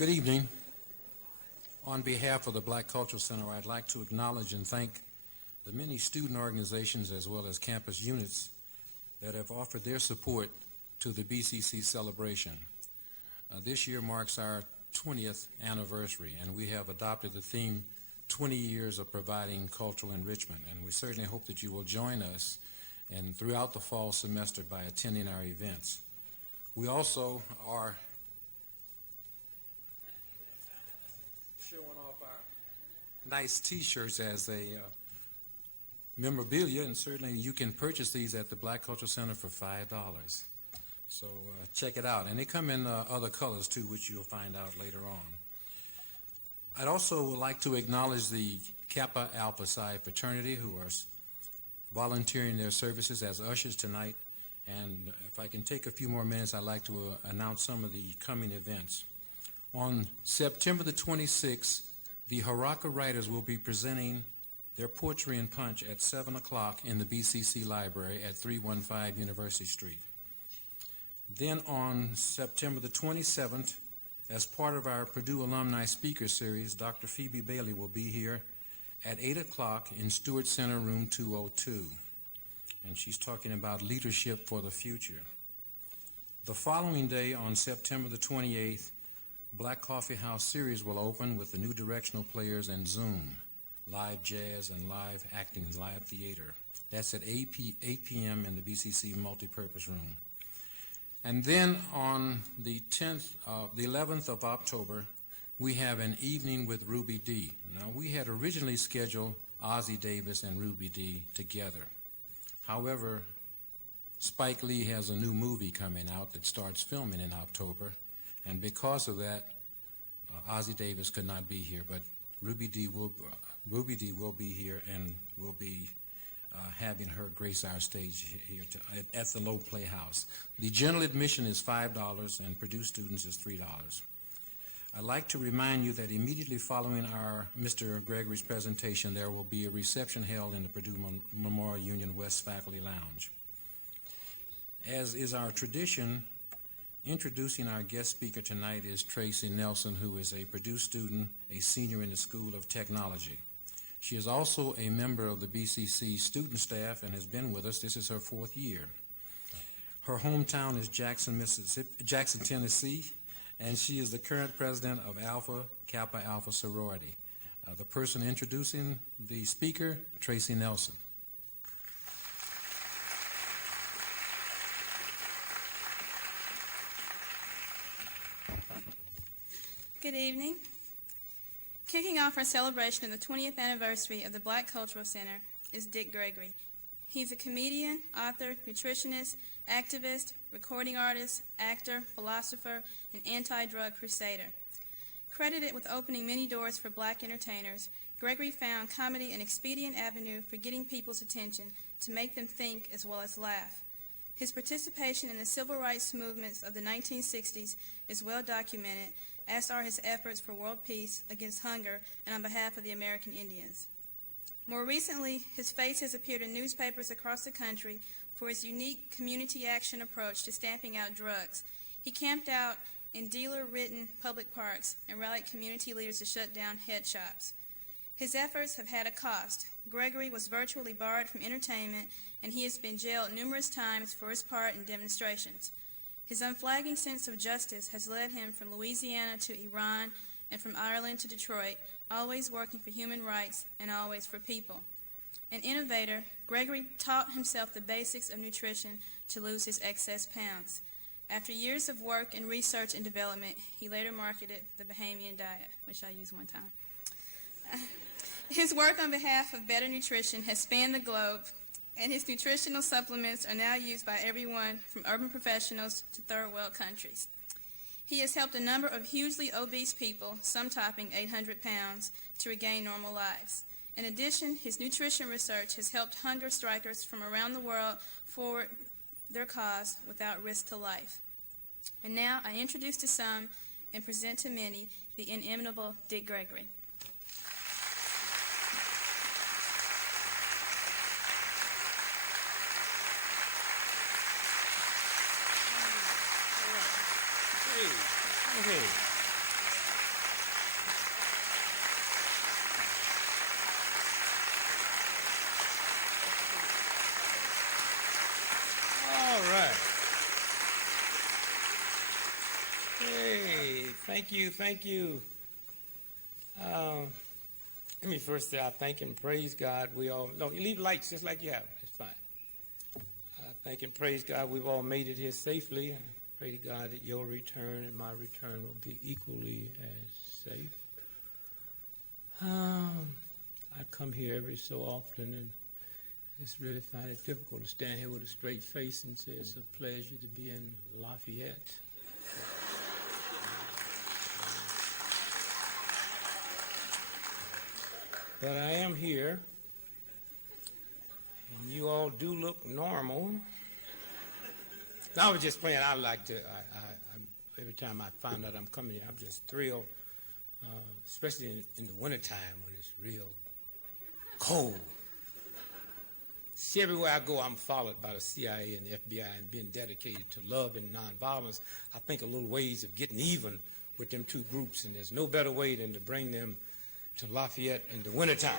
Good evening. On behalf of the Black Cultural Center, I'd like to acknowledge and thank the many student organizations as well as campus units that have offered their support to the BCC celebration. This year marks our 20th anniversary, and we have adopted the theme 20 years of providing cultural enrichment, and we certainly hope that you will join us and throughout the fall semester by attending our events. We also are showing off our nice t-shirts as a memorabilia, and certainly you can purchase these at the Black Cultural Center for $5. So check it out. And they come in other colors too, which you'll find out later on. I'd also like to acknowledge the Kappa Alpha Psi fraternity who are volunteering their services as ushers tonight. And if I can take a few more minutes, I'd like to announce some of the coming events. On September the 26th, the Haraka Writers will be presenting their Poetry and Punch at 7 o'clock in the BCC Library at 315 University Street. Then on September the 27th, as part of our Purdue Alumni Speaker Series, Dr. Phoebe Bailey will be here at 8 o'clock in Stewart Center, room 202. And she's talking about leadership for the future. The following day, on September the 28th, Black Coffee House Series will open with the New Directional Players and Zoom, live jazz and live acting, live theater. That's at 8 p.m. in the BCC Multipurpose Room. And then on the 11th of October, we have an evening with Ruby Dee. Now, we had originally scheduled Ozzie Davis and Ruby Dee together. However, Spike Lee has a new movie coming out that starts filming in October, and because of that, Ozzie Davis could not be here, but Ruby Dee will be here and will be having her grace our stage here at the Low Playhouse. The general admission is $5 and Purdue students is $3. I'd like to remind you that immediately following our Mr. Gregory's presentation, there will be a reception held in the Purdue Memorial Union West Faculty Lounge. As is our tradition, introducing our guest speaker tonight is Tracy Nelson, who is a Purdue student, a senior in the School of Technology. She is also a member of the BCC student staff and has been with us. This is her 4th year. Her hometown is Jackson, Tennessee, and she is the current president of Alpha Kappa Alpha Sorority. The person introducing the speaker, Tracy Nelson. Good evening. Kicking off our celebration of the 20th anniversary of the Black Cultural Center is Dick Gregory. He's a comedian, author, nutritionist, activist, recording artist, actor, philosopher, and anti-drug crusader. Credited with opening many doors for black entertainers, Gregory found comedy an expedient avenue for getting people's attention to make them think as well as laugh. His participation in the civil rights movements of the 1960s is well documented, as are his efforts for world peace, against hunger, and on behalf of the American Indians. More recently, his face has appeared in newspapers across the country for his unique community action approach to stamping out drugs. He camped out in dealer-ridden public parks and rallied community leaders to shut down head shops. His efforts have had a cost. Gregory was virtually barred from entertainment, and he has been jailed numerous times for his part in demonstrations. His unflagging sense of justice has led him from Louisiana to Iran and from Ireland to Detroit, always working for human rights and always for people. An innovator, Gregory taught himself the basics of nutrition to lose his excess pounds. After years of work and research and development, he later marketed the Bahamian diet, which I used one time. His work on behalf of better nutrition has spanned the globe, and his nutritional supplements are now used by everyone from urban professionals to third world countries. He has helped a number of hugely obese people, some topping 800 pounds, to regain normal lives. In addition, his nutrition research has helped hunger strikers from around the world forward their cause without risk to life. And now I introduce to some and present to many the inimitable Dick Gregory. Okay. Thank you, thank you. Let me first say I thank and praise God. No, you leave the lights just like you have. That's fine. Thank and praise God we've all made it here safely. I pray to God that your return and my return will be equally as safe. I come here every so often, and I just really find it difficult to stand here with a straight face and say it's a pleasure to be in Lafayette. But I am here, and you all do look normal. No, I was just playing. I like to, every time I find out I'm coming here, I'm just thrilled, especially in the wintertime when it's real cold. See, everywhere I go, I'm followed by the CIA and the FBI and being dedicated to love and nonviolence. I think of little ways of getting even with them two groups, and there's no better way than to bring them to Lafayette in the wintertime.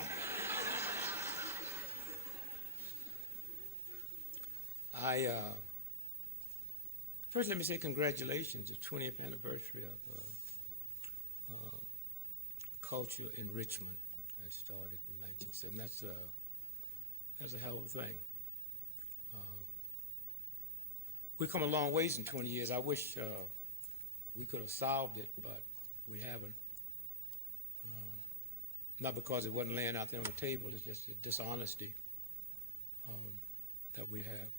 First let me say congratulations, the 20th anniversary of culture enrichment that started in 1970. That's a hell of a thing. We've come a long ways in 20 years. I wish we could have solved it, but we haven't. Not because it wasn't laying out there on the table, it's just the dishonesty that we have.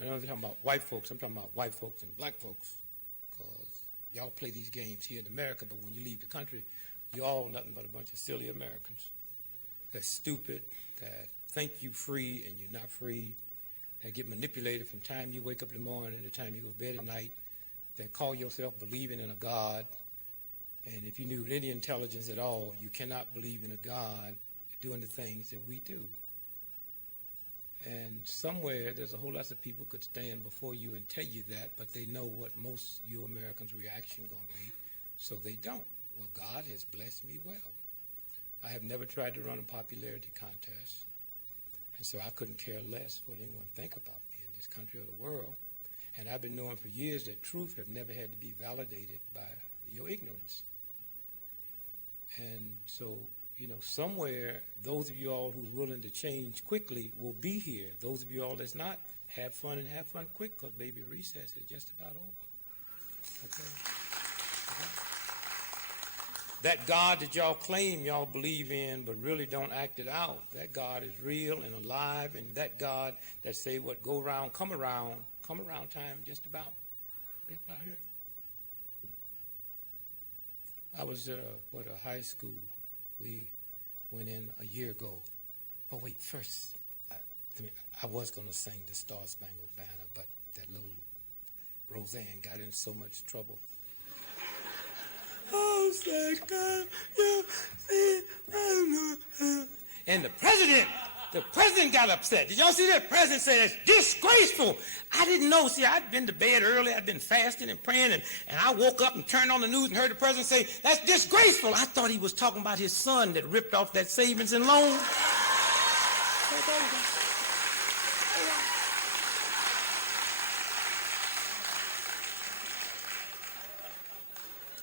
And I'm not talking about white folks, I'm talking about white folks and black folks, because y'all play these games here in America, but when you leave the country, you're all nothing but a bunch of silly Americans. That stupid, that think you free and you're not free, that get manipulated from the time you wake up in the morning to the time you go to bed at night, that call yourself believing in a God. And if you knew any intelligence at all, you cannot believe in a God doing the things that we do. And somewhere there's a whole lot of people could stand before you and tell you that, but they know what most you Americans' reaction going to be, so they don't. Well, God has blessed me well. I have never tried to run a popularity contest, and so I couldn't care less what anyone think about me in this country or the world. And I've been knowing for years that truth have never had to be validated by your ignorance. And so, you know, somewhere, those of you all who's willing to change quickly will be here. Those of you all that's not, have fun and have fun quick, because baby recess is just about over. Okay? That God that y'all claim y'all believe in but really don't act it out, that God is real and alive, and that God that say what go around come around time just about here. I was at a high school. We went in a year ago. Oh, wait, first, I was going to sing the Star Spangled Banner, but that little Roseanne got in so much trouble. Oh, say God, you see, and the president got upset. Did y'all see that? The president said it's disgraceful. I didn't know. See, I'd been to bed early. I'd been fasting and praying, and I woke up and turned on the news and heard the president say, that's disgraceful. I thought he was talking about his son that ripped off that savings and loan.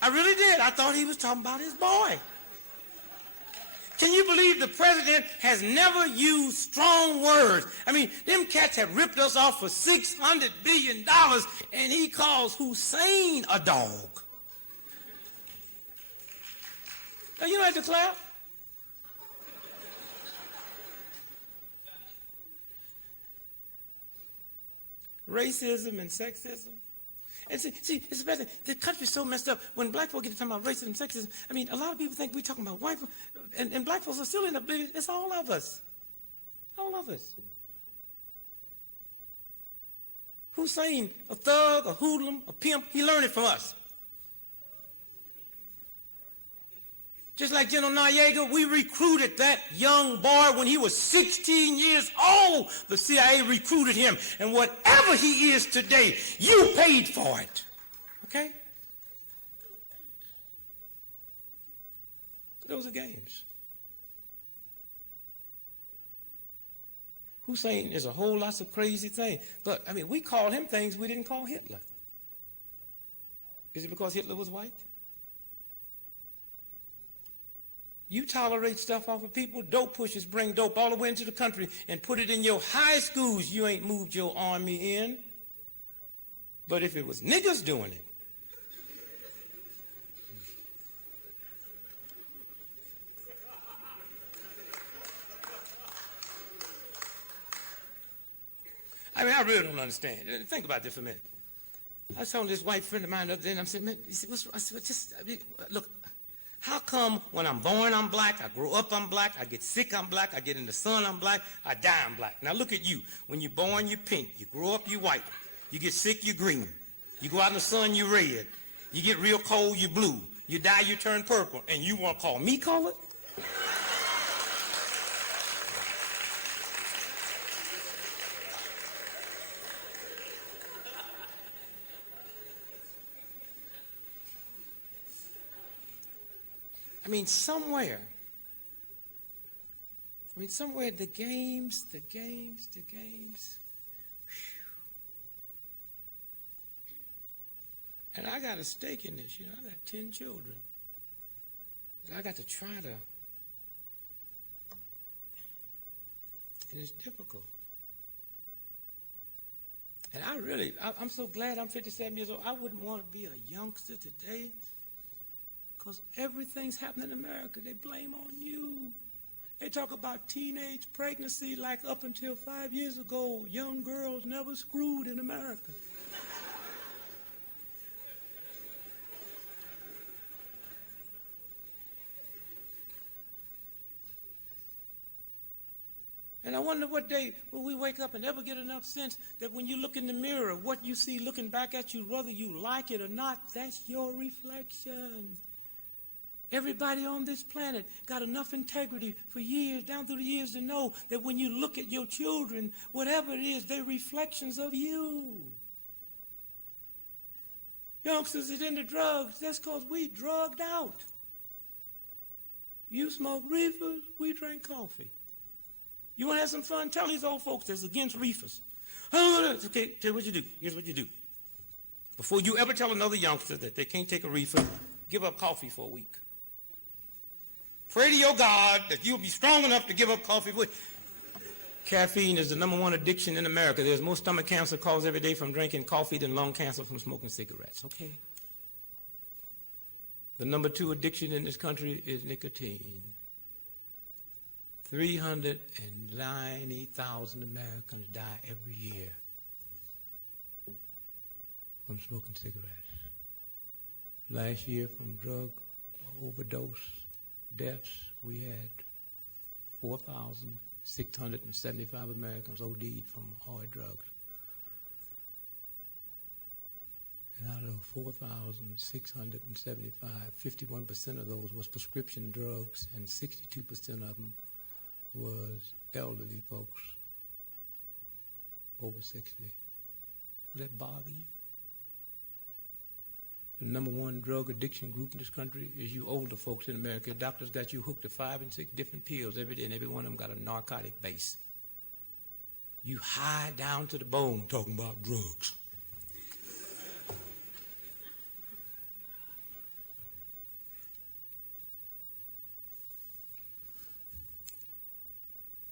I really did. I thought he was talking about his boy. Can you believe the president has never used strong words? I mean, them cats have ripped us off for $600 billion, and he calls Hussein a dog. Now, you don't have to clap. Racism and sexism. And see, it's better. The country's so messed up. When black folks get to talking about racism and sexism, I mean, a lot of people think we're talking about white folks, and black folks are still in the believing it's all of us. All of us. Hussein, a thug, a hoodlum, a pimp, he learned it from us. Just like General Noriega, we recruited that young boy when he was 16 years old. The CIA recruited him. And whatever he is today, you paid for it. Okay? Those are games. Hussein is a whole lot of crazy things. But, I mean, we call him things we didn't call Hitler. Is it because Hitler was white? You tolerate stuff off of people. Dope pushers bring dope all the way into the country and put it in your high schools. You ain't moved your army in. But if it was niggas doing it, I mean, I really don't understand. Think about this for a minute. I was telling this white friend of mine the other day, and I'm saying, man, he said, what's wrong? I said, well, look, how come when I'm born I'm black, I grow up I'm black, I get sick I'm black, I get in the sun I'm black, I die I'm black? Now look at you. When you're born, you're pink. You grow up, you're white. You get sick, you're green. You go out in the sun, you're red. You get real cold, you're blue. You die, you turn purple. And you want to call me colored? I mean, somewhere the games. And I got a stake in this, I got 10 children. I got to try to, and it's difficult. And I'm so glad I'm 57 years old. I wouldn't want to be a youngster today, because everything's happening in America. They blame on you. They talk about teenage pregnancy like up until 5 years ago, young girls never screwed in America. And I wonder what day will we wake up and ever get enough sense that when you look in the mirror, what you see looking back at you, whether you like it or not, that's your reflection. Everybody on this planet got enough integrity for years, down through the years, to know that when you look at your children, whatever it is, they're reflections of you. Youngsters is into drugs, that's because we drugged out. You smoke reefers, we drink coffee. You want to have some fun? Tell these old folks that's against reefers. Okay, tell you what you do. Here's what you do. Before you ever tell another youngster that they can't take a reefer, give up coffee for a week. Pray to your God that you'll be strong enough to give up coffee. Caffeine is the #1 addiction in America. There's more stomach cancer caused every day from drinking coffee than lung cancer from smoking cigarettes, okay? The #2 addiction in this country is nicotine. 390,000 Americans die every year from smoking cigarettes. Last year, from drug overdose deaths, we had 4,675 Americans OD'd from hard drugs. And out of 4,675, 51% of those was prescription drugs, and 62% of them was elderly folks over 60. Would that bother you? The #1 drug addiction group in this country is you older folks in America. Doctors got you hooked to 5 and 6 different pills every day, and every one of them got a narcotic base. You high down to the bone talking about drugs.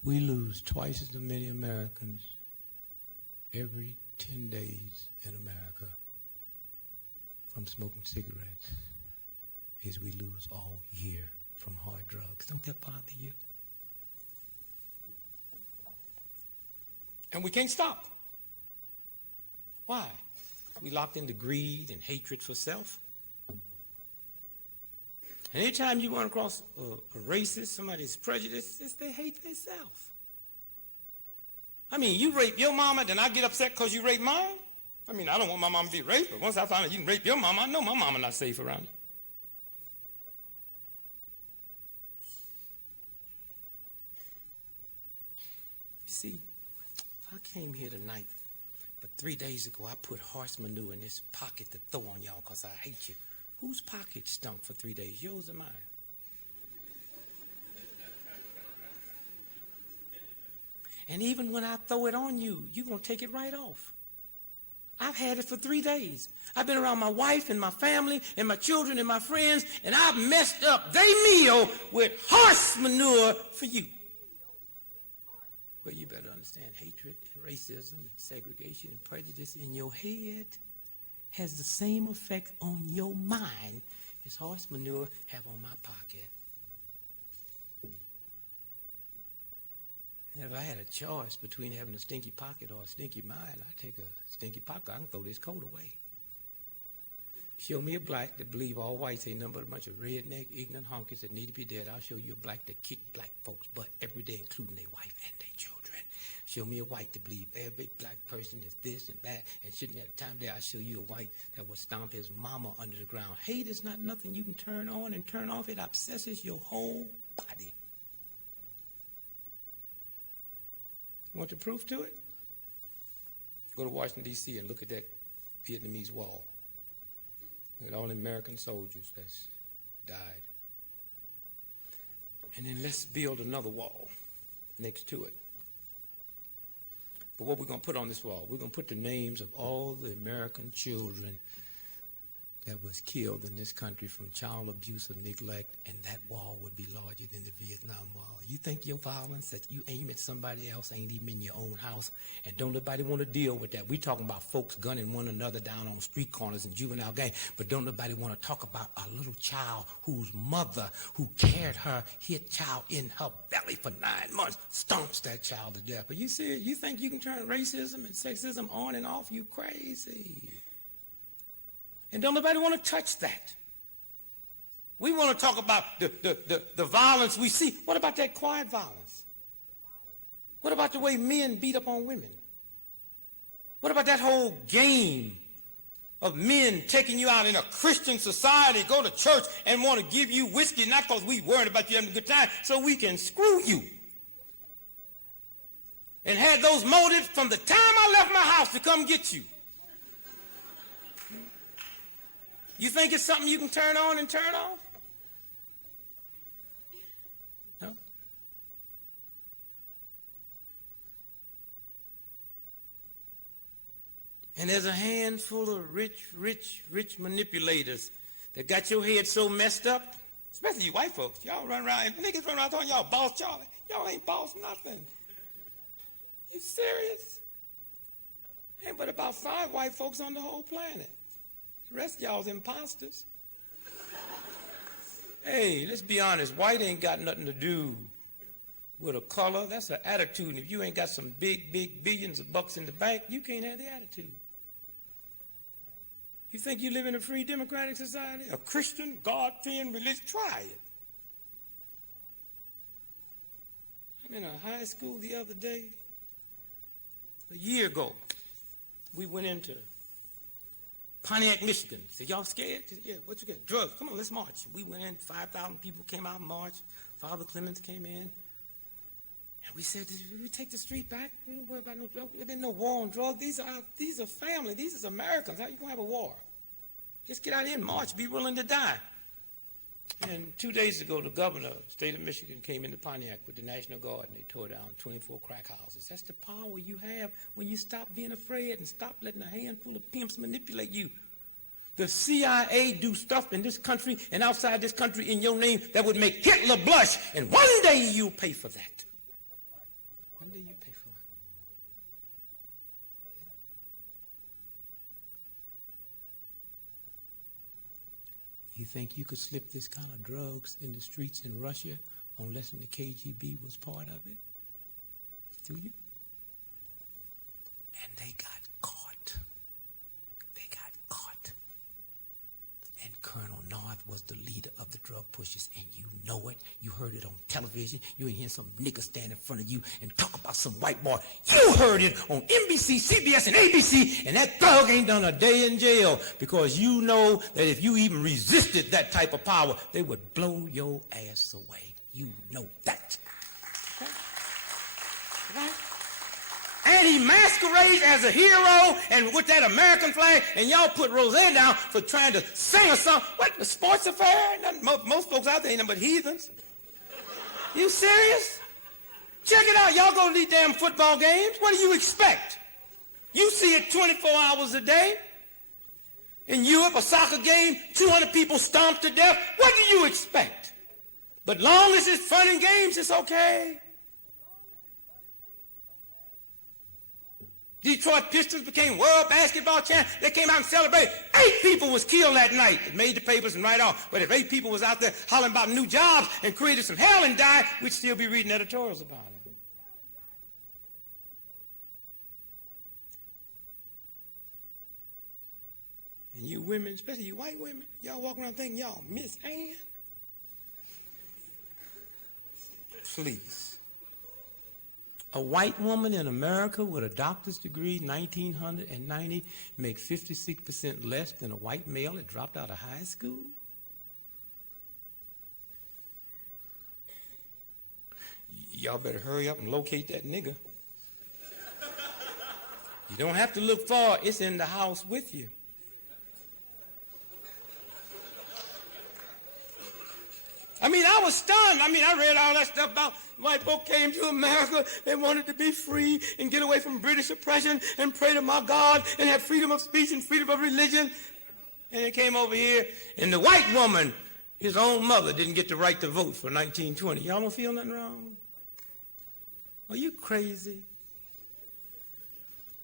We lose twice as many Americans every 10 days in America from smoking cigarettes as we lose all year from hard drugs. Don't that bother you? And we can't stop. Why? We locked into greed and hatred for self. And anytime you run across a racist, somebody that's prejudiced, it's they hate themselves. I mean, you rape your mama, then I get upset because you rape mine? I mean, I don't want my mama to be raped, but once I find out you can rape your mama, I know my mama not safe around you. You see, I came here tonight, but 3 days ago I put horse manure in this pocket to throw on y'all because I hate you. Whose pocket stunk for 3 days, yours or mine? And even when I throw it on you, you're going to take it right off. I I've had it for 3 days. I've been around my wife and my family and my children and my friends, and I've messed up their meal with horse manure for you. Well, you better understand hatred and racism and segregation and prejudice in your head has the same effect on your mind as horse manure have on my pocket. And if I had a choice between having a stinky pocket or a stinky mind, I'd take a stinky pocket. I can throw this coat away. Show me a black that believe all whites ain't nothing but a bunch of redneck, ignorant honkies that need to be dead. I'll show you a black that kick black folks' butt every day, including their wife and their children. Show me a white that believe every black person is this and that and shouldn't have time there. I'll show you a white that will stomp his mama under the ground. Hate is not nothing you can turn on and turn off. It obsesses your whole body. Want the proof to it? Go to Washington, D.C. and look at that Vietnamese wall. With all the American soldiers that's died. And then let's build another wall next to it. But what we're going to put on this wall, we're going to put the names of all the American children that was killed in this country from child abuse or neglect, and that wall would be larger than the Vietnam Wall. You think your violence that you aim at somebody else ain't even in your own house, and don't nobody want to deal with that. We talking about folks gunning one another down on street corners and juvenile gangs, but don't nobody want to talk about a little child whose mother, who carried her, hit child in her belly for 9 months, stomps that child to death. But you see, you think you can turn racism and sexism on and off? You crazy. And don't nobody want to touch that. We want to talk about the violence we see. What about that quiet violence? What about the way men beat up on women? What about that whole game of men taking you out in a Christian society, go to church and want to give you whiskey, not because we worried about you having a good time, so we can screw you? And had those motives from the time I left my house to come get you. You think it's something you can turn on and turn off? No. And there's a handful of rich manipulators that got your head so messed up, especially you white folks. Y'all run around, and niggas run around talking y'all boss Charlie. Y'all ain't boss nothing. You serious? Ain't but about 5 white folks on the whole planet. The rest of y'all's imposters. Hey, let's be honest. White ain't got nothing to do with a color. That's an attitude. And if you ain't got some big billions of bucks in the bank, you can't have the attitude. You think you live in a free democratic society? A Christian, God-fearing religion? Try it. I'm in a high school the other day. A year ago, we went into Pontiac, Michigan. He said, y'all scared? He said, yeah, what you got? Drugs. Come on, let's march. We went in, 5,000 people came out and marched. Father Clemens came in. And we said, we take the street back. We don't worry about no drugs. There's no war on drugs. These are family. These are Americans. How you going to have a war? Just get out here and march. Be willing to die. And 2 days ago, the governor of the state of Michigan came into Pontiac with the National Guard, and they tore down 24 crack houses. That's the power you have when you stop being afraid and stop letting a handful of pimps manipulate you. The CIA do stuff in this country and outside this country in your name that would make Hitler blush, and one day you'll pay for that. One day you'll pay for it. You think you could slip this kind of drugs in the streets in Russia unless the KGB was part of it? Do you? And they got caught. They got caught. And Colonel North was the leader of the drug pushers, and you know it. You heard it on television. You ain't hear some nigga stand in front of you and talk about some white boy. You heard it on NBC, CBS, and ABC, and that thug ain't done a day in jail because you know that if you even resisted that type of power, they would blow your ass away. You know that. Okay? Right? And he masquerades as a hero and with that American flag, and y'all put Roseanne down for trying to sing a song. What, a sports affair? Most folks out there ain't nothing but heathens. You serious? Check it out. Y'all go to these damn football games. What do you expect? You see it 24 hours a day. In Europe, a soccer game, 200 people stomped to death. What do you expect? But long as it's fun and games, it's okay. Detroit Pistons became world basketball champions. They came out and celebrated. 8 people was killed that night. It made the papers and right on. But if 8 people was out there hollering about new jobs and created some hell and died, we'd still be reading editorials about it. And you women, especially you white women, y'all walk around thinking y'all Miss Ann. Please. A white woman in America with a doctor's degree, 1990, make 56% less than a white male that dropped out of high school? Y'all better hurry up and locate that nigger. You don't have to look far. It's in the house with you. I was stunned. I read all that stuff about white folk came to America. They wanted to be free and get away from British oppression and pray to my God and have freedom of speech and freedom of religion. And they came over here, and the white woman, his own mother, didn't get the right to vote for 1920. Y'all don't feel nothing wrong? Are you crazy?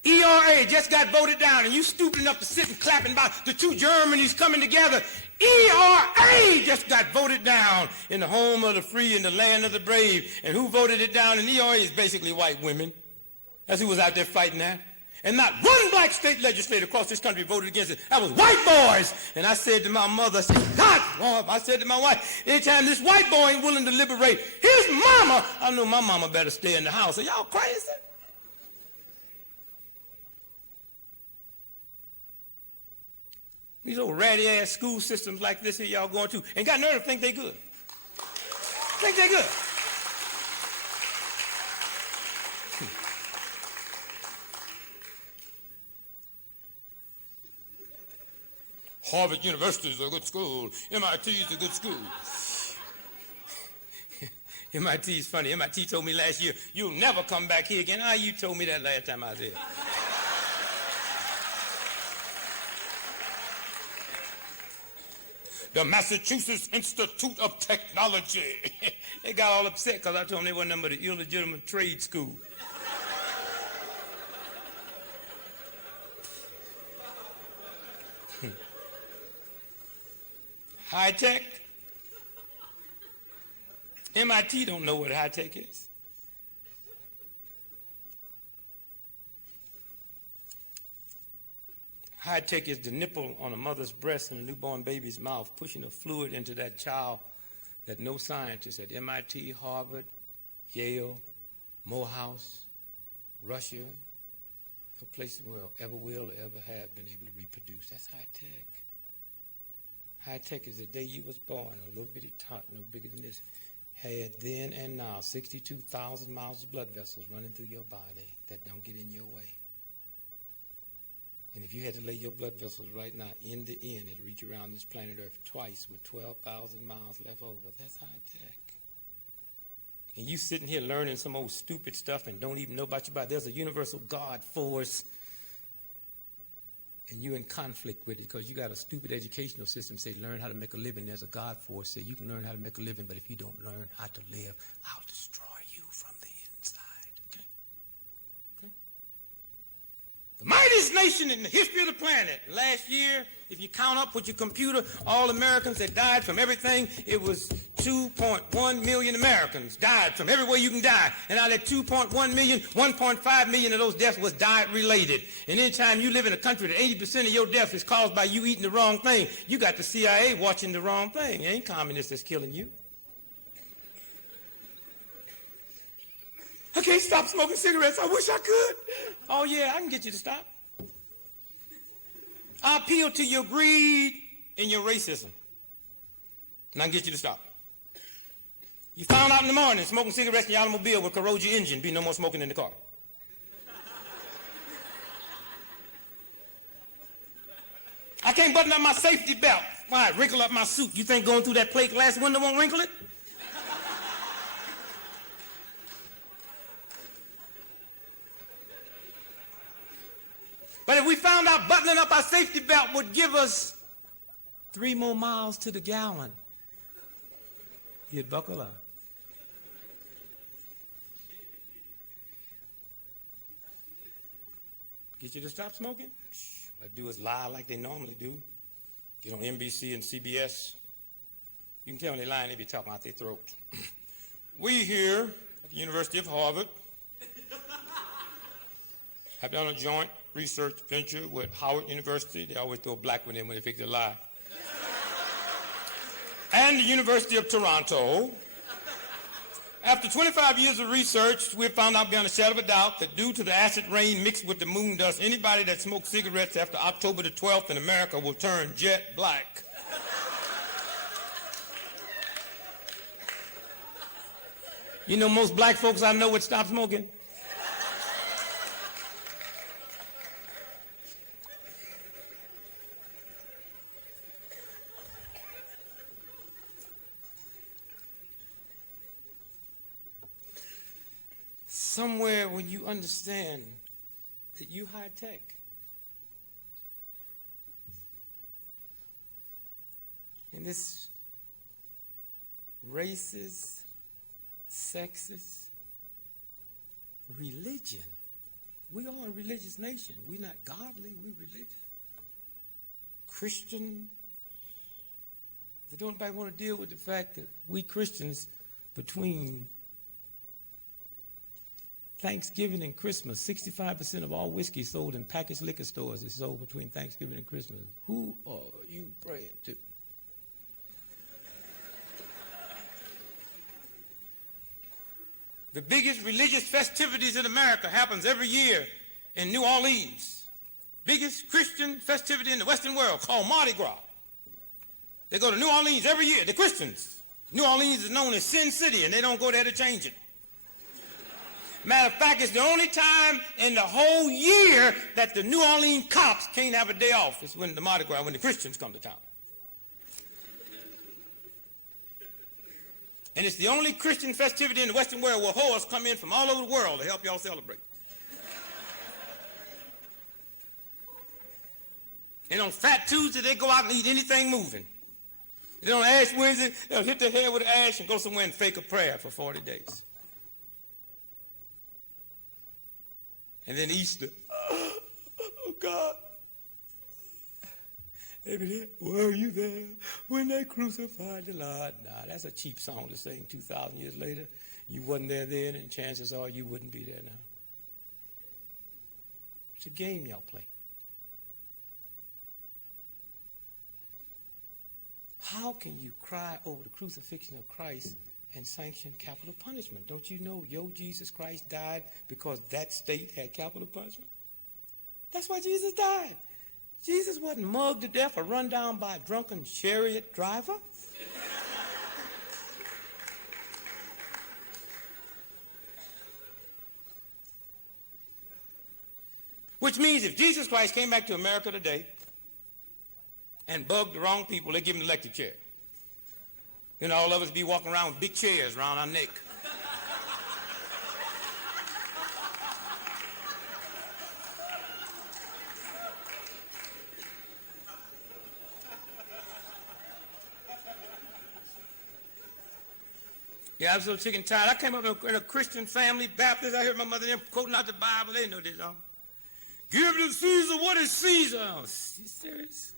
ERA just got voted down, and you stupid enough to sit and clapping about the two Germanys coming together. ERA just got voted down in the home of the free and the land of the brave. And who voted it down? And ERA is basically white women. That's who was out there fighting that. And not one black state legislator across this country voted against it. That was white boys. And I said to my mother, I said, God, Mom, I said to my wife, anytime this white boy ain't willing to liberate his mama, I know my mama better stay in the house. Are y'all crazy? These old ratty-ass school systems like this here y'all going to, and got nerve to think they good. Think they good. Harvard University is a good school. MIT is a good school. MIT is funny. MIT told me last year, you'll never come back here again. You told me that last time I was here. The Massachusetts Institute of Technology. They got all upset because I told them they wasn't nothing but an illegitimate trade school. High tech? MIT don't know what high tech is. High tech is the nipple on a mother's breast and a newborn baby's mouth, pushing a fluid into that child that no scientist at MIT, Harvard, Yale, Morehouse, Russia, no place ever will or ever have been able to reproduce. That's high tech. High tech is the day you was born, a little bitty tot, no bigger than this, had then and now 62,000 miles of blood vessels running through your body that don't get in your way. And if you had to lay your blood vessels right now end to end, it'd reach around this planet Earth twice with 12,000 miles left over. That's high tech. And you sitting here learning some old stupid stuff and don't even know about your body. There's a universal God force, and you're in conflict with it because you got a stupid educational system say learn how to make a living. There's a God force say you can learn how to make a living, but if you don't learn how to live, I'll destroy you from the inside. Okay? Okay? The mightiest nation in the history of the planet. Last year, if you count up with your computer, all Americans that died from everything, it was 2.1 million Americans died from everywhere you can die. And out of that 2.1 million, 1.5 million of those deaths was diet-related. And anytime you live in a country that 80% of your death is caused by you eating the wrong thing, you got the CIA watching the wrong thing. It ain't communists that's killing you. I can't stop smoking cigarettes. I wish I could. Oh, yeah, I can get you to stop. I appeal to your greed and your racism, and I can get you to stop. You found out in the morning smoking cigarettes in your automobile will corrode your engine. Be no more smoking in the car. I can't button up my safety belt. Why? Wrinkle up my suit. You think going through that plate glass window won't wrinkle it? buttoning up our safety belt would give us 3 more miles to the gallon. You'd buckle up. Get you to stop smoking? All they do is lie like they normally do. Get on NBC and CBS. You can tell when they're lying, they be talking out their throat. We here at the University of Harvard have done a joint research venture with Howard University. They always throw a black one in when they fix a lie. And the University of Toronto. After 25 years of research, we found out beyond a shadow of a doubt that due to the acid rain mixed with the moon dust, anybody that smokes cigarettes after October the 12th in America will turn jet black. You know, most black folks I know would stop smoking. Somewhere when you understand that you high tech, and this racist, sexist religion. We are a religious nation. We're not godly, we're religious. Christian. They don't nobody want to deal with the fact that we Christians, between Thanksgiving and Christmas, 65% of all whiskey sold in packaged liquor stores is sold between Thanksgiving and Christmas. Who are you praying to? The biggest religious festivities in America happens every year in New Orleans. Biggest Christian festivity in the Western world called Mardi Gras. They go to New Orleans every year, the Christians. New Orleans is known as Sin City, and they don't go there to change it. Matter of fact, it's the only time in the whole year that the New Orleans cops can't have a day off. It's when the Mardi Gras, when the Christians come to town. And it's the only Christian festivity in the Western world where whores come in from all over the world to help y'all celebrate. And on Fat Tuesday, they go out and eat anything moving. And on Ash Wednesday, they'll hit their head with ash and go somewhere and fake a prayer for 40 days. And then Easter, oh God, they be there. Were you there when they crucified the Lord? Nah, that's a cheap song to sing 2,000 years later. You wasn't there then, and chances are you wouldn't be there now. It's a game y'all play. How can you cry over the crucifixion of Christ and sanction capital punishment? Don't you know your Jesus Christ died because that state had capital punishment? That's why Jesus died. Jesus wasn't mugged to death or run down by a drunken chariot driver. Which means if Jesus Christ came back to America today and bugged the wrong people, they give him the electric chair. Then all of us be walking around with big chairs around our neck. Yeah, I'm so sick and tired. I came up in a Christian family, Baptist. I heard my mother and them quoting out the Bible. They know this. Give to Caesar what is Caesar. Oh, you serious?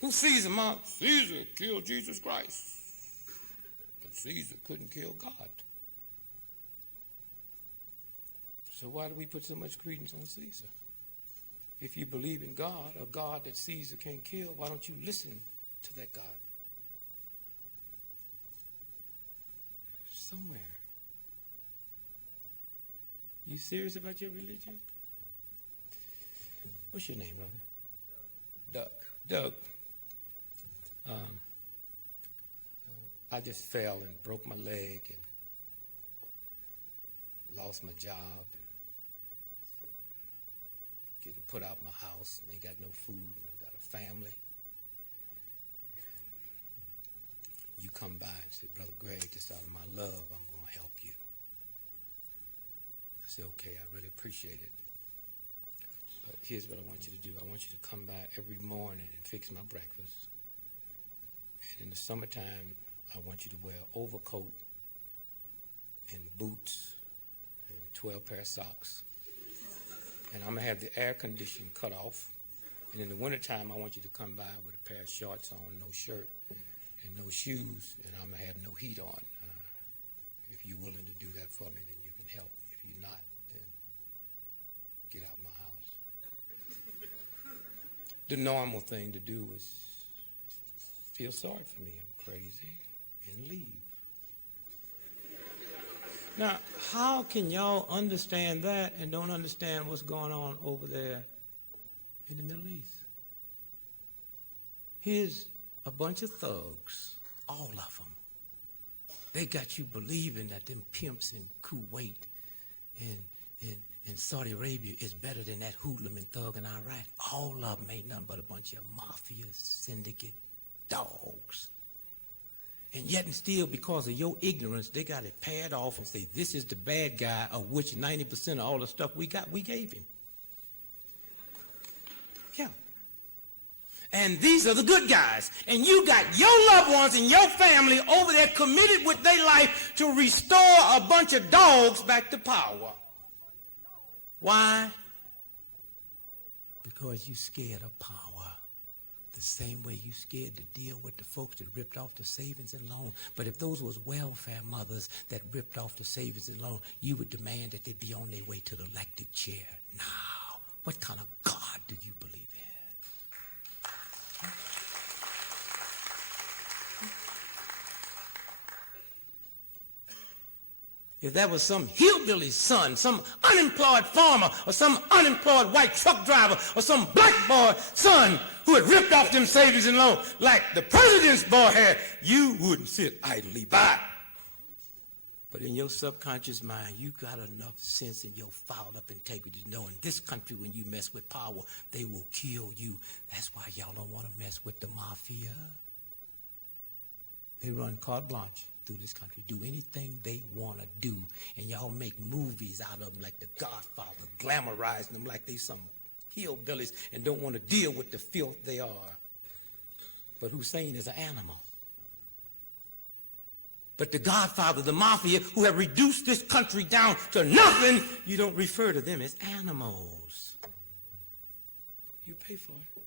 Who's Caesar, Mom? Caesar killed Jesus Christ. But Caesar couldn't kill God. So why do we put so much credence on Caesar? If you believe in God, a God that Caesar can't kill, why don't you listen to that God? Somewhere. You serious about your religion? What's your name, brother? Doug. I just fell and broke my leg and lost my job and getting put out of my house and ain't got no food and I got a family. You come by and say, Brother Greg, just out of my love, I'm going to help you. I said, okay, I really appreciate it. But here's what I want you to do. I want you to come by every morning and fix my breakfast. And in the summertime, I want you to wear an overcoat and boots and 12 pair of socks. And I'm going to have the air conditioning cut off. And in the wintertime, I want you to come by with a pair of shorts on, no shirt, and no shoes, and I'm going to have no heat on. If you're willing to do that for me, then you can help. If you're not, then get out of my house. The normal thing to do is feel sorry for me, I'm crazy, and leave. Now, how can y'all understand that and don't understand what's going on over there in the Middle East? Here's a bunch of thugs, all of them. They got you believing that them pimps in Kuwait and Saudi Arabia is better than that hoodlum and thug in Iraq. All of them ain't nothing but a bunch of mafia syndicate dogs. And yet and still, because of your ignorance, they got it paired off and say, this is the bad guy, of which 90% of all the stuff we got, we gave him. Yeah. And these are the good guys. And you got your loved ones and your family over there committed with their life to restore a bunch of dogs back to power. Why? Because you scared of power. The same way you scared to deal with the folks that ripped off the savings and loan. But if those was welfare mothers that ripped off the savings and loan, you would demand that they be on their way to the electric chair. Now, what kind of God do you believe in? If that was some hillbilly son, some unemployed farmer, or some unemployed white truck driver, or some black boy son who had ripped off them savings and loans like the president's boy had, you wouldn't sit idly by. But in your subconscious mind, you got enough sense in your fouled up integrity to know in this country when you mess with power, they will kill you. That's why y'all don't want to mess with the mafia. They run carte blanche through this country, do anything they want to do, and y'all make movies out of them like The Godfather, glamorizing them like they some hillbillies and don't want to deal with the filth they are. But Hussein is an animal. But the Godfather, the mafia, who have reduced this country down to nothing, you don't refer to them as animals. You pay for it.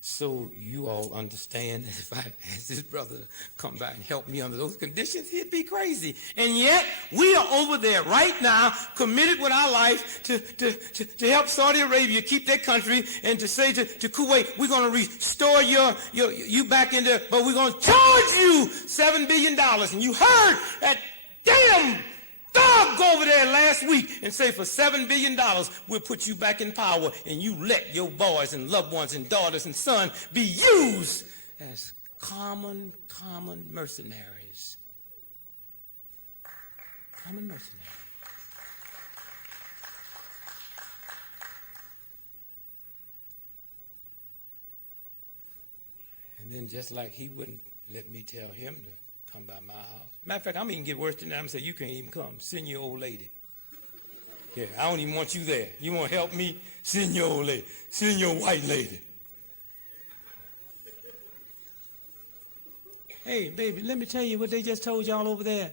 So you all understand that if I asked this brother to come by and help me under those conditions, he'd be crazy. And yet, we are over there right now, committed with our life to help Saudi Arabia keep their country and to say to Kuwait, we're going to restore you back in there, but we're going to charge you $7 billion. And you heard that damn dog go over there last week and say for $7 billion, we'll put you back in power, and you let your boys and loved ones and daughters and sons be used as common mercenaries. Common mercenaries. And then just like he wouldn't let me tell him to come by my house. Matter of fact, I'm even get worse than that. I'm say, you can't even come. Send your old lady. Yeah, I don't even want you there. You want to help me? Send your old lady. Send your white lady. Hey, baby, let me tell you what they just told y'all over there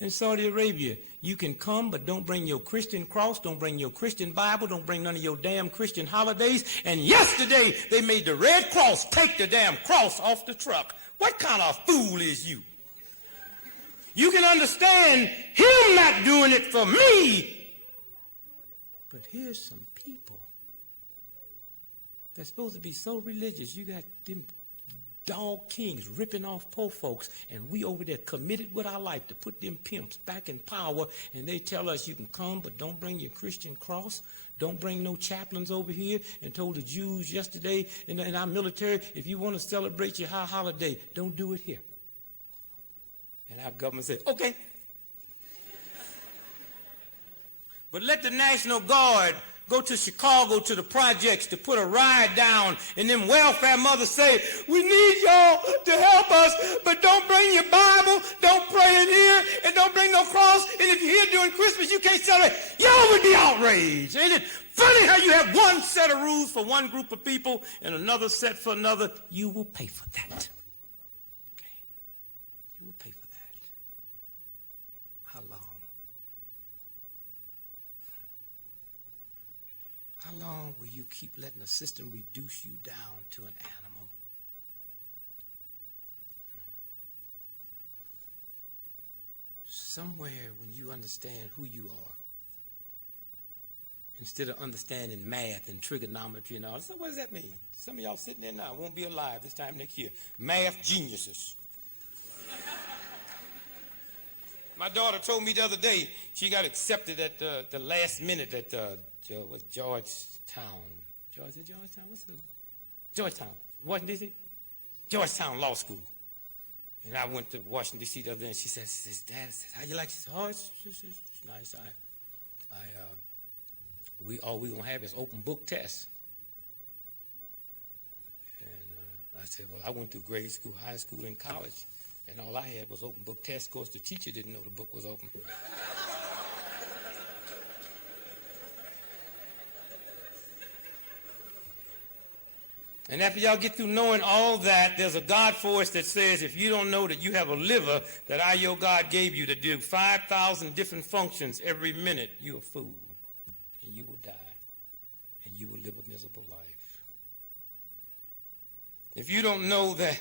in Saudi Arabia. You can come, but don't bring your Christian cross, don't bring your Christian Bible, don't bring none of your damn Christian holidays. And yesterday, they made the Red Cross take the damn cross off the truck. What kind of fool is you? You can understand him not doing it for me. But here's some people that's supposed to be so religious. You got them dog kings ripping off poor folks, and we over there committed with our life to put them pimps back in power, and they tell us you can come, but don't bring your Christian cross. Don't bring no chaplains over here, and told the Jews yesterday in our military, if you want to celebrate your high holiday, don't do it here. And our government said, okay. But let the National Guard go to Chicago to the projects to put a ride down, and them welfare mothers say, we need y'all to help us, but don't bring your Bible, don't pray in here, and don't bring no cross, and if you're here during Christmas, you can't celebrate. Y'all would be outraged. Ain't it funny how you have one set of rules for one group of people and another set for another? You will pay for that. Okay? You will pay for that. How long? How long will you keep letting the system reduce you down to an animal? Somewhere when you understand who you are, instead of understanding math and trigonometry and all, so what does that mean? Some of y'all sitting there now won't be alive this time next year. Math geniuses. My daughter told me the other day she got accepted at the last minute at Georgetown. Georgetown? What's the Georgetown? Washington, D.C.? Georgetown Law School. And I went to Washington, D.C. the other day, and she says, Dad, how you like it? She said, oh, it's nice. All we gonna have is open book tests. And I said, well, I went through grade school, high school, and college, and all I had was open book tests. Of course, the teacher didn't know the book was open. And after y'all get through knowing all that, there's a God force that says if you don't know that you have a liver that your God gave you to do 5,000 different functions every minute, you're a fool. And you will die. And you will live a miserable life. If you don't know that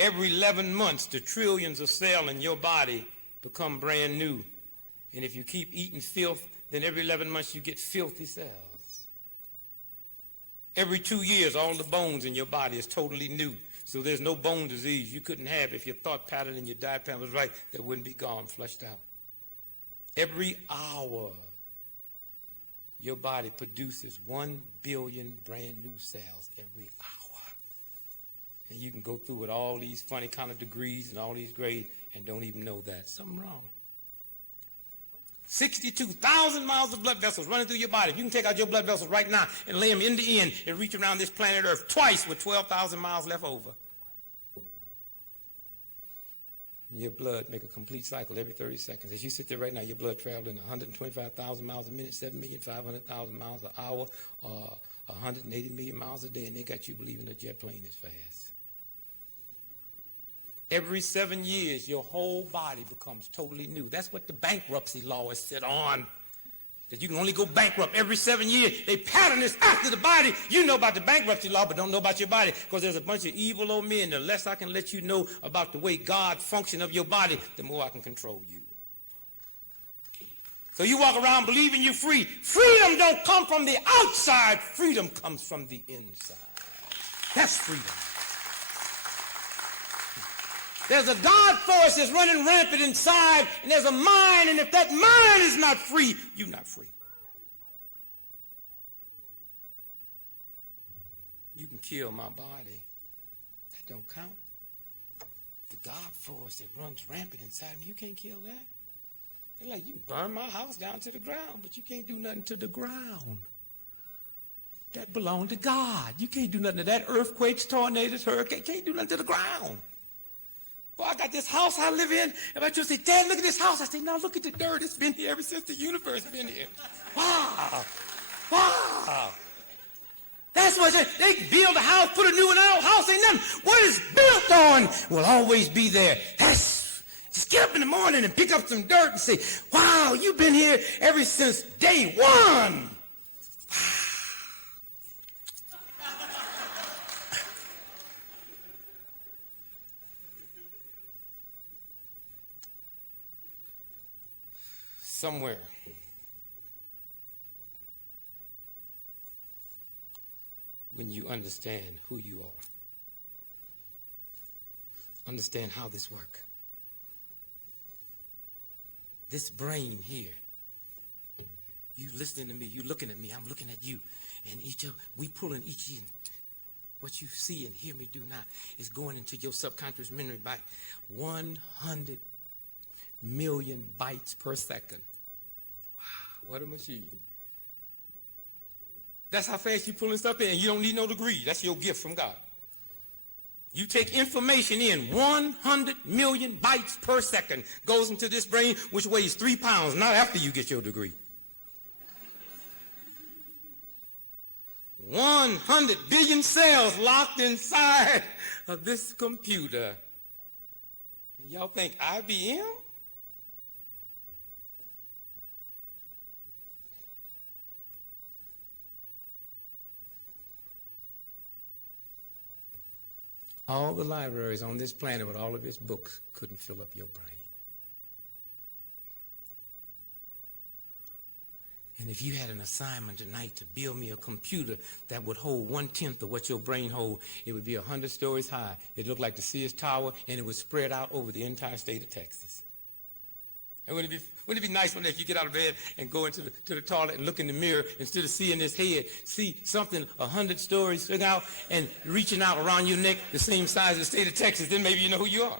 every 11 months the trillions of cells in your body become brand new, and if you keep eating filth, then every 11 months you get filthy cells. Every 2 years, all the bones in your body is totally new. So there's no bone disease you couldn't have if your thought pattern and your diet pattern was right. That wouldn't be gone, flushed out. Every hour, your body produces 1 billion brand new cells every hour. And you can go through with all these funny kind of degrees and all these grades and don't even know that. Something wrong. 62,000 miles of blood vessels running through your body. If you can take out your blood vessels right now and lay them end to end and reach around this planet Earth twice with 12,000 miles left over. Your blood make a complete cycle every 30 seconds. As you sit there right now, your blood traveling 125,000 miles a minute, 7,500,000 miles an hour, 180 million miles a day, and they got you believing a jet plane is fast. Every 7 years, your whole body becomes totally new. That's what the bankruptcy law is set on. That you can only go bankrupt every 7 years. They pattern this after the body. You know about the bankruptcy law, but don't know about your body because there's a bunch of evil old men. The less I can let you know about the way God functions of your body, the more I can control you. So you walk around believing you're free. Freedom don't come from the outside. Freedom comes from the inside. That's freedom. There's a God force that's running rampant inside, and there's a mind, and if that mind is not free, you're not free. You can kill my body. That don't count. The God force that runs rampant inside me, you can't kill that. They're like, you can burn my house down to the ground, but you can't do nothing to the ground. That belongs to God. You can't do nothing to that. Earthquakes, tornadoes, hurricanes, can't do nothing to the ground. Boy, I got this house I live in, and I just say, Dad, look at this house. I say, no, look at the dirt. It's been here ever since the universe has been here. Wow. Wow. That's what they build a house, put a new one out. House ain't nothing. What is built on will always be there. Just get up in the morning and pick up some dirt and say, wow, you've been here ever since day one. Somewhere when you understand who you are, understand how this works. This brain here, you listening to me, you looking at me, I'm looking at you, and we pulling each in. What you see and hear me do now is going into your subconscious memory by 100 million bytes per second. what a machine. That's how fast you're pulling stuff in. You don't need no degree. That's your gift from God. You take information in, 100 million bytes per second goes into this brain, which weighs 3 pounds, not after you get your degree. 100 billion cells locked inside of this computer. And y'all think IBM? All the libraries on this planet with all of its books couldn't fill up your brain. And if you had an assignment tonight to build me a computer that would hold 1/10 of what your brain holds, it would be 100 stories high. It looked like the Sears Tower, and it would spread out over the entire state of Texas. And wouldn't it be nice one day if you get out of bed and go into the toilet and look in the mirror, instead of seeing this head, see something 100 stories out and reaching out around your neck the same size as the state of Texas, then maybe you know who you are.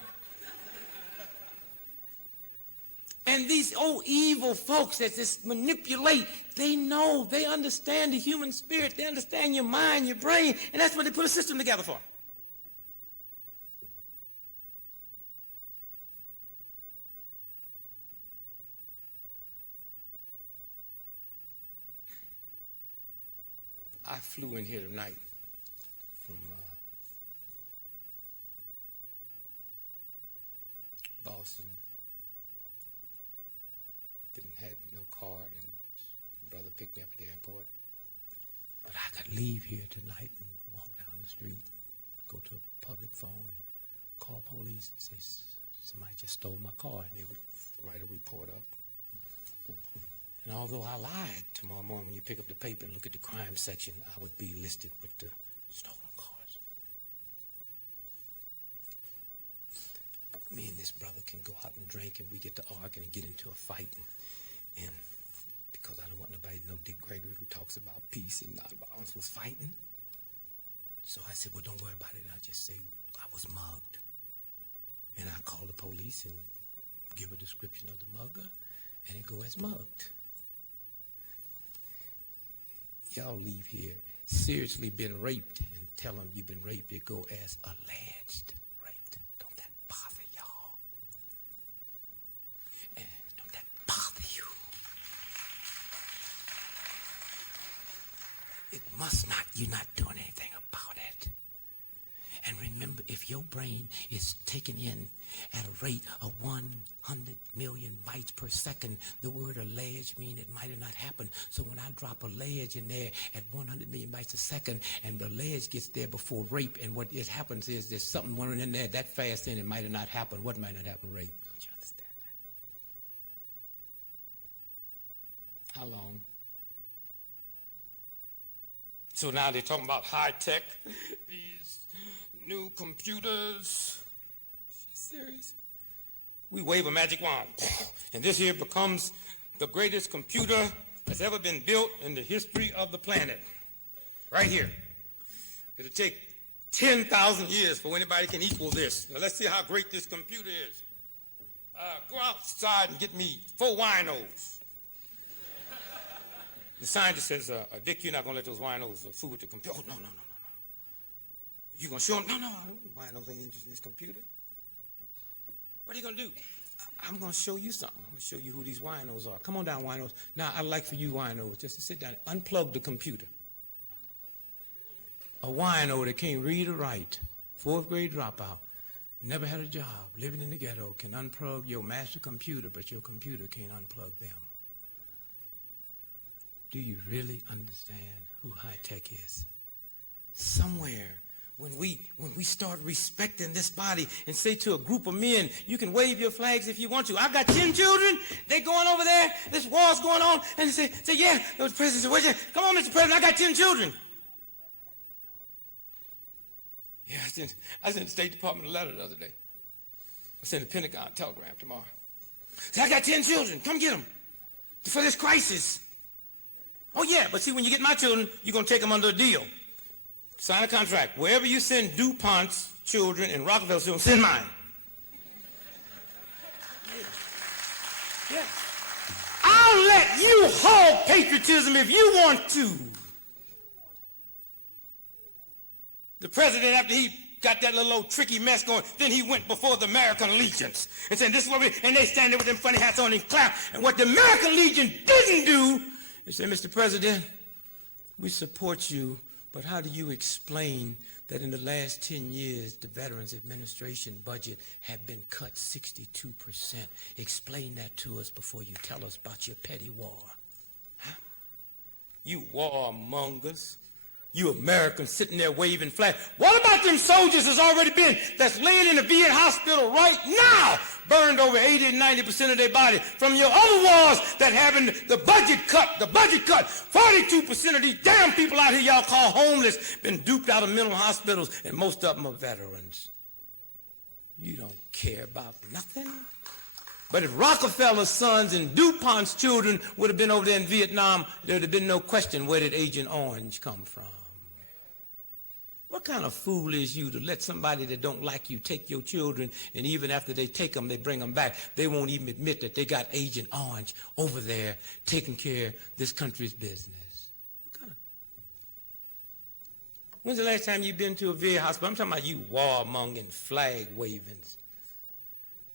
And these old evil folks that just manipulate, they know, they understand the human spirit, they understand your mind, your brain, and that's what they put a system together for. I flew in here tonight from Boston. Didn't have no car, and brother picked me up at the airport. But I could leave here tonight and walk down the street, go to a public phone and call police and say somebody just stole my car, and they would write a report up. And although I lied, tomorrow morning when you pick up the paper and look at the crime section, I would be listed with the stolen cars. Me and this brother can go out and drink, and we get to arguing and get into a fight. And because I don't want nobody to know Dick Gregory, who talks about peace and nonviolence, was fighting. So I said, well, don't worry about it. I just say I was mugged. And I call the police and give a description of the mugger, and it go as mugged. Y'all leave here seriously been raped and tell them you've been raped, it go as alleged raped. Don't that bother y'all? And don't that bother you? It must not, you're not doing anything about it. And remember, if your brain is taken in at a rate of 100 million bytes per second, the word alleged means it might have not happened. So when I drop alleged in there at 100 million bytes a second, and the alleged gets there before rape, and what it happens is there's something running in there that fast, and it might have not happened. What might not happen? Rape. Don't you understand that? How long? So now they're talking about high tech, these new computers. She's serious. We wave a magic wand, and this here becomes the greatest computer that's ever been built in the history of the planet. Right here. It'll take 10,000 years for anybody can equal this. Now let's see how great this computer is. Go outside and get me 4 winos. The scientist says, Dick, you're not going to let those winos fool with the computer. Oh, no. You going to show them? No, winos ain't interested in this computer. What are you going to do? I'm going to show you something. I'm going to show you who these winos are. Come on down, winos. Now, I'd like for you winos just to sit down and unplug the computer. A wino that can't read or write, 4th grade dropout, never had a job, living in the ghetto, can unplug your master computer, but your computer can't unplug them. Do you really understand who high tech is? Somewhere, when we start respecting this body and say to a group of men, you can wave your flags if you want to. I've got 10 children. They're going over there. This war's going on. And they say yeah. The president said, come on, Mr. President, I got 10 children. Yeah, I sent the State Department a letter the other day. I sent the Pentagon a telegram tomorrow. Said, I got 10 children. Come get them for this crisis. Oh, yeah, but see, when you get my children, you're going to take them under a deal. Sign a contract. Wherever you send DuPont's children and Rockefeller's children, send mine. Yeah. I'll let you hold patriotism if you want to. The president, after he got that little old tricky mess going, then he went before the American Legions and said, this is what we, and they stand there with them funny hats on and clap. And what the American Legion didn't do is say, Mr. President, we support you, but how do you explain that in the last 10 years, the Veterans Administration budget had been cut 62%? Explain that to us before you tell us about your petty war. Huh? You warmongers. You Americans sitting there waving flags. What about them soldiers that's laying in the VA hospital right now, burned over 80 and 90% of their body from your other wars that having the budget cut, 42% of these damn people out here y'all call homeless been duped out of mental hospitals, and most of them are veterans. You don't care about nothing. But if Rockefeller's sons and DuPont's children would have been over there in Vietnam, there would have been no question, where did Agent Orange come from? What kind of fool is you to let somebody that don't like you take your children, and even after they take them, they bring them back, they won't even admit that they got Agent Orange over there taking care of this country's business? When's the last time you've been to a VA hospital? I'm talking about you warmongering, flag waving.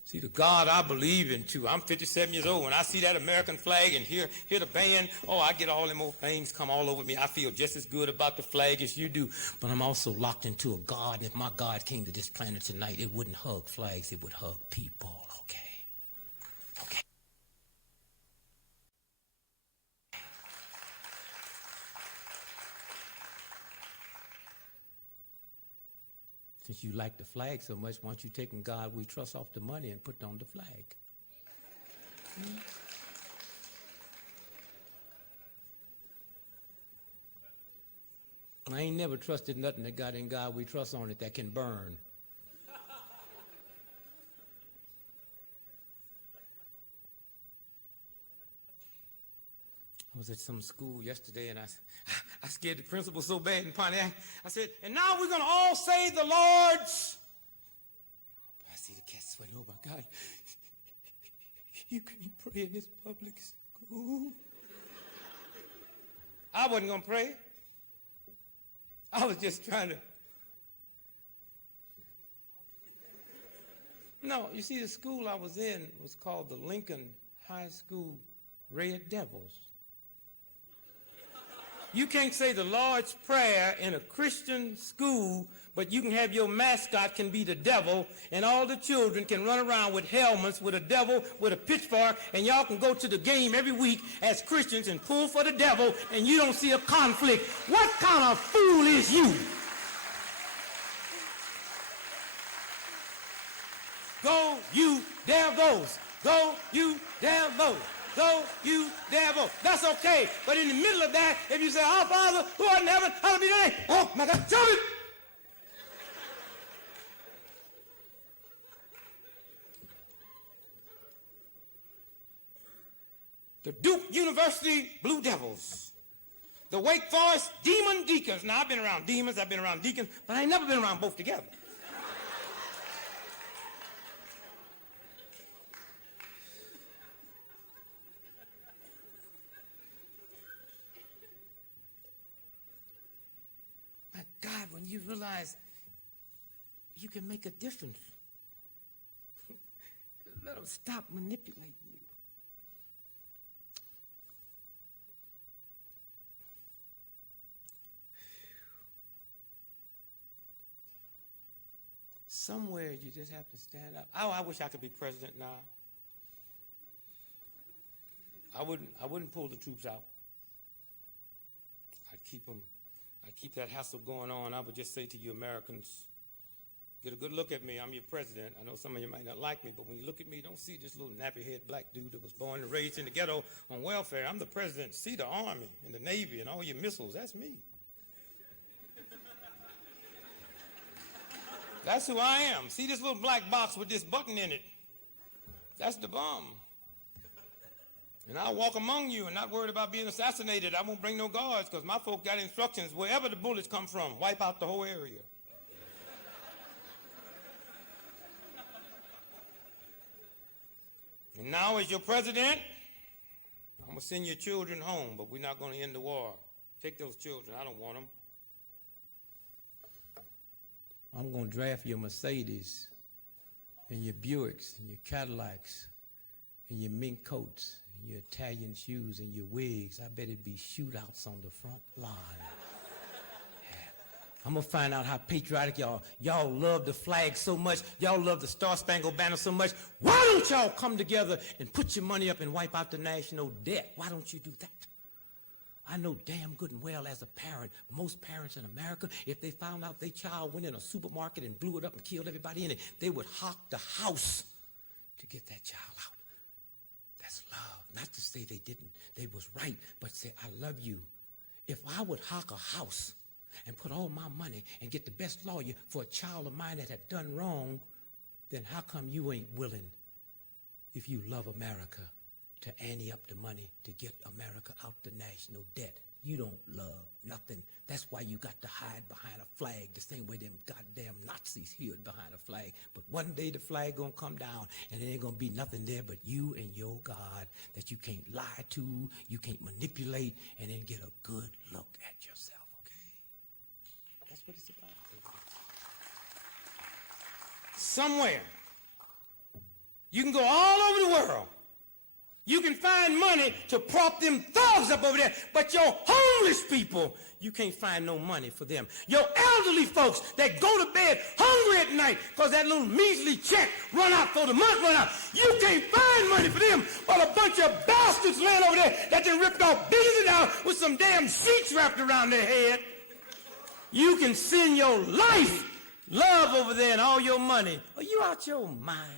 See, the God I believe in, too. I'm 57 years old. When I see that American flag and hear the band, I get all them old things come all over me. I feel just as good about the flag as you do. But I'm also locked into a God, and if my God came to this planet tonight, it wouldn't hug flags, it would hug people, okay? Okay. Since you like the flag so much, why don't you take God we trust off the money and put it on the flag? I ain't never trusted nothing that got in God we trust on it that can burn. I was at some school yesterday, and I scared the principal so bad in Pontiac. I said, and now we're going to all say the Lord's. I see the cats sweating. Oh, my God. You can't pray in this public school. I wasn't going to pray. I was just trying to. No, you see, the school I was in was called the Lincoln High School Red Devils. You can't say the Lord's Prayer in a Christian school, but you can have your mascot can be the devil, and all the children can run around with helmets, with a devil, with a pitchfork, and y'all can go to the game every week as Christians and pull for the devil, and you don't see a conflict. What kind of fool is you? Go, you devils. Go, you devils. Go, you devil. That's okay. But in the middle of that, if you say, Our Father, who art in heaven, hallowed be thy name. Oh, my God, show it. The Duke University Blue Devils. The Wake Forest Demon Deacons. Now, I've been around demons, I've been around deacons, but I ain't never been around both together. God, when you realize you can make a difference, let them stop manipulating you. Somewhere you just have to stand up. Oh, I wish I could be president now. I wouldn't pull the troops out. I'd keep them. I keep that hassle going on. I would just say to you Americans, get a good look at me. I'm your president. I know some of you might not like me, but when you look at me, don't see this little nappy-head black dude that was born and raised in the ghetto on welfare. I'm the president. See the Army and the Navy and all your missiles. That's me. That's who I am. See this little black box with this button in it? That's the bomb. And I'll walk among you and not worried about being assassinated. I won't bring no guards because my folk got instructions. Wherever the bullets come from, wipe out the whole area. And now as your president, I'm I'm going to send your children home, but we're not going to end the war. Take those children. I don't want them. I'm going to draft your Mercedes and your Buicks and your Cadillacs and your mink coats and your Italian shoes and your wigs. I bet it'd be shootouts on the front line. Yeah. I'm going to find out how patriotic y'all love the flag so much. Y'all love the Star-Spangled Banner so much. Why don't y'all come together and put your money up and wipe out the national debt? Why don't you do that? I know damn good and well as a parent, most parents in America, if they found out their child went in a supermarket and blew it up and killed everybody in it, they would hawk the house to get that child out. That's love. Not to say they didn't, they was right, but say, I love you. If I would hawk a house and put all my money and get the best lawyer for a child of mine that had done wrong, then how come you ain't willing, if you love America, to ante up the money to get America out the national debt? You don't love nothing. That's why you got to hide behind a flag, the same way them goddamn Nazis hid behind a flag. But one day the flag gonna come down and there ain't gonna be nothing there but you and your God that you can't lie to, you can't manipulate, and then get a good look at yourself, okay? That's what it's about, baby. Somewhere, you can go all over the world. You can find money to prop them thugs up over there, but your homeless people, you can't find no money for them. Your elderly folks that go to bed hungry at night because that little measly check run out for the month run out, you can't find money for them, but a bunch of bastards laying over there that done ripped off billions of dollars with some damn sheets wrapped around their head. You can send your life, love over there and all your money. Are you out your mind?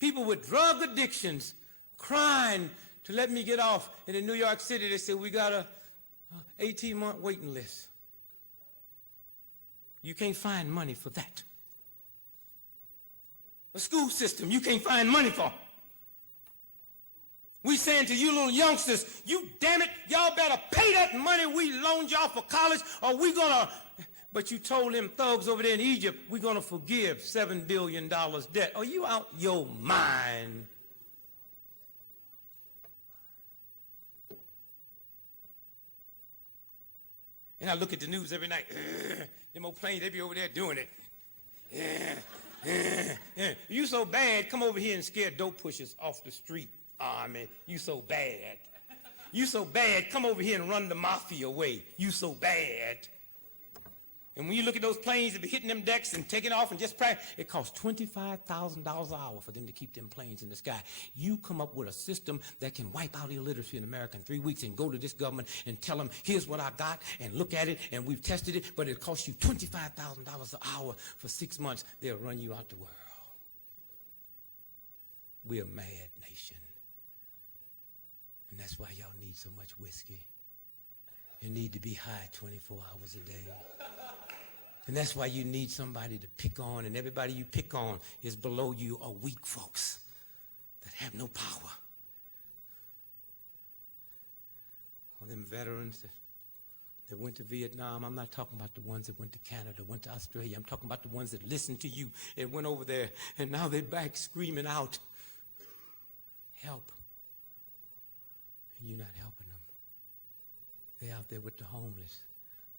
People with drug addictions crying to let me get off. And in New York City, they said, we got a 18-month waiting list. You can't find money for that. A school system you can't find money for. We saying to you little youngsters, you damn it, y'all better pay that money we loaned y'all for college, or we gonna... But you told them thugs over there in Egypt, we're going to forgive $7 billion debt. Are you out your mind? And I look at the news every night. Them old planes, they be over there doing it. You so bad, come over here and scare dope pushers off the street, Army. You so bad. You so bad, come over here and run the mafia away. You so bad. And when you look at those planes that be hitting them decks and taking off and just practice, it costs $25,000 an hour for them to keep them planes in the sky. You come up with a system that can wipe out illiteracy in America in 3 weeks and go to this government and tell them, here's what I got, and look at it, and we've tested it, but it costs you $25,000 an hour for 6 months. They'll run you out the world. We're a mad nation. And that's why y'all need so much whiskey. You need to be high 24 hours a day. And that's why you need somebody to pick on, and everybody you pick on is below you are weak folks that have no power. All them veterans that went to Vietnam, I'm not talking about the ones that went to Canada, went to Australia. I'm talking about the ones that listened to you and went over there, and now they're back screaming out, help. And you're not helping them. They're out there with the homeless.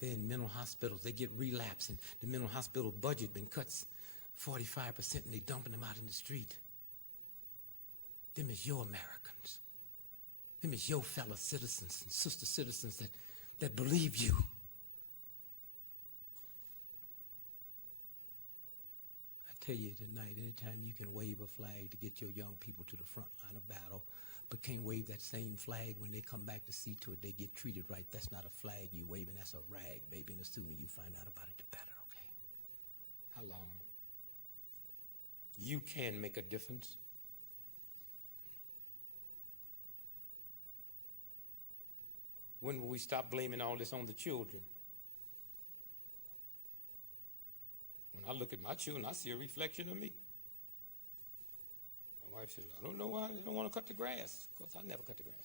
They're in mental hospitals. They get relapse, and the mental hospital budget been cut 45%, and they dumping them out in the street. Them is your Americans. Them is your fellow citizens and sister citizens that believe you. I tell you tonight, anytime you can wave a flag to get your young people to the front line of battle, but can't wave that same flag when they come back to see to it they get treated right. That's not a flag you waving, that's a rag, baby. And the sooner you find out about it, the better, okay? How long? You can make a difference. When will we stop blaming all this on the children? When I look at my children, I see a reflection of me. My wife says, I don't know why they don't want to cut the grass. Of course, I never cut the grass.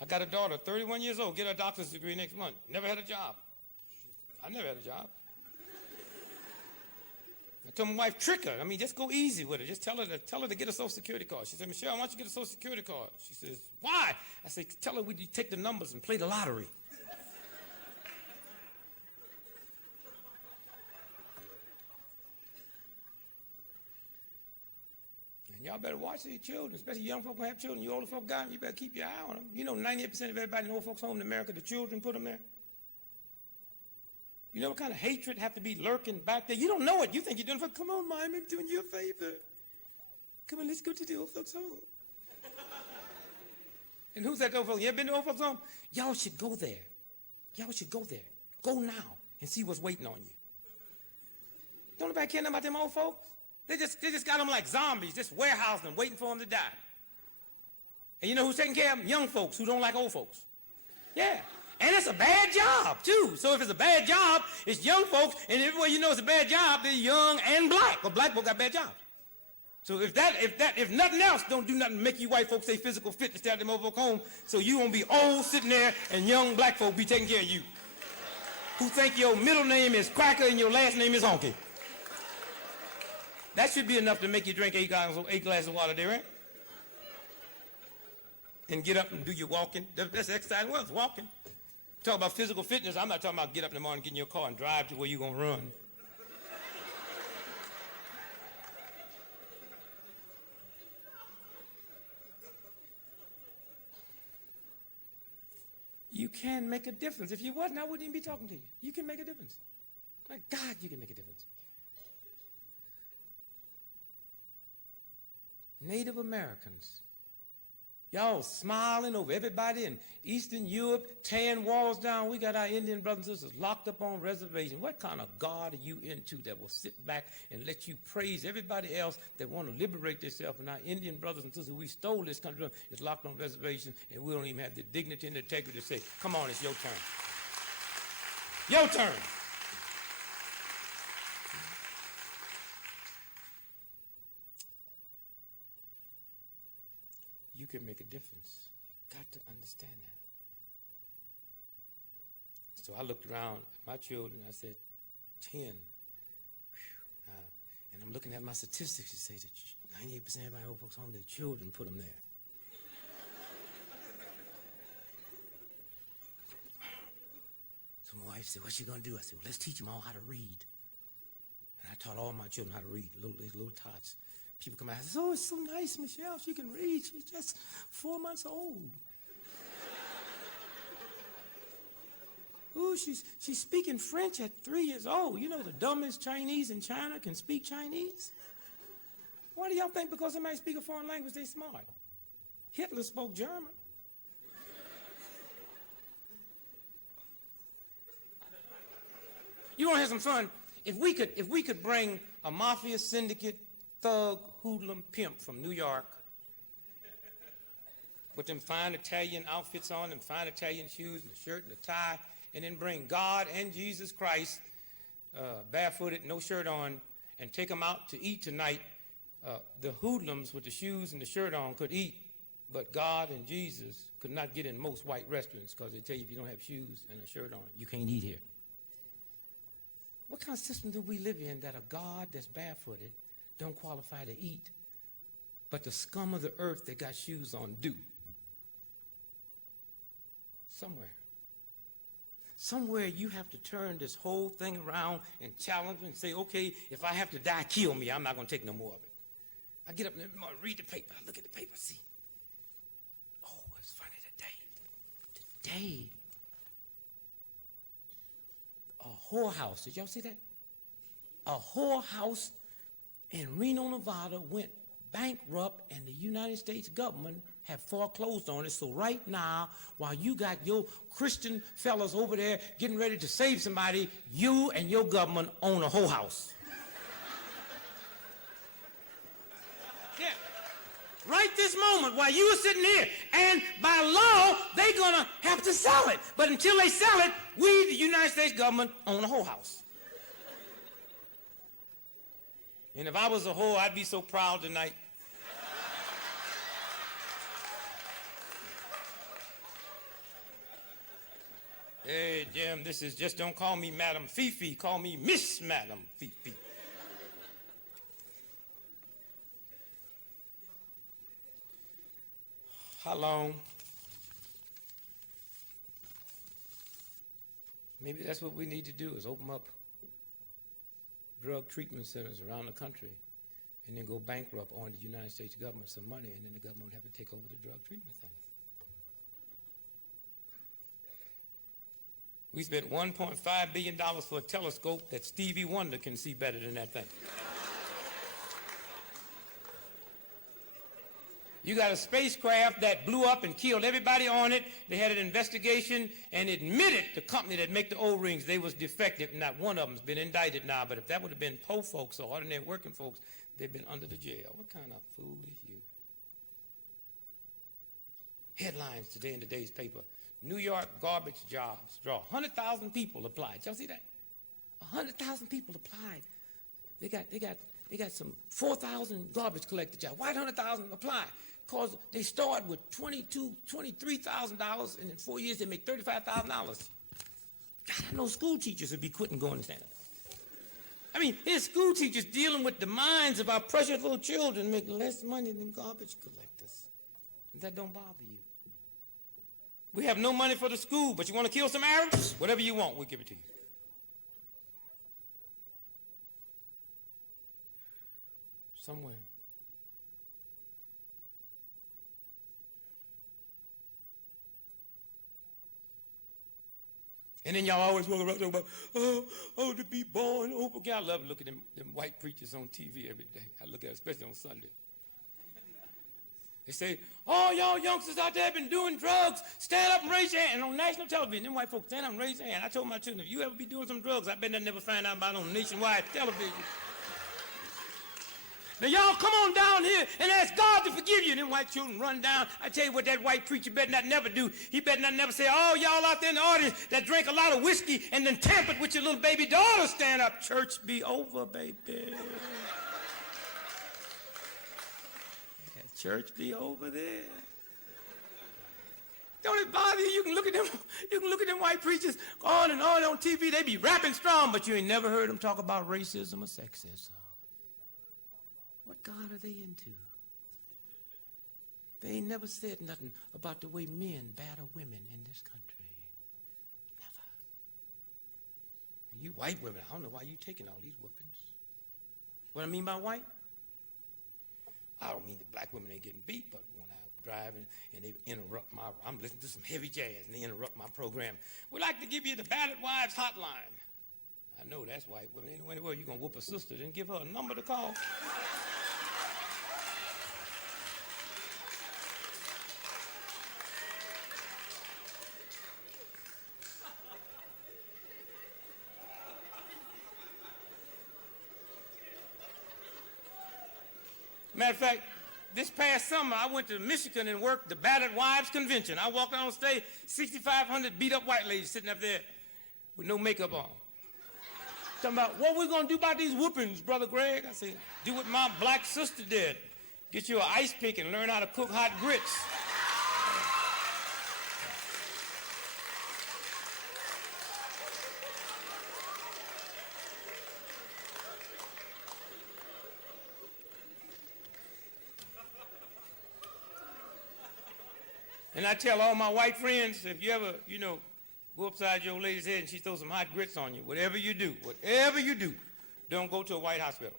I got a daughter, 31 years old, get her doctor's degree next month. Never had a job. I never had a job. I told my wife, trick her. I mean, just go easy with her. Just tell her to get a Social Security card. She said, Michelle, why don't you get a Social Security card? She says, why? I said, tell her we take the numbers and play the lottery. And y'all better watch your children, especially young folk who have children. You older folk got them, you better keep your eye on them. You know 98% of everybody in old folks' home in America, the children put them there. You know what kind of hatred have to be lurking back there? You don't know it. You think you're doing it. Come on, Mom, I'm doing you a favor. Come on, let's go to the old folks' home. And who's at the old folks? You ever been to old folks' home? Y'all should go there. Y'all should go there. Go now and see what's waiting on you. Don't nobody care nothing about them old folks? They just got them like zombies, just warehousing them, waiting for them to die. And you know who's taking care of them? Young folks who don't like old folks. Yeah. And it's a bad job, too. So if it's a bad job, it's young folks, and everywhere you know it's a bad job, they're young and black. But black folks got bad jobs. So if nothing else, don't do nothing to make you white folks say physical fitness, stay out them old folk home, so you won't be old sitting there and young black folk be taking care of you. Who think your middle name is Cracker and your last name is Honky. That should be enough to make you drink 8 glasses of water there, right? And get up and do your walking. That's exercise. Well, it's walking. Talk about physical fitness. I'm not talking about get up in the morning, get in your car and drive to where you're going to run. You can make a difference. If you wasn't, I wouldn't even be talking to you. You can make a difference. My God, you can make a difference. Native Americans. Y'all smiling over everybody in Eastern Europe, tearing walls down. We got our Indian brothers and sisters locked up on reservations. What kind of God are you into that will sit back and let you praise everybody else that want to liberate themselves? And our Indian brothers and sisters, we stole this country, is locked on reservations, and we don't even have the dignity and the integrity to say, come on, it's your turn. Your turn. You can make a difference. You've got to understand that. So I looked around at my children, I said, 10. And I'm looking at my statistics. It says that 98% of everybody old folks home, their children put them there. So my wife said, what you going to do? I said, well, let's teach them all how to read. And I taught all my children how to read, little tots. People come out and say, oh, it's so nice, Michelle. She can read. She's just 4 months old. Oh, she's speaking French at 3 years old. You know, the dumbest Chinese in China can speak Chinese. Why do y'all think because somebody speak a foreign language, they smart? Hitler spoke German. You want to have some fun? If we could bring a mafia syndicate, thug, hoodlum, pimp from New York with them fine Italian outfits on, them fine Italian shoes and the shirt and the tie, and then bring God and Jesus Christ barefooted, no shirt on, and take them out to eat tonight. The hoodlums with the shoes and the shirt on could eat, but God and Jesus could not get in most white restaurants because they tell you if you don't have shoes and a shirt on, you can't eat here. What kind of system do we live in that a God that's barefooted don't qualify to eat, but the scum of the earth that got shoes on do? Somewhere you have to turn this whole thing around and challenge and say, okay, if I have to die, kill me. I'm not going to take no more of it. I get up and read the paper. I look at the paper, see. Oh, it's funny today. A whorehouse. Did y'all see that? A whorehouse in Reno, Nevada went bankrupt, and the United States government have foreclosed on it. So right now, while you got your Christian fellas over there getting ready to save somebody, you and your government own a whorehouse. Yeah. Right this moment, while you are sitting here, and by law, they're going to have to sell it. But until they sell it, we, the United States government, own a whorehouse. And if I was a whore, I'd be so proud tonight. Hey, Jim, this is just, don't call me Madam Fifi, call me Miss Madam Fifi. how long? Maybe that's what we need to do, is open up drug treatment centers around the country and then go bankrupt, owing the United States government some money, and then the government would have to take over the drug treatment centers. We spent $1.5 billion for a telescope that Stevie Wonder can see better than that thing. You got a spacecraft that blew up and killed everybody on it. They had an investigation and admitted the company that make the O-rings, they was defective. Not one of them's been indicted now, but if that would have been poor folks or ordinary working folks, they'd been under the jail. What kind of fool is you? Headlines today in today's paper. New York garbage jobs draw. 100,000 people applied. Y'all see that? 100,000 people applied. They got some 4,000 garbage collector jobs. Why 100,000 apply? Because they start with $23,000, and in 4 years they make $35,000. God, I know school teachers would be quitting going to stand up. I mean, here's school teachers dealing with the minds of our precious little children, make less money than garbage collectors. And that don't bother you. We have no money for the school, but you want to kill some Arabs? Whatever you want, we'll give it to you. Somewhere. And then y'all always walk around talking about, oh, to be born over again. I love looking at them white preachers on TV every day. I look at it, especially on Sunday. They say, oh, y'all youngsters out there been doing drugs, stand up and raise your hand. And on national television, them white folks stand up and raise their hand. I told my children, if you ever be doing some drugs, I bet they'll never find out about it on nationwide television. Now, y'all come on down here and ask God to forgive you. And them white children run down. I tell you what that white preacher better not never do. He better not never say, oh, y'all out there in the audience that drink a lot of whiskey and then tampered with your little baby daughter, stand up. Church be over, baby. Church be over there. Don't it bother you? You can look at them. You can look at them white preachers on and on TV. They be rapping strong, but you ain't never heard them talk about racism or sexism. What God are they into? They ain't never said nothing about the way men batter women in this country. Never. And you white women, I don't know why you taking all these whoopings. What I mean by white? I don't mean that black women ain't getting beat, but when I'm driving and they interrupt I'm listening to some heavy jazz and they interrupt my program. We'd like to give you the battered wives hotline. I know that's white women. Anywhere you're going to whoop a sister, then give her a number to call. Matter of fact, this past summer, I went to Michigan and worked the Battered Wives Convention. I walked on stage, 6,500 beat-up white ladies sitting up there with no makeup on. Talking about, what we going to do about these whoopings, Brother Greg? I said, do what my black sister did. Get you an ice pick and learn how to cook hot grits. And I tell all my white friends, if you ever, go upside your lady's head and she throws some hot grits on you, whatever you do, don't go to a white hospital.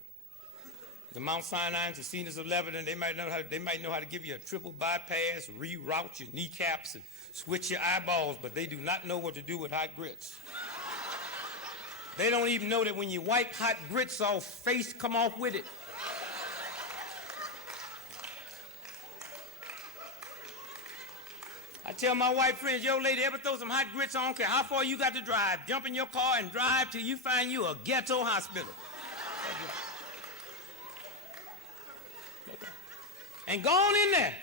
The Mount Sinai's, the Cedars of Lebanon, they might know how to give you a triple bypass, reroute your kneecaps, and switch your eyeballs, but they do not know what to do with hot grits. They don't even know that when you wipe hot grits off, face come off with it. I tell my white friends, yo, lady, ever throw some hot grits on, I don't care how far you got to drive, jump in your car and drive till you find you a ghetto hospital. And go on in there.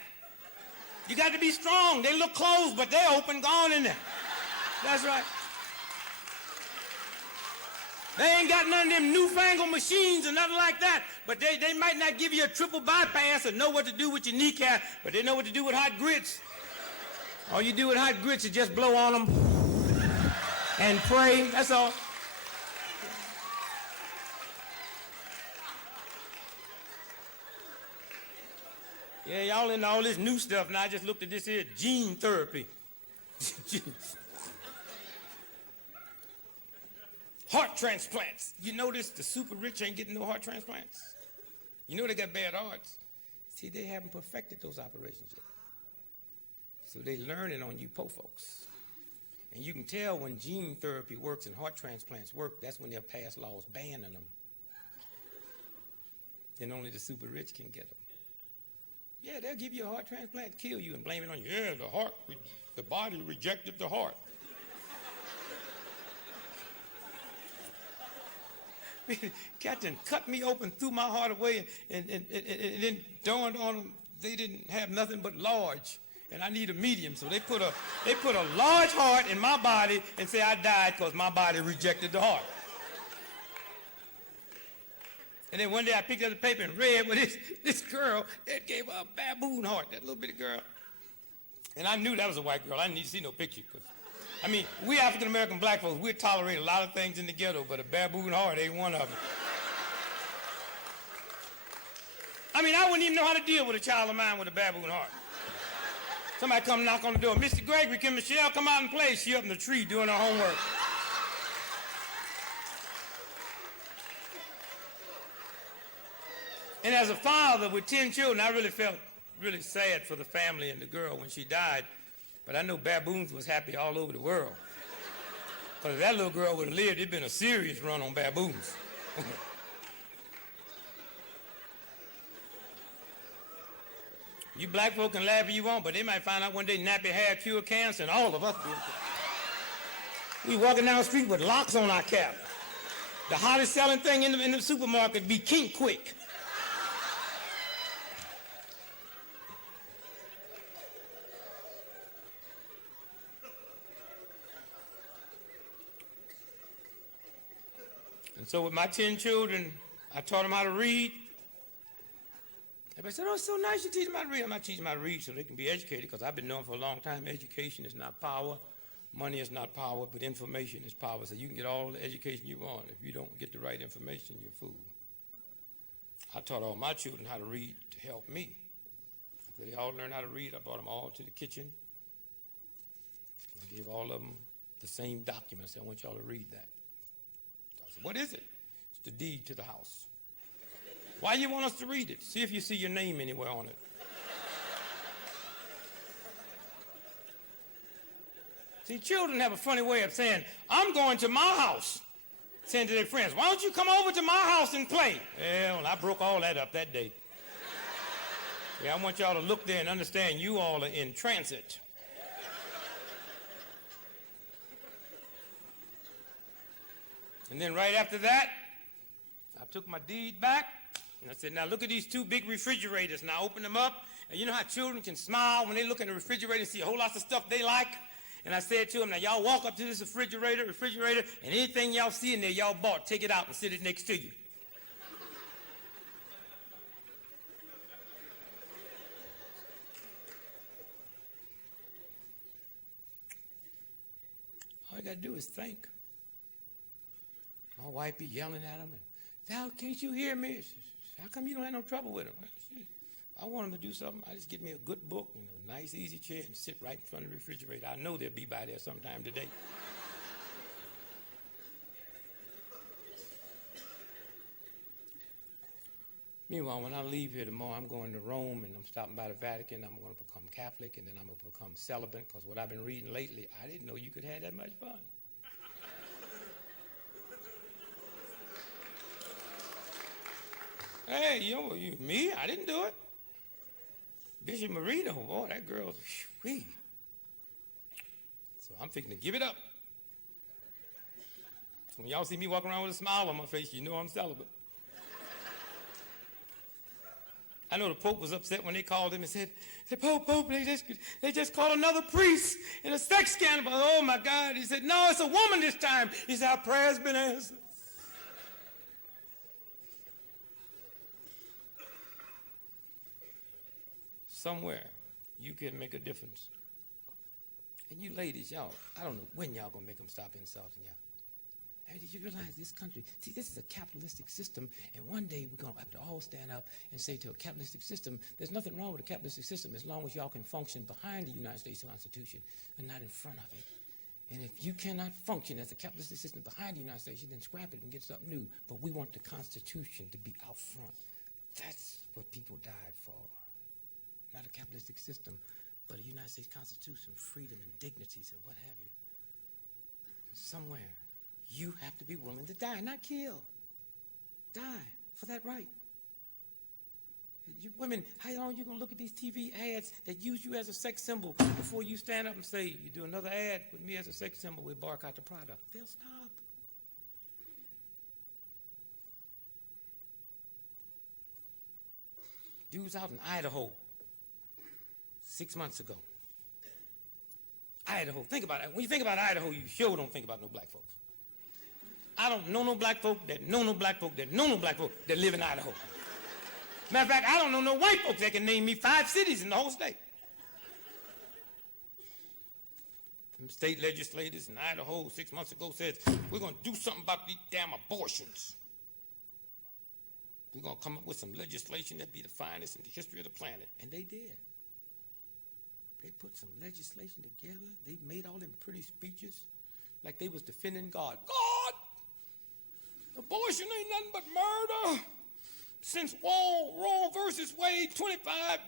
You got to be strong. They look closed, but they're open. Go on in there. That's right. They ain't got none of them newfangled machines or nothing like that, but they might not give you a triple bypass or know what to do with your kneecap, but they know what to do with hot grits. All you do with hot grits is just blow on them and pray. That's all. Yeah, y'all into all this new stuff. Now I just looked at this here, gene therapy. Heart transplants. You notice the super rich ain't getting no heart transplants? You know they got bad hearts. See, they haven't perfected those operations yet. So they learning on you poor folks. And you can tell when gene therapy works and heart transplants work, that's when they'll pass laws banning them. Then only the super rich can get them. Yeah, they'll give you a heart transplant, kill you, and blame it on you. Yeah, the body rejected the heart. Captain cut me open, threw my heart away, and then dawned on them they didn't have nothing but large, and I need a medium. So they put a large heart in my body and say I died because my body rejected the heart. And then one day I picked up the paper and read where this girl, that gave her a baboon heart, that little bitty girl. And I knew that was a white girl. I didn't need to see no picture. I mean, we African-American black folks, we tolerate a lot of things in the ghetto, but a baboon heart ain't one of them. I mean, I wouldn't even know how to deal with a child of mine with a baboon heart. Somebody come knock on the door. Mr. Gregory, can Michelle come out and play? She up in the tree doing her homework. And as a father with 10 children, I really felt really sad for the family and the girl when she died. But I know baboons was happy all over the world. Because if that little girl would have lived, it'd been a serious run on baboons. You black folk can laugh if you want, but they might find out one day nappy hair cure cancer and all of us be. We walking down the street with locks on our cap. The hottest selling thing in the supermarket be Kink Quick. And so with my 10 children, I taught them how to read. Everybody said, oh, it's so nice you teach them how to read. I'm not teaching them how to read so they can be educated, because I've been knowing for a long time education is not power, money is not power, but information is power. So you can get all the education you want. If you don't get the right information, you're a fool. I taught all my children how to read to help me. After they all learned how to read, I brought them all to the kitchen. I gave all of them the same document. I said, I want y'all to read that. I said, what is it? It's the deed to the house. Why you want us to read it? See if you see your name anywhere on it. See, children have a funny way of saying, I'm going to my house. Saying to their friends, why don't you come over to my house and play? Well, I broke all that up that day. Yeah, I want y'all to look there and understand you all are in transit. And then right after that, I took my deed back, and I said, now look at these two big refrigerators. Now open them up, and you know how children can smile when they look in the refrigerator and see a whole lot of stuff they like? And I said to them, now y'all walk up to this refrigerator, and anything y'all see in there y'all bought, take it out and sit it next to you. All you got to do is think. My wife be yelling at him, and, Dad, can't you hear me? She says, how come you don't have no trouble with him? I want him to do something. I just get me a good book and a nice, easy chair and sit right in front of the refrigerator. I know they'll be by there sometime today. Meanwhile, when I leave here tomorrow, I'm going to Rome, and I'm stopping by the Vatican. I'm going to become Catholic, and then I'm going to become celibate, because what I've been reading lately, I didn't know you could have that much fun. Hey, me? I didn't do it. Bishop Marino, boy, that girl's whee. So I'm fixing to give it up. So when y'all see me walking around with a smile on my face, you know I'm celibate. I know the Pope was upset when they called him and said, Pope, they just called another priest in a sex scandal. Oh, my God. He said, no, it's a woman this time. He said, our prayer's been answered. Somewhere you can make a difference. And you ladies, y'all, I don't know when y'all gonna make them stop insulting y'all. Hey, did you realize this country, see, this is a capitalistic system, and one day we're going to have to all stand up and say to a capitalistic system, there's nothing wrong with a capitalistic system as long as y'all can function behind the United States Constitution and not in front of it. And if you cannot function as a capitalistic system behind the United States, then scrap it and get something new. But we want the Constitution to be out front. That's what people died for. Not a capitalistic system, but a United States Constitution, freedom and dignities and what have you. Somewhere, you have to be willing to die, not kill. Die for that right. You women, how long you going to look at these TV ads that use you as a sex symbol before you stand up and say, you do another ad with me as a sex symbol, we'll boycott the product? They'll stop. Dudes out in Idaho 6 months ago. Idaho, think about it. When you think about Idaho, you sure don't think about no black folks. I don't know no black folk that know no black folk that know no black folk that live in Idaho. Matter of fact, I don't know no white folks that can name me 5 cities in the whole state. Some state legislators in Idaho 6 months ago said, we're going to do something about these damn abortions. We're going to come up with some legislation that be the finest in the history of the planet. And they did. They put some legislation together. They made all them pretty speeches like they was defending God. God! Abortion ain't nothing but murder. Since Roe versus Wade, 25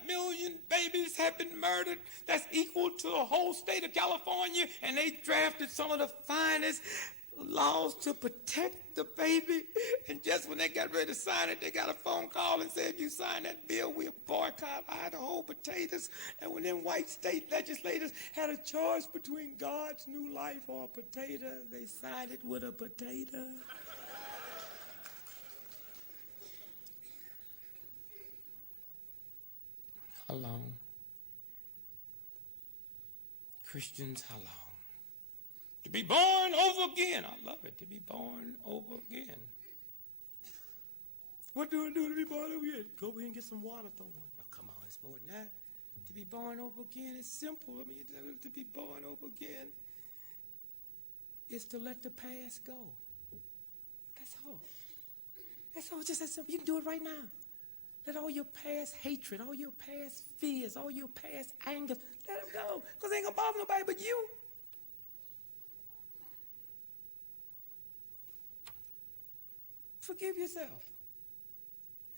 million babies have been murdered. That's equal to the whole state of California. And they drafted some of the finest laws to protect the baby. And just when they got ready to sign it, they got a phone call and said, if you sign that bill, we'll boycott Idaho potatoes. And when them white state legislators had a choice between God's new life or a potato, they sided with a potato. How long? Christians, how long? To be born over again. I love it. To be born over again. What do I do to be born over again? Go over here and get some water thrown on. Now, come on, it's more than that. To be born over again is simple. I mean, to be born over again is to let the past go. That's all. That's all. Just that simple. You can do it right now. Let all your past hatred, all your past fears, all your past anger, let them go. Because they ain't going to bother nobody but you. Forgive yourself.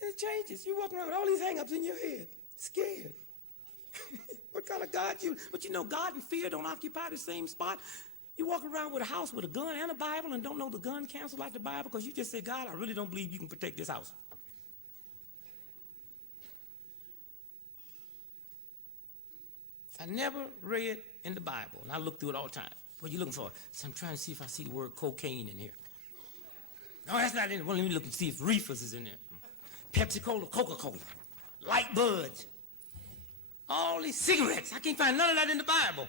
And it changes. You walk around with all these hang-ups in your head, scared. What kind of God you? But you know, God and fear don't occupy the same spot. You walk around with a house with a gun and a Bible and don't know the gun cancels like the Bible because you just say, God, I really don't believe you can protect this house. I never read in the Bible, and I look through it all the time. What are you looking for? So I'm trying to see if I see the word cocaine in here. No, that's not in it. Well, let me look and see if reefers is in there. Pepsi-Cola, Coca-Cola, light buds, all these cigarettes. I can't find none of that in the Bible.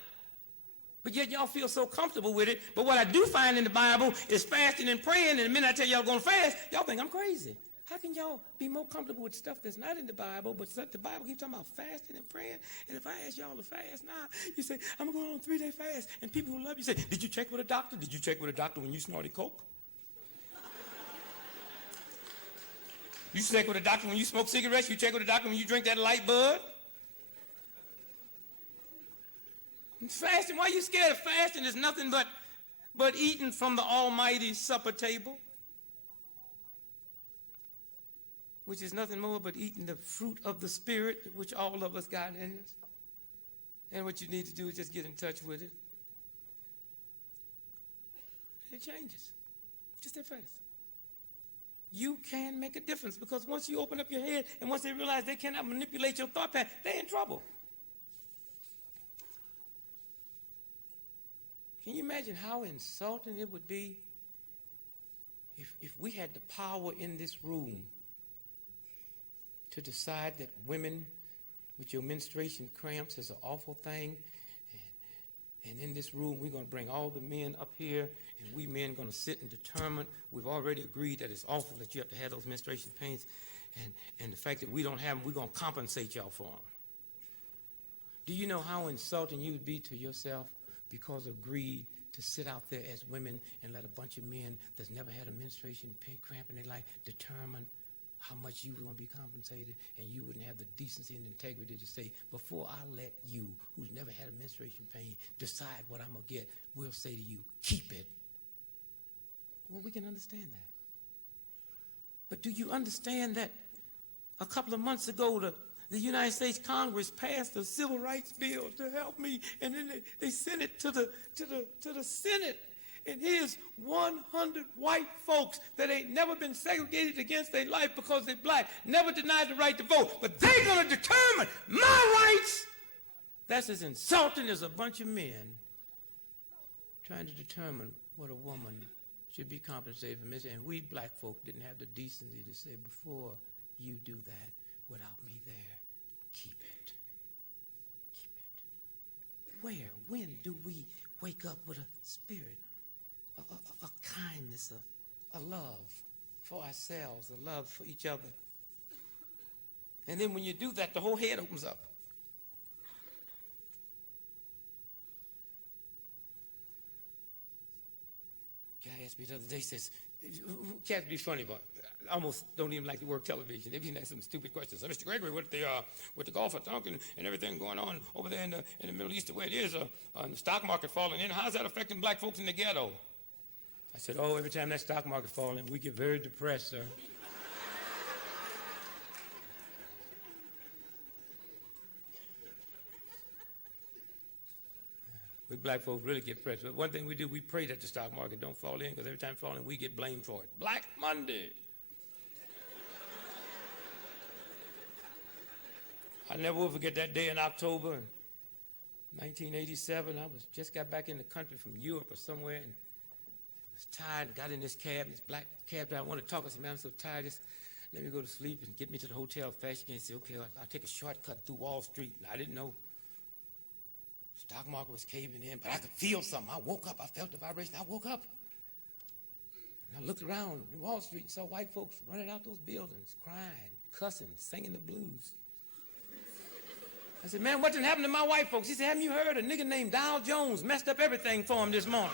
But yet y'all feel so comfortable with it. But what I do find in the Bible is fasting and praying, and the minute I tell y'all going to fast, y'all think I'm crazy. How can y'all be more comfortable with stuff that's not in the Bible, but the Bible keeps talking about fasting and praying? And if I ask y'all to fast now, you say, I'm going on a 3-day fast. And people who love you say, did you check with a doctor? Did you check with a doctor when you snorted coke? You check with a doctor when you smoke cigarettes? You check with a doctor when you drink that light bud? And fasting, why are you scared of fasting? It's nothing but eating from the almighty supper table, which is nothing more but eating the fruit of the Spirit, which all of us got in us. And what you need to do is just get in touch with it. It changes. Just that fast. You can make a difference because once you open up your head and once they realize they cannot manipulate your thought pattern, they're in trouble. Can you imagine how insulting it would be if we had the power in this room to decide that women with your menstruation cramps is an awful thing, and in this room we're going to bring all the men up here, and we men going to sit and determine, we've already agreed that it's awful that you have to have those menstruation pains, and the fact that we don't have them, we're going to compensate y'all for them. Do you know how insulting you would be to yourself because of greed to sit out there as women and let a bunch of men that's never had a menstruation pain cramp in their life determine how much you were going to be compensated, and you wouldn't have the decency and integrity to say, before I let you, who's never had a menstruation pain, decide what I'm going to get, we'll say to you, keep it. Well, we can understand that. But do you understand that a couple of months ago, the United States Congress passed a civil rights bill to help me, and then they sent it to the Senate. And here's 100 white folks that ain't never been segregated against their life because they're black, never denied the right to vote, but they're going to determine my rights. That's as insulting as a bunch of men trying to determine what a woman should be compensated for missing. And we black folk didn't have the decency to say, before you do that without me there, keep it. Keep it. Where, when do we wake up with a spirit, a kindness, a love for ourselves, a love for each other? And then when you do that, the whole head opens up. Guy asked me the other day, says, cats be funny, but I almost don't even like the word television. They even ask some stupid questions. So, Mr. Gregory, with the Gulf of Tonkin and everything going on over there in the Middle East, the way it is, the stock market falling in, how's that affecting black folks in the ghetto? I said, oh, every time that stock market falls in, we get very depressed, sir. We black folks really get depressed. But one thing we do, we pray that the stock market don't fall in, because every time it falls in, we get blamed for it. Black Monday. I never will forget that day in October in 1987. I just got back in the country from Europe or somewhere, and was tired, got in this cab, this black cab driver. I wanted to talk. I said, man, I'm so tired, just let me go to sleep and get me to the hotel fast. He said, okay, I'll take a shortcut through Wall Street. And I didn't know. Stock market was caving in, but I could feel something. I woke up, I felt the vibration. I woke up. And I looked around in Wall Street and saw white folks running out those buildings, crying, cussing, singing the blues. I said, man, what done happened to my white folks? He said, haven't you heard? A nigga named Dow Jones messed up everything for him this morning.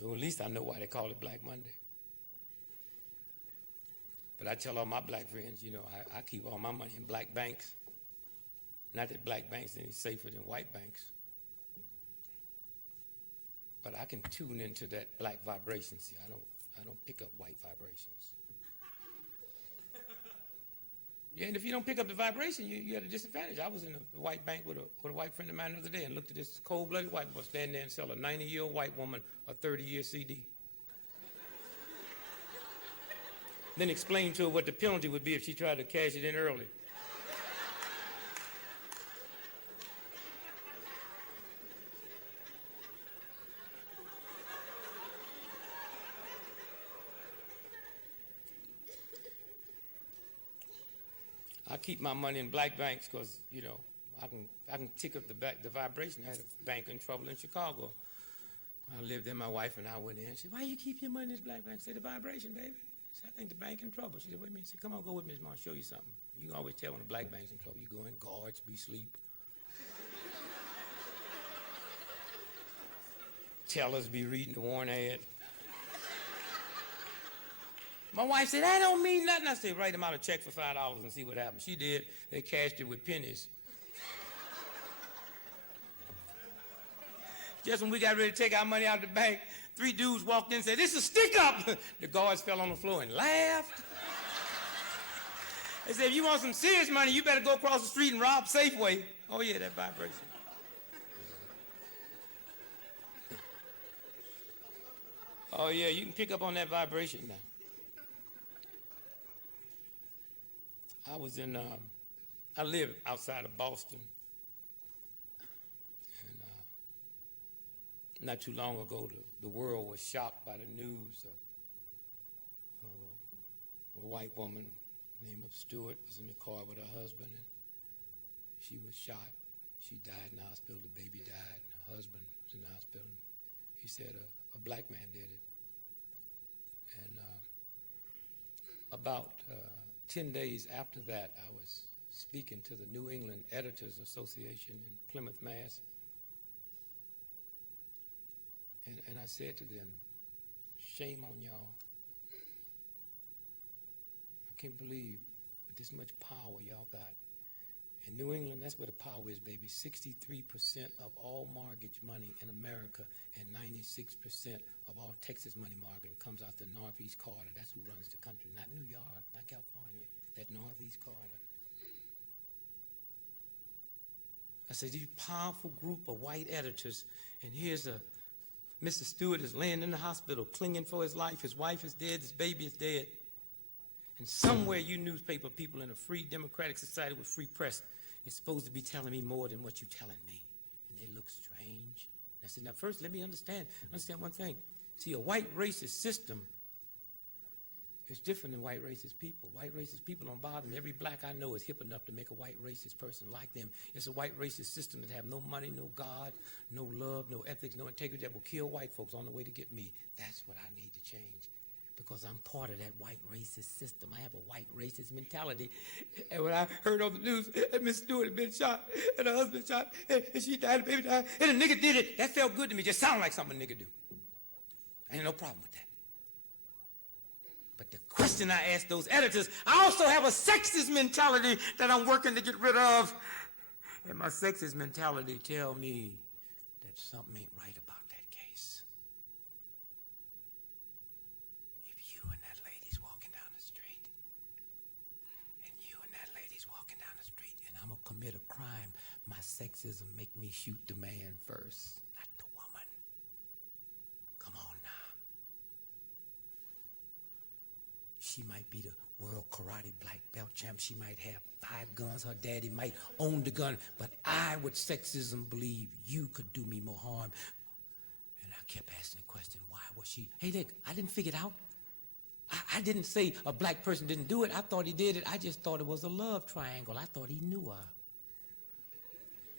So at least I know why they call it Black Monday. But I tell all my black friends, you know, I keep all my money in black banks. Not that black banks are any safer than white banks. But I can tune into that black vibration. See, I don't pick up white vibrations. Yeah, and if you don't pick up the vibration, you're at a disadvantage. I was in a white bank with a white friend of mine the other day and looked at this cold-blooded white boy stand there and sell a 90-year-old white woman a 30-year CD. Then explain to her what the penalty would be if she tried to cash it in early. I keep my money in black banks because, you know, I can tick up the vibration. I had a bank in trouble in Chicago. I lived there, my wife and I went in. She said, why you keep your money in this black bank? I said, the vibration, baby. I said, I think the bank in trouble. She said, wait a minute. I said, come on, go with me, I'll show you something. You can always tell when the black bank's in trouble. You go in, guards be asleep. Tellers be reading the warrant ad. My wife said, that don't mean nothing. I said, write them out a check for $5 and see what happens. She did. They cashed it with pennies. Just when we got ready to take our money out of the bank, 3 dudes walked in and said, this is a stick-up. The guards fell on the floor and laughed. They said, if you want some serious money, you better go across the street and rob Safeway. Oh, yeah, that vibration. Oh, yeah, you can pick up on that vibration now. I live outside of Boston. And not too long ago, the world was shocked by the news of a white woman named Stewart was in the car with her husband, and she was shot. She died in the hospital. The baby died, and her husband was in the hospital. He said a black man did it. And about 10 days after that, I was speaking to the New England Editors Association in Plymouth, Mass. And I said to them, shame on y'all. I can't believe with this much power y'all got. In New England, that's where the power is, baby. 63% of all mortgage money in America and 96% of all Texas money market comes out the Northeast Corridor. That's who runs the country. Not New York, not California, that Northeast Corridor. I said, these powerful group of white editors, and here's Mr. Stewart is laying in the hospital, clinging for his life. His wife is dead, his baby is dead. And somewhere you newspaper people in a free democratic society with free press is supposed to be telling me more than what you're telling me. And they look strange. I said, now first let me understand one thing. See, a white racist system is different than white racist people. White racist people don't bother me. Every black I know is hip enough to make a white racist person like them. It's a white racist system that have no money, no God, no love, no ethics, no integrity, that will kill white folks on the way to get me. That's what I need to change, because I'm part of that white racist system. I have a white racist mentality. And when I heard on the news that Miss Stewart had been shot, and her husband shot, and she died, the baby died, and a nigga did it, that felt good to me. Just sounded like something a nigga do. Ain't no problem with that. But the question I asked those editors, I also have a sexist mentality that I'm working to get rid of. And my sexist mentality tell me that something ain't right about that case. If you and that lady's walking down the street, and you and that lady's walking down the street, and I'm going to commit a crime, my sexism make me shoot the man first, not the woman. Come on now. She might be the world karate black belt champ. She might have 5 guns. Her daddy might own the gun. But I, with sexism, believe you could do me more harm. And I kept asking the question, why was she? Hey, look, I didn't figure it out. I didn't say a black person didn't do it. I thought he did it. I just thought it was a love triangle. I thought he knew her.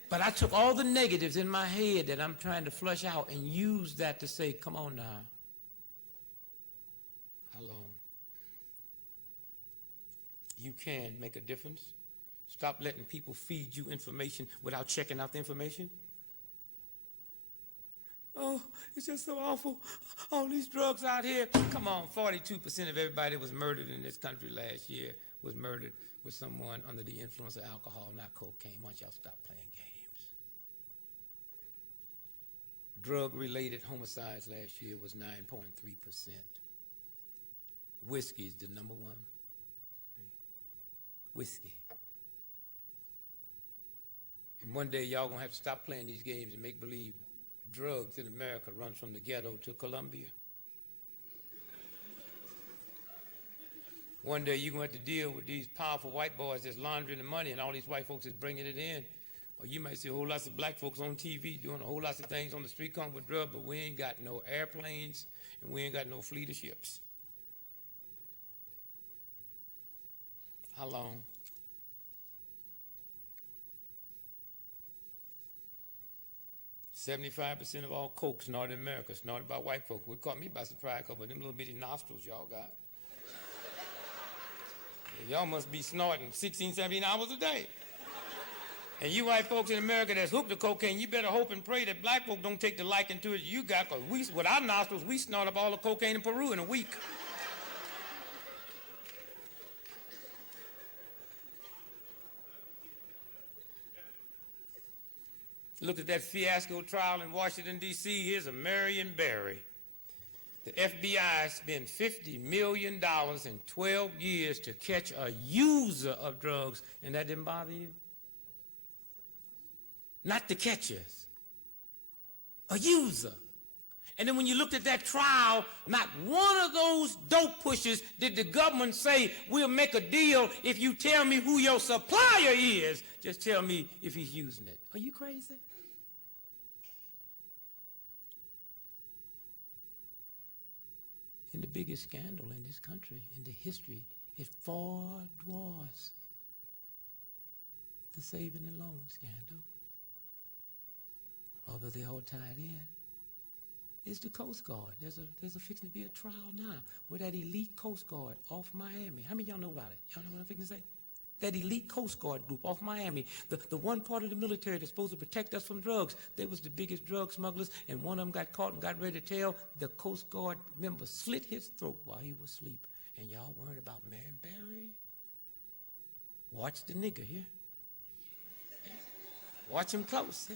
But I took all the negatives in my head that I'm trying to flush out and used that to say, come on now. How long? You can make a difference. Stop letting people feed you information without checking out the information. Oh, it's just so awful. All these drugs out here. Come on, 42% of everybody that was murdered in this country last year was murdered with someone under the influence of alcohol, not cocaine. Why don't y'all stop playing games? Drug-related homicides last year was 9.3%. Whiskey is the number one. Whiskey. And one day y'all gonna have to stop playing these games and make believe drugs in America runs from the ghetto to Colombia. One day you're gonna have to deal with these powerful white boys that's laundering the money and all these white folks is bringing it in. Or you might see a whole lot of black folks on TV doing a whole lot of things on the street coming with drugs, but we ain't got no airplanes and we ain't got no fleet of ships. How long? .75% of all coke snorted in America snorted by white folks. What caught me by surprise because of them little bitty nostrils y'all got. Y'all must be snorting 16, 17 hours a day. And you white folks in America that's hooked to cocaine, you better hope and pray that black folks don't take the liking to it you got, because with our nostrils, we snort up all the cocaine in Peru in a week. Look at that fiasco trial in Washington, D.C. Here's a Marion Barry. The FBI spent $50 million in 12 years to catch a user of drugs, and that didn't bother you? Not the catchers, a user. And then when you looked at that trial, not one of those dope pushers did the government say, we'll make a deal if you tell me who your supplier is. Just tell me if he's using it. Are you crazy? And the biggest scandal in this country, in the history, it far dwarfs the saving and loan scandal. Although they all tied in. is the Coast Guard. There's a fixing to be a trial now with that elite Coast Guard off Miami. How many of y'all know about it? Y'all know what I'm fixing to say? That elite Coast Guard group off Miami, the one part of the military that's supposed to protect us from drugs. They was the biggest drug smugglers, and one of them got caught and got ready to tell. The Coast Guard member slit his throat while he was asleep. And y'all worried about Man Barry? Watch the nigga here. Watch him close. Yeah?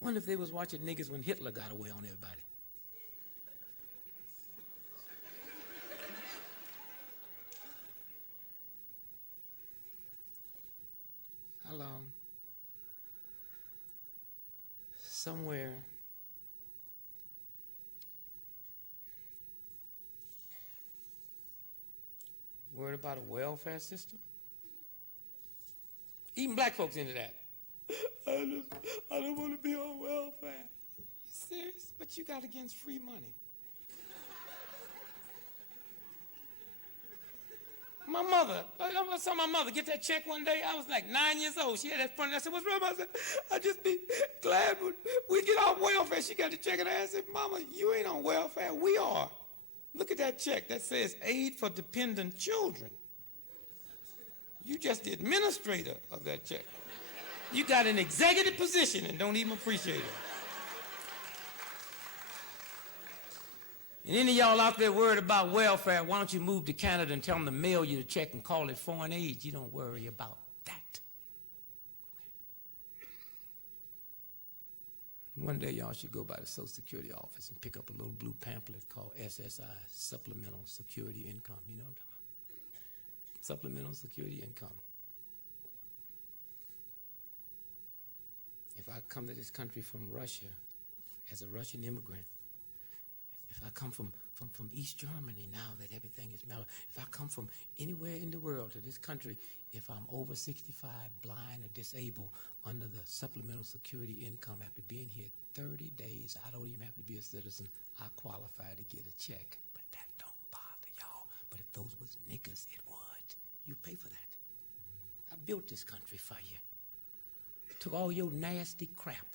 Wonder if they was watching niggas when Hitler got away on everybody. How long? Somewhere worried about a welfare system? Even black folks into that. I don't want to be on welfare. You serious? What you got against free money? My mother, I saw my mother get that check one day. I was like 9 years old. She had that front. I said, what's wrong? I said, I'd just be glad when we get off welfare. She got the check in her hand. I said, Mama, you ain't on welfare. We are. Look at that check. That says aid for dependent children. You just the administrator of that check. You got an executive position and don't even appreciate it. And any of y'all out there worried about welfare, why don't you move to Canada and tell them to mail you the check and call it foreign aid? You don't worry about that. One day y'all should go by the Social Security office and pick up a little blue pamphlet called SSI, Supplemental Security Income. You know what I'm talking about? Supplemental Security Income. If I come to this country from Russia as a Russian immigrant, if I come from East Germany now that everything is mellow, if I come from anywhere in the world to this country, if I'm over 65, blind or disabled, under the supplemental security income after being here 30 days, I don't even have to be a citizen, I qualify to get a check. But that don't bother y'all. But if those was niggas, it would. You pay for that. I built this country for you. Took all your nasty crap.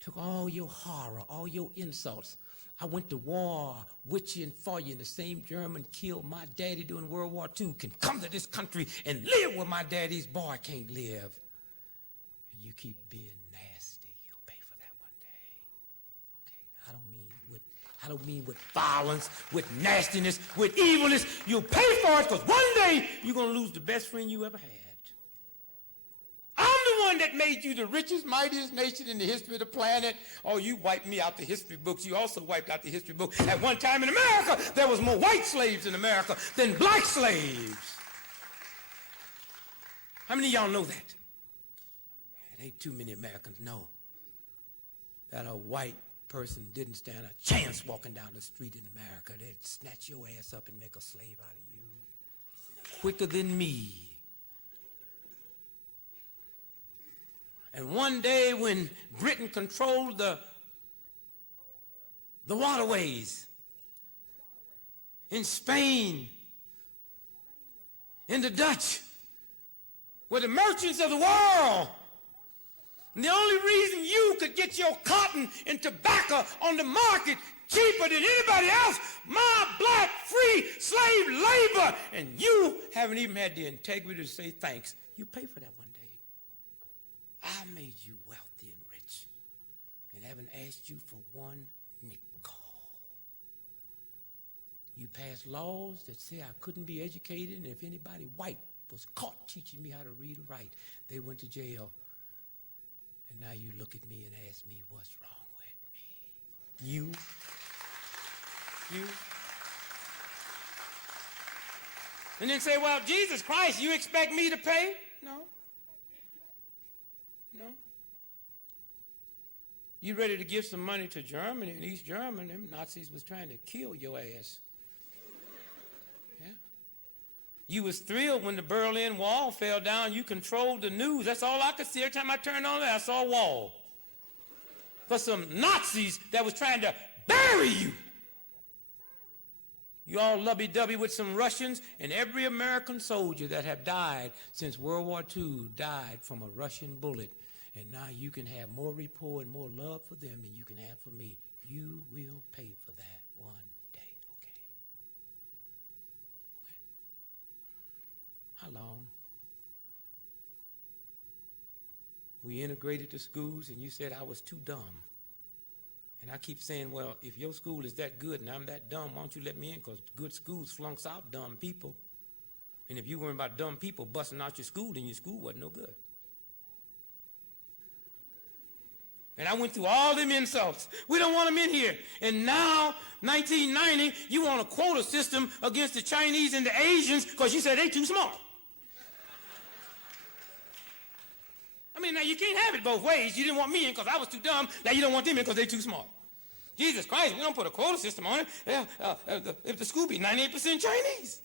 Took all your horror, all your insults. I went to war with you and for you, and the same German killed my daddy during World War II can come to this country and live where my daddy's boy can't live. And you keep being nasty, you'll pay for that one day. Okay, I don't mean with violence, with nastiness, with evilness. You'll pay for it because one day you're going to lose the best friend you ever had. I'm the one that made you the richest, mightiest nation in the history of the planet. Oh, you wiped me out the history books. You also wiped out the history book. At one time in America, there was more white slaves in America than black slaves. How many of y'all know that? It ain't too many Americans know that a white person didn't stand a chance walking down the street in America. They'd snatch your ass up and make a slave out of you. Quicker than me. And one day when Britain controlled the waterways in Spain, and the Dutch were the merchants of the world. And the only reason you could get your cotton and tobacco on the market cheaper than anybody else, my black free slave labor, and you haven't even had the integrity to say thanks. You pay for that one day. I made you wealthy and rich and haven't asked you for one nickel. You passed laws that say I couldn't be educated, and if anybody white was caught teaching me how to read or write, they went to jail. And now you look at me and ask me what's wrong with me. You. And then say, well, Jesus Christ, you expect me to pay? No. You ready to give some money to Germany and East Germany? Them Nazis was trying to kill your ass. Yeah. You was thrilled when the Berlin Wall fell down. You controlled the news. That's all I could see. Every time I turned on there, I saw a wall. For some Nazis that was trying to bury you. You all lovey-dovey with some Russians, and every American soldier that have died since World War II died from a Russian bullet. And now you can have more rapport and more love for them than you can have for me. You will pay for that one day, okay? How long? We integrated the schools, and you said I was too dumb. And I keep saying, well, if your school is that good and I'm that dumb, why don't you let me in? Because good schools flunks out dumb people. And if you worry about dumb people busting out your school, then your school wasn't no good. And I went through all them insults. We don't want them in here. And now, 1990, you want a quota system against the Chinese and the Asians because you said they too smart. I mean, now you can't have it both ways. You didn't want me in because I was too dumb. Now you don't want them in because they're too smart. Jesus Christ, we don't put a quota system on it. If the school be 98% Chinese.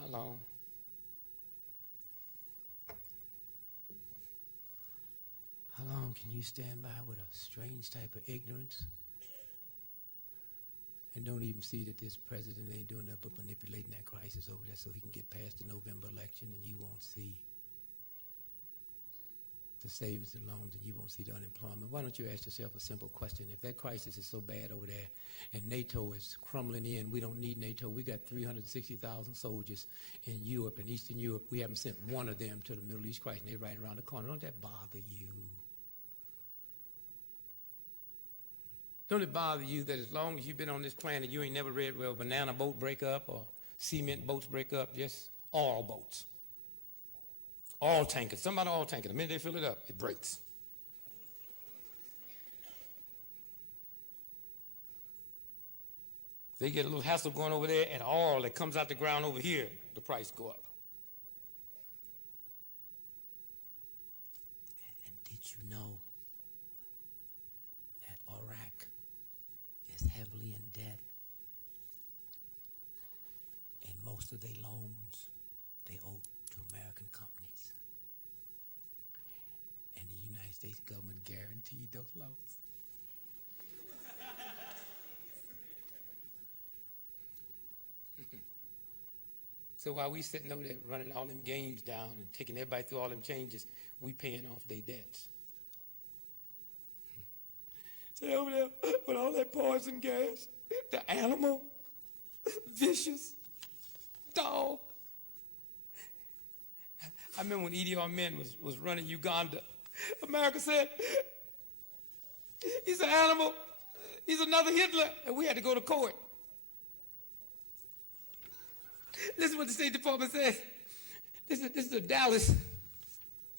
How long? How long can you stand by with a strange type of ignorance and don't even see that this president ain't doing nothing but manipulating that crisis over there so he can get past the November election, and you won't see the savings and loans and you won't see the unemployment? Why don't you ask yourself a simple question? If that crisis is so bad over there and NATO is crumbling in, we don't need NATO. We got 360,000 soldiers in Europe and Eastern Europe. We haven't sent one of them to the Middle East crisis, and they're right around the corner. Don't that bother you? Don't it bother you that as long as you've been on this planet, you ain't never read, well, banana boat break up or cement boats break up? Just oil boats. Oil tankers. Somebody oil tanker. The minute they fill it up, it breaks. They get a little hassle going over there, and oil that comes out the ground over here, the price go up. And did you know that Iraq is heavily in debt? And most of their loans they owe to American companies. And the United States government guaranteed those loans. So while we sitting over there running all them games down and taking everybody through all them changes, we paying off their debts. Say over there with all that poison gas, the animal, vicious, dog. I remember when Idi Amin was running Uganda, America said, he's an animal, he's another Hitler, and we had to go to court. This is what the State Department says. This is a Dallas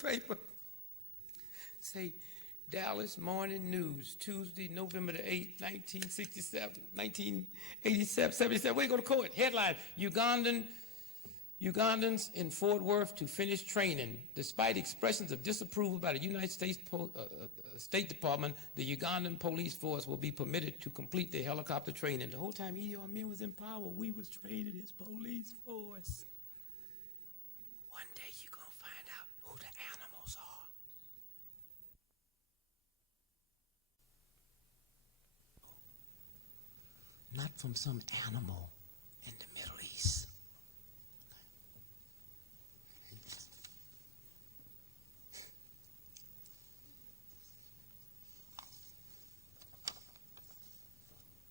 paper. Say, Dallas Morning News, Tuesday, November the 8th, 1977. We go to court. Headline, Ugandans in Fort Worth to finish training. Despite expressions of disapproval by the United States State Department, the Ugandan police force will be permitted to complete their helicopter training. The whole time Idi Amin was in power, we was training his police force. One day you're going to find out who the animals are. Not from some animal in the Middle East.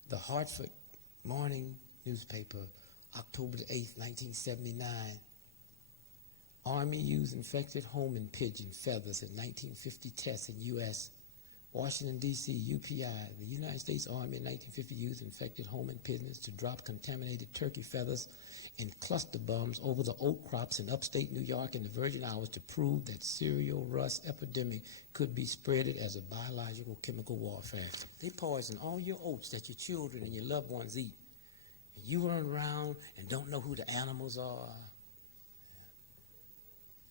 The Hartford Morning Newspaper, October the 8th, 1979. Army used infected homing pigeon feathers in 1950 tests in U.S. Washington, D.C., UPI. The United States Army in 1950 used infected homing pigeons to drop contaminated turkey feathers in cluster bombs over the oat crops in upstate New York and the Virgin Islands to prove that cereal rust epidemic could be spreaded as a biological chemical warfare. They poison all your oats that your children and your loved ones eat. And you run around and don't know who the animals are.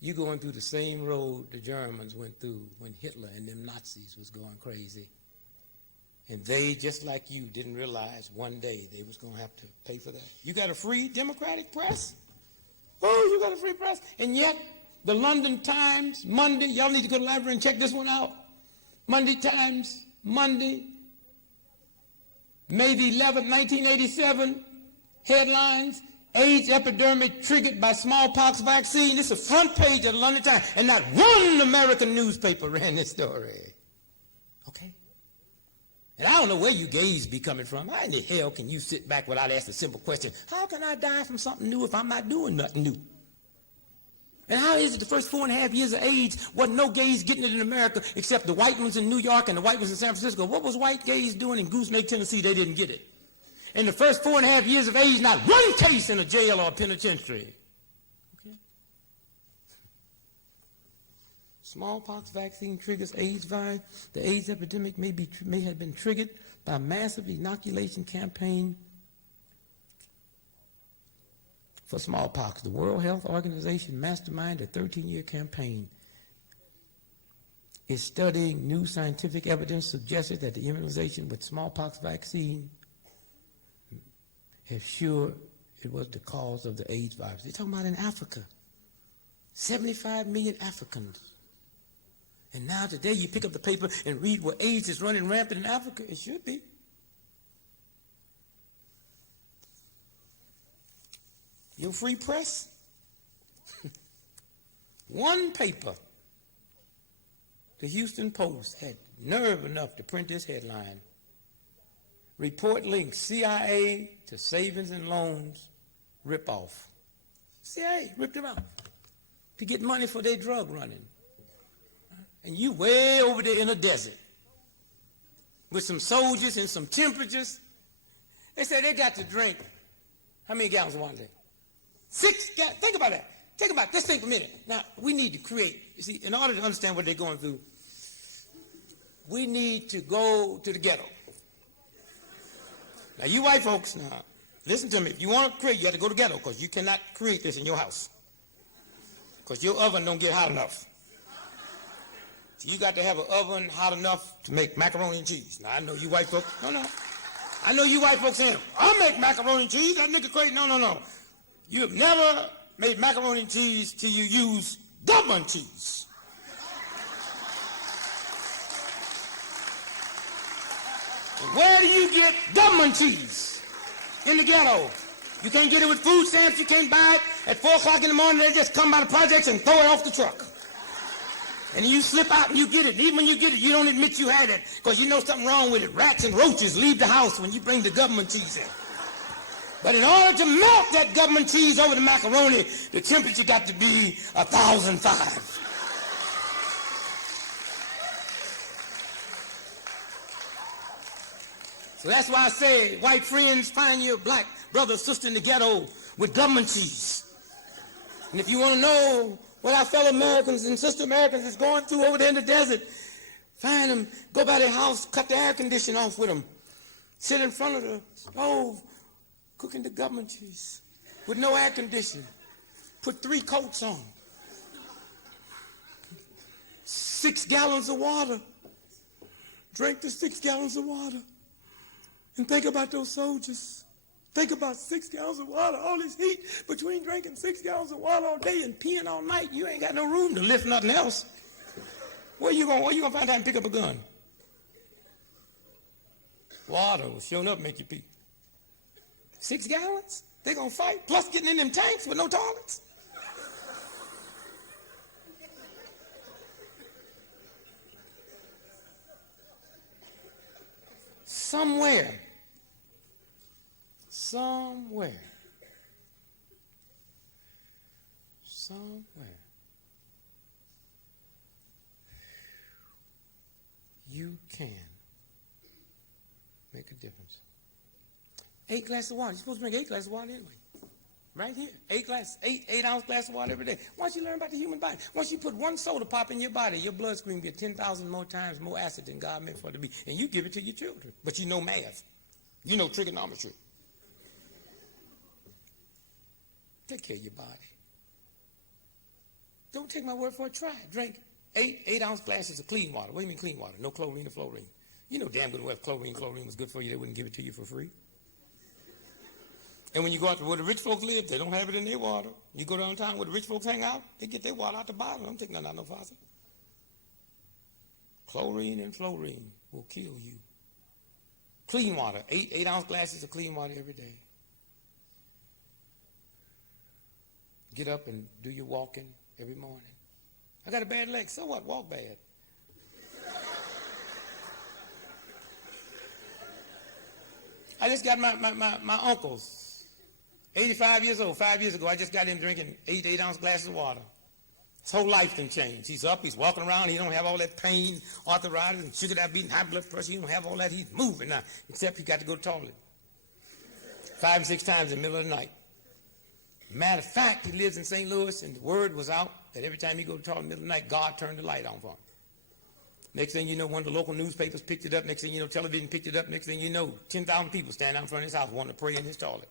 You going through the same road the Germans went through when Hitler and them Nazis was going crazy. And they, just like you, didn't realize one day they was going to have to pay for that. You got a free democratic press? Oh, you got a free press. And yet, the London Times, Monday, y'all need to go to the library and check this one out. Monday Times, Monday, May the 11th, 1987, headlines, AIDS epidemic triggered by smallpox vaccine. This is the front page of the London Times, and not one American newspaper ran this story. Okay? And I don't know where you gays be coming from. How in the hell can you sit back without asking a simple question? How can I die from something new if I'm not doing nothing new? And how is it the first 4.5 years of AIDS wasn't no gays getting it in America except the white ones in New York and the white ones in San Francisco? What was white gays doing in Goose Lake, Tennessee? They didn't get it. In the first 4.5 years of AIDS, not one case in a jail or a penitentiary. Okay? Smallpox vaccine triggers AIDS virus. The AIDS epidemic may have been triggered by a massive inoculation campaign for smallpox. The World Health Organization masterminded a 13-year campaign. Is studying new scientific evidence suggested that the immunization with smallpox vaccine has sure it was the cause of the AIDS virus. They're talking about in Africa. 75 million Africans. And now today you pick up the paper and read where AIDS is running rampant in Africa. It should be. Your free press? One paper, the Houston Post, had nerve enough to print this headline. Report links CIA to savings and loans ripoff. CIA ripped them out to get money for their drug running. And you way over there in a desert with some soldiers and some temperatures. They said they got to drink. How many gallons of water? 6 gallons. Think about that. Think about this thing for a minute. Now, we need to create, you see, in order to understand what they're going through, we need to go to the ghetto. Now, you white folks, now, listen to me. If you want to create, you have to go to the ghetto because you cannot create this in your house because your oven don't get hot enough. So you got to have an oven hot enough to make macaroni and cheese. Now, I know you white folks. No. I know you white folks saying, I'll make macaroni and cheese. That nigga crazy. No. You have never made macaroni and cheese till you use government cheese. And where do you get government cheese? In the ghetto. You can't get it with food stamps. You can't buy it at 4 o'clock in the morning. They just come by the projects and throw it off the truck. And you slip out and you get it. And even when you get it, you don't admit you had it because you know something wrong with it. Rats and roaches leave the house when you bring the government cheese in. But in order to melt that government cheese over the macaroni, the temperature got to be 1,005. So that's why I say, white friends, find your black brother or sister in the ghetto with government cheese. And if you want to know what our fellow Americans and sister Americans is going through over there in the desert, find them, go by their house, cut the air conditioning off with them, sit in front of the stove, cooking the government cheese with no air conditioning. Put 3 coats on. 6 gallons of water. Drink the 6 gallons of water. And think about those soldiers. Think about 6 gallons of water, all this heat between drinking 6 gallons of water all day and peeing all night. You ain't got no room to lift nothing else. Where you gonna find time to pick up a gun? Water will sure enough make you pee. 6 gallons? They gonna fight, plus getting in them tanks with no toilets. Somewhere, you can make a difference. 8 glasses of water. You're supposed to drink 8 glasses of water anyway. Right here. 8-ounce glass of water every day. Once you learn about the human body, once you put 1 soda pop in your body, your blood stream get 10,000 more times more acid than God meant for it to be. And you give it to your children. But you know math. You know trigonometry. Take care of your body. Don't take my word for it. Try it. Drink 8-ounce glasses of clean water. What do you mean clean water? No chlorine or fluorine. You know damn good well if chlorine was good for you, they wouldn't give it to you for free. And when you go out to where the rich folks live, they don't have it in their water. You go downtown where the rich folks hang out, they get their water out the bottle. They don't take nothing out of no faucet. Chlorine and fluorine will kill you. Clean water, 8-ounce glasses of clean water every day. Get up and do your walking every morning. I got a bad leg, so what? Walk bad. I just got my uncle's 85 years old. 5 years ago, I just got him drinking 8-ounce glasses of water. His whole life done changed. He's up, he's walking around, he don't have all that pain, arthritis, and sugar diabetes, high blood pressure. He don't have all that. He's moving now, except he got to go to the toilet 5 and 6 times in the middle of the night. Matter of fact, he lives in St. Louis, and the word was out that every time he go to the toilet in the middle of the night, God turned the light on for him. Next thing you know, one of the local newspapers picked it up. Next thing you know, television picked it up. Next thing you know, 10,000 people stand out in front of his house wanting to pray in his toilet.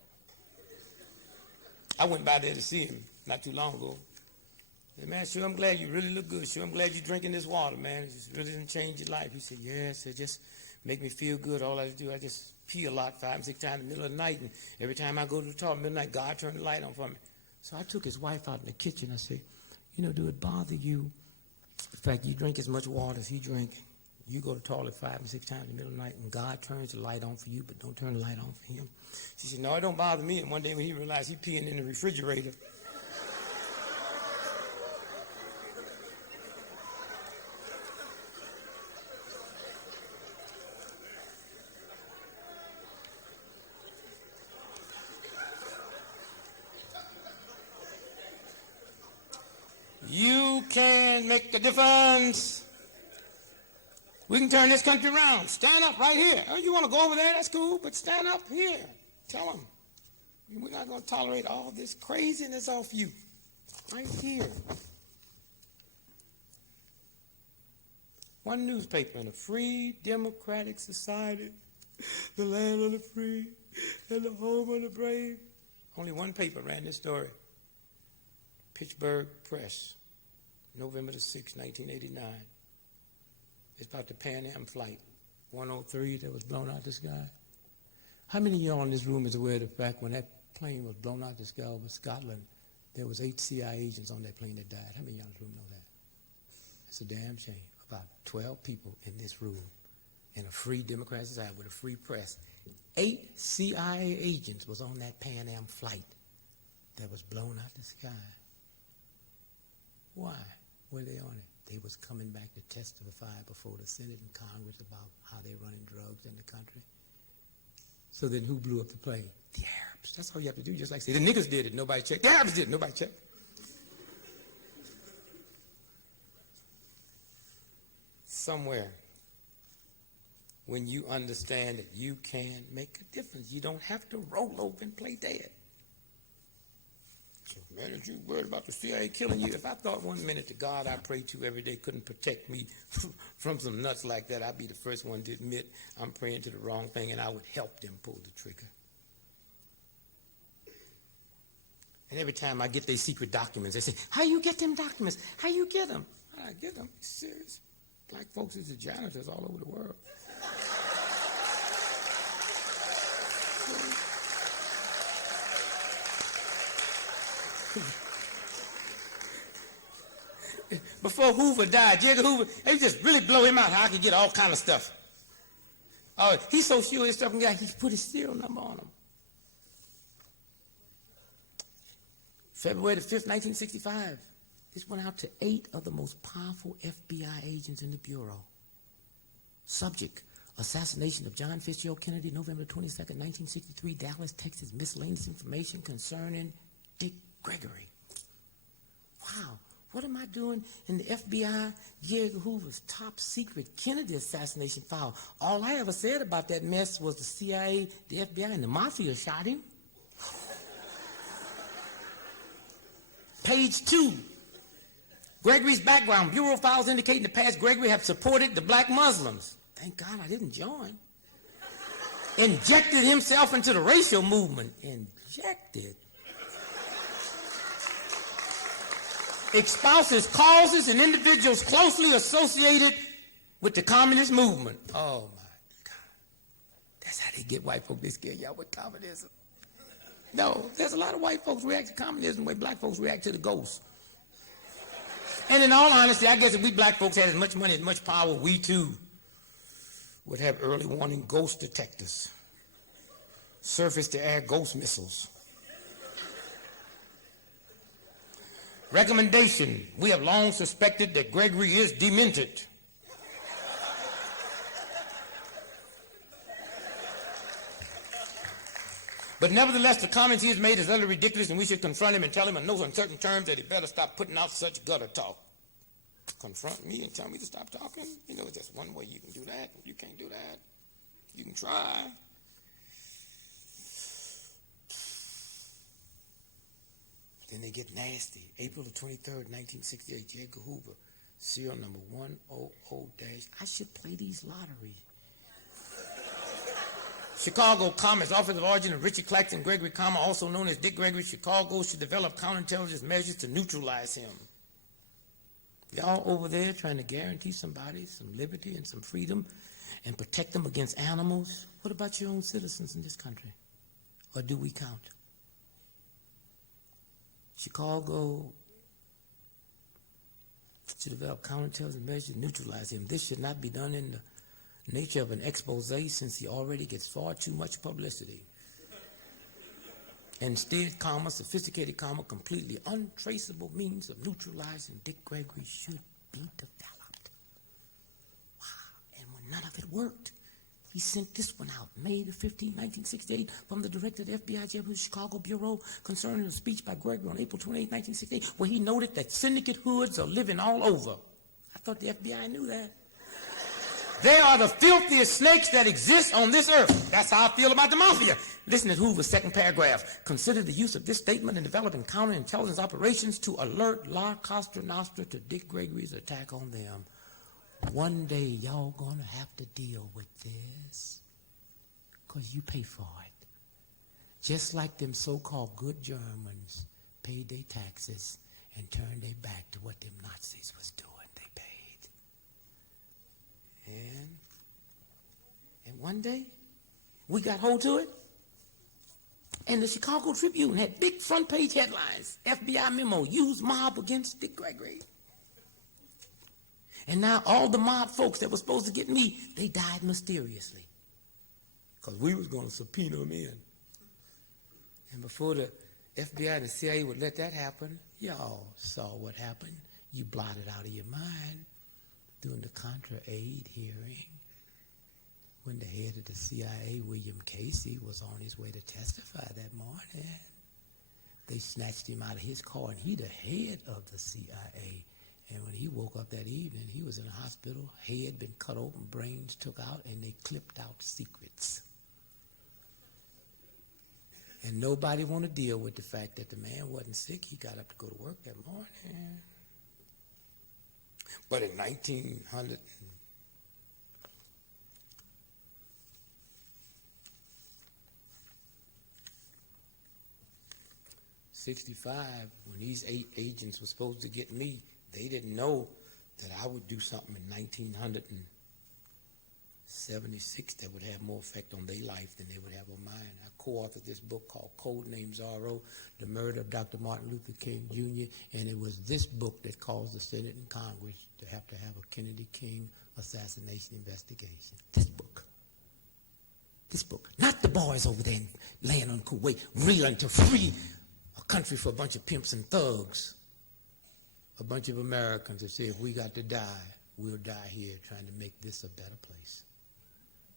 I went by there to see him not too long ago. Said, man, sure, I'm glad you really look good. Sure, I'm glad you're drinking this water, man. It just really didn't change your life. He said, yes, it just make me feel good. All I do, I just pee a lot 5 and 6 times in the middle of the night. And every time I go to the toilet in the middle of the night, God turned the light on for me. So I took his wife out in the kitchen. I said, you know, do it bother you the fact you drink as much water as he drink? You go to the toilet 5 and 6 times in the middle of the night, and God turns the light on for you, but don't turn the light on for him. She said, no, it don't bother me. And one day when he realized he peeing in the refrigerator, you can make a difference. We can turn this country around. Stand up right here. Oh, you want to go over there? That's cool, but stand up here. Tell them. We're not going to tolerate all this craziness off you. Right here. One newspaper in a free democratic society, the land of the free and the home of the brave. Only one paper ran this story. Pittsburgh Press, November the 6th, 1989. It's about the Pan Am flight 103 that was blown out the sky. How many of y'all in this room is aware of the fact when that plane was blown out the sky over Scotland, there was 8 CIA agents on that plane that died? How many of y'all in this room know that? It's a damn shame. About 12 people in this room in a free democratic society with a free press. 8 CIA agents was on that Pan Am flight that was blown out the sky. Why were they on it? They was coming back to testify before the Senate and Congress about how they're running drugs in the country. So then who blew up the plane? The Arabs. That's all you have to do. Just like say, the niggas did it, nobody checked. The Arabs did it, nobody checked. Somewhere, when you understand that you can make a difference, you don't have to roll over and play dead. So, man, if you worried about the CIA killing you, if I thought 1 minute the God I pray to every day couldn't protect me from some nuts like that, I'd be the first one to admit I'm praying to the wrong thing, and I would help them pull the trigger. And every time I get their secret documents, they say, how you get them documents? How you get them? I get them. Serious. Black folks is the janitors all over the world. Before Hoover died, J. Edgar Hoover, they just really blow him out how I could get all kind of stuff. Oh, he's so sure his stuff can get, he put his serial number on him. February the 5th, 1965. This went out to 8 of the most powerful FBI agents in the Bureau. Subject, assassination of John Fitzgerald Kennedy, November 22nd, 1963, Dallas, Texas, miscellaneous information concerning Dick Gregory. Wow, what am I doing in the FBI, J. Edgar Hoover's top secret Kennedy assassination file? All I ever said about that mess was the CIA, the FBI, and the Mafia shot him. Page 2. Gregory's background. Bureau files indicate in the past Gregory have supported the black Muslims. Thank God I didn't join. Injected himself into the racial movement. Injected. Espouses causes and individuals closely associated with the communist movement. Oh my God. That's how they get white folk. They scare y'all with communism. No, there's a lot of white folks react to communism the way black folks react to the ghost. And in all honesty, I guess if we black folks had as much money, as much power, we too would have early warning ghost detectors, surface-to-air ghost missiles. Recommendation: we have long suspected that Gregory is demented. But nevertheless, the comments he has made is utterly ridiculous, and we should confront him and tell him in no uncertain terms that he better stop putting out such gutter talk. Confront me and tell me to stop talking? You know, there's one way you can do that. You can't do that. You can try. Then they get nasty. April the 23rd, 1968, J. Edgar Hoover, serial number 100-. I should play these lottery. Chicago, Commerce, Office of Origin of Richard Claxton Gregory, also known as Dick Gregory. Chicago should develop counterintelligence measures to neutralize him. Y'all over there trying to guarantee somebody some liberty and some freedom and protect them against animals. What about your own citizens in this country? Or do we count? Chicago should develop counterintelligence measures to neutralize him. This should not be done in the nature of an expose, since he already gets far too much publicity. Instead, sophisticated, completely untraceable means of neutralizing Dick Gregory should be developed. Wow, and when none of it worked, he sent this one out, May the 15th, 1968, from the director of the FBI Chicago Bureau concerning a speech by Gregory on April 28, 1968, where he noted that syndicate hoods are living all over. I thought the FBI knew that. They are the filthiest snakes that exist on this earth. That's how I feel about the mafia. Listen to Hoover's second paragraph. Consider the use of this statement in developing counterintelligence operations to alert La Cosa Nostra to Dick Gregory's attack on them. One day, y'all gonna have to deal with this, because you pay for it. Just like them so-called good Germans paid their taxes and turned their back to what them Nazis was doing. They paid. And one day, we got hold to it, and the Chicago Tribune had big front page headlines: FBI memo, use mob against Dick Gregory. And now all the mob folks that were supposed to get me, they died mysteriously, because we was going to subpoena them in. And before the FBI and the CIA would let that happen, y'all saw what happened. You blotted out of your mind during the Contra Aid hearing, when the head of the CIA, William Casey, was on his way to testify that morning. They snatched him out of his car, and he the head of the CIA. And when he woke up that evening, he was in a hospital, head been cut open, brains took out, and they clipped out secrets. And nobody want to deal with the fact that the man wasn't sick. He got up to go to work that morning. But in 1965, when these 8 agents were supposed to get me, they didn't know that I would do something in 1976 that would have more effect on their life than they would have on mine. I co-authored this book called Codename Zorro, The Murder of Dr. Martin Luther King Jr., and it was this book that caused the Senate and Congress to have a Kennedy King assassination investigation. This book. Not the boys over there laying on Kuwait, reeling to free a country for a bunch of pimps and thugs. A bunch of Americans that say, if we got to die, we'll die here trying to make this a better place.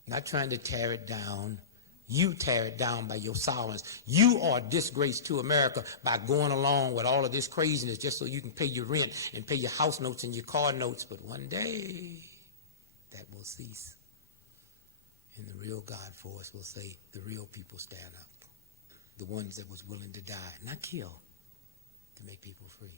Not trying to tear it down. You tear it down by your silence. You are a disgrace to America by going along with all of this craziness just so you can pay your rent and pay your house notes and your car notes. But one day, that will cease. And the real God force will say, the real people stand up. The ones that was willing to die, not kill, to make people free.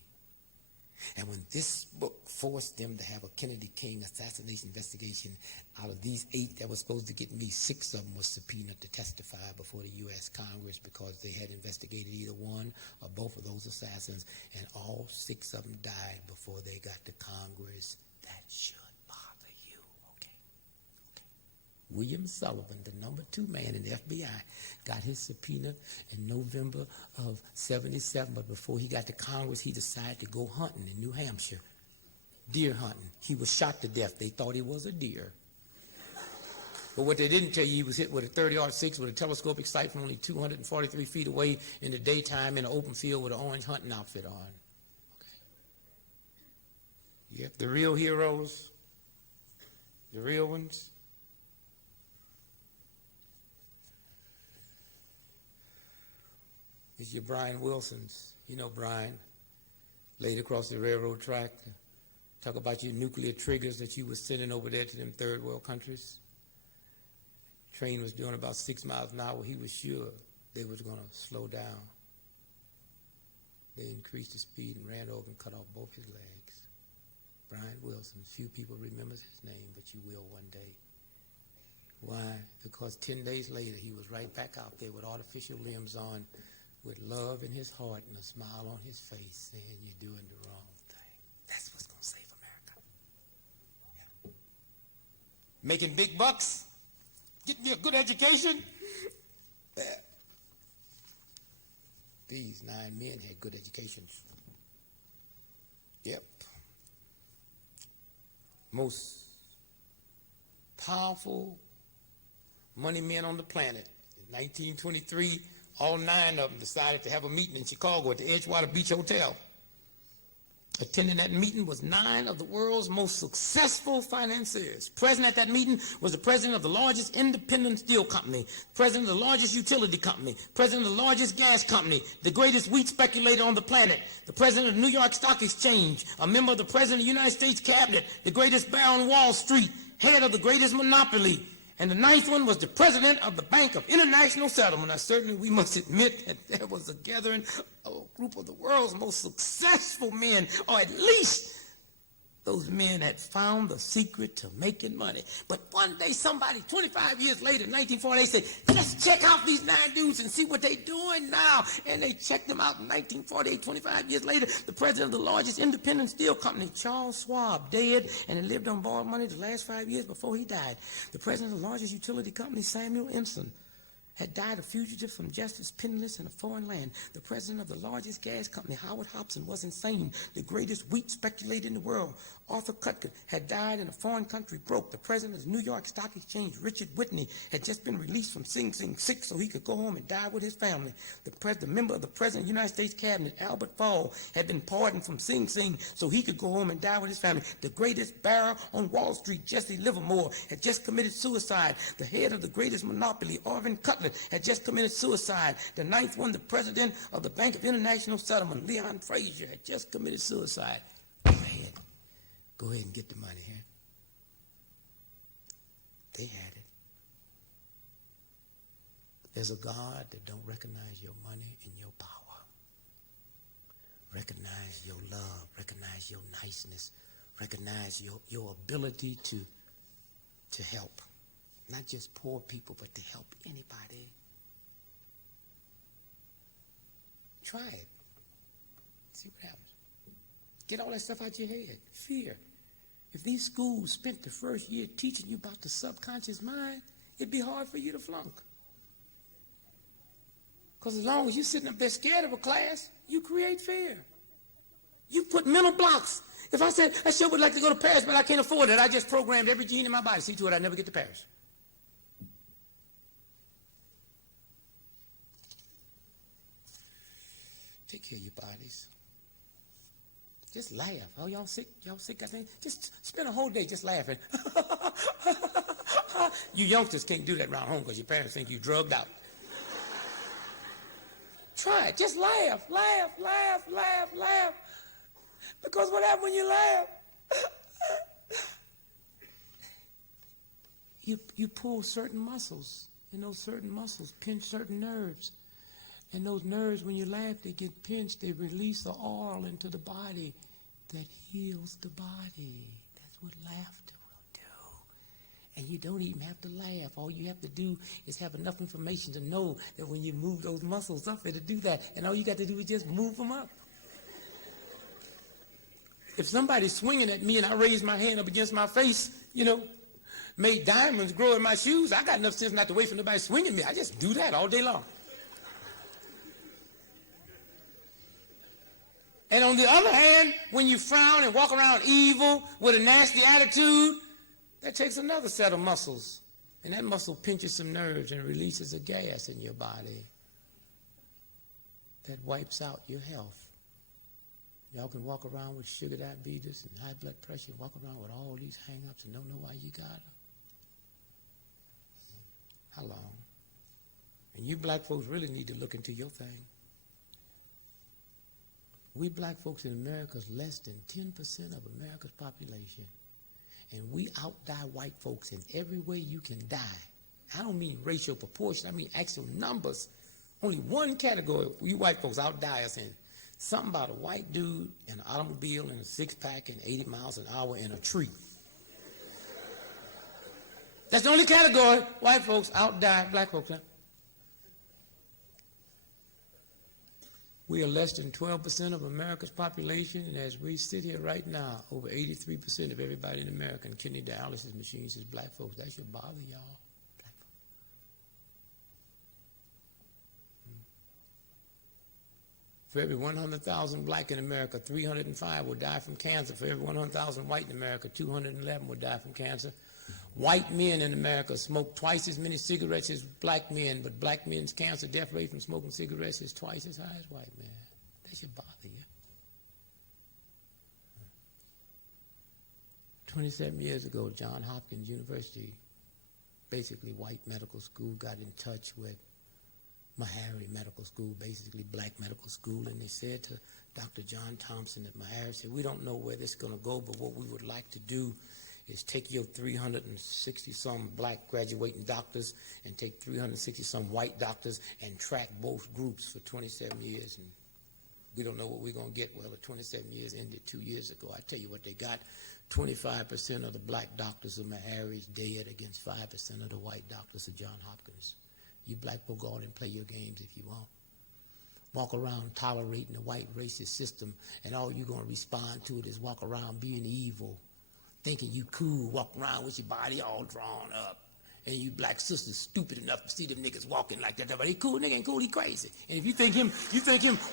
And when this book forced them to have a Kennedy King assassination investigation, out of these 8 that were supposed to get me, 6 of them were subpoenaed to testify before the U.S. Congress because they had investigated either one or both of those assassins, and all 6 of them died before they got to Congress. That should bother you, okay? William Sullivan, the number 2 man in the FBI, got his subpoena in November of 77. But before he got to Congress, he decided to go hunting in New Hampshire, deer hunting. He was shot to death. They thought he was a deer. But what they didn't tell you, he was hit with a 30-06 with a telescopic sight from only 243 feet away in the daytime in an open field with an orange hunting outfit on. Okay. Yep, the real heroes, the real ones. It's your Brian Wilsons. You know Brian, laid across the railroad track. Talk about your nuclear triggers that you were sending over there to them third world countries. Train was doing about 6 miles an hour. He was sure they was going to slow down. They increased the speed and ran over and cut off both his legs. Brian Wilson. Few people remember his name, but you will one day. Why? Because 10 days later, he was right back out there with artificial limbs on, with love in his heart and a smile on his face, saying, you're doing the wrong thing. That's what's going to save America. Yeah. Making big bucks? Getting me a good education? These 9 men had good educations. Yep. Most powerful money men on the planet. In 1923, all 9 of them decided to have a meeting in Chicago at the Edgewater Beach Hotel. Attending that meeting was 9 of the world's most successful financiers. Present at that meeting was the president of the largest independent steel company, president of the largest utility company, president of the largest gas company, the greatest wheat speculator on the planet, the president of the New York Stock Exchange, a member of the president of the United States Cabinet, the greatest bear on Wall Street, head of the greatest monopoly. And the 9th one was the president of the Bank of International Settlement. Now, certainly we must admit that there was a gathering, a group of the world's most successful men, or at least those men had found the secret to making money. But one day somebody, 25 years later, 1948, said, let's check out these 9 dudes and see what they're doing now. And they checked them out in 1948, 25 years later. The president of the largest independent steel company, Charles Schwab, dead, and had lived on borrowed money the last 5 years before he died. The president of the largest utility company, Samuel Emerson, had died a fugitive from justice, penniless in a foreign land. The president of the largest gas company, Howard Hobson, was insane. The greatest wheat speculator in the world, Arthur Cutler, had died in a foreign country broke. The president of the New York Stock Exchange, Richard Whitney, had just been released from Sing Sing sick so he could go home and die with his family. The member of the president of the United States Cabinet, Albert Fall, had been pardoned from Sing Sing so he could go home and die with his family. The greatest bearer on Wall Street, Jesse Livermore, had just committed suicide. The head of the greatest monopoly, Orvin Cutler, had just committed suicide. The 9th one, the president of the Bank of International Settlement, Leon Frazier, had just committed suicide. Go ahead and get the money here. They had it. There's a God that don't recognize your money and your power. Recognize your love. Recognize your niceness. Recognize your ability to help. Not just poor people, but to help anybody. Try it. See what happens. Get all that stuff out your head. Fear. If these schools spent the first year teaching you about the subconscious mind, it'd be hard for you to flunk. Because as long as you're sitting up there scared of a class, you create fear. You put mental blocks. If I said, I sure would like to go to Paris, but I can't afford it, I just programmed every gene in my body. See to it, I never get to Paris. Take care of your bodies. Just laugh. Oh, y'all sick? Y'all sick? I think just spend a whole day just laughing. You youngsters can't do that around home because your parents think you drugged out. Try it. Just laugh, laugh, laugh, laugh, laugh. Because what happens when you laugh? You pull certain muscles, and those certain muscles pinch certain nerves. And those nerves, when you laugh, they get pinched. They release the oil into the body that heals the body. That's what laughter will do. And you don't even have to laugh. All you have to do is have enough information to know that when you move those muscles up, it'll do that. And all you got to do is just move them up. If somebody's swinging at me and I raise my hand up against my face, made diamonds grow in my shoes. I got enough sense not to wait for nobody swinging me. I just do that all day long. And on the other hand, when you frown and walk around evil with a nasty attitude, that takes another set of muscles. And that muscle pinches some nerves and releases a gas in your body that wipes out your health. Y'all can walk around with sugar diabetes and high blood pressure, walk around with all these hang-ups and don't know why you got them. How long? And you black folks really need to look into your thing. We black folks in America is less than 10% of America's population. And we outdie white folks in every way you can die. I don't mean racial proportion, I mean actual numbers. Only one category we white folks outdie us in. Something about a white dude in an automobile and a six-pack and 80 miles an hour in a tree. That's the only category white folks outdie black folks in. We are less than 12% of America's population, and as we sit here right now, over 83% of everybody in America in kidney dialysis machines is black folks. That should bother y'all. Black folks. For every 100,000 black in America, 305 will die from cancer. For every 100,000 white in America, 211 will die from cancer. White men in America smoke twice as many cigarettes as black men, but black men's cancer death rate from smoking cigarettes is twice as high as white men. That should bother you. 27 years ago, Johns Hopkins University, basically white medical school, got in touch with Meharry Medical School, basically black medical school, and they said to Dr. John Thompson at Meharry, said, we don't know where this is going to go, but what we would like to do is take your 360-some black graduating doctors and take 360-some white doctors and track both groups for 27 years. And we don't know what we're going to get. Well, the 27 years ended 2 years ago. I tell you what they got. 25% of the black doctors of Meharry is dead against 5% of the white doctors of Johns Hopkins. You black folk go out and play your games if you want. Walk around tolerating the white racist system, and all you're going to respond to it is walk around being evil, thinking you cool, walk around with your body all drawn up. And you black sisters stupid enough to see them niggas walking like that. But he cool, nigga ain't cool, he crazy. And if you think him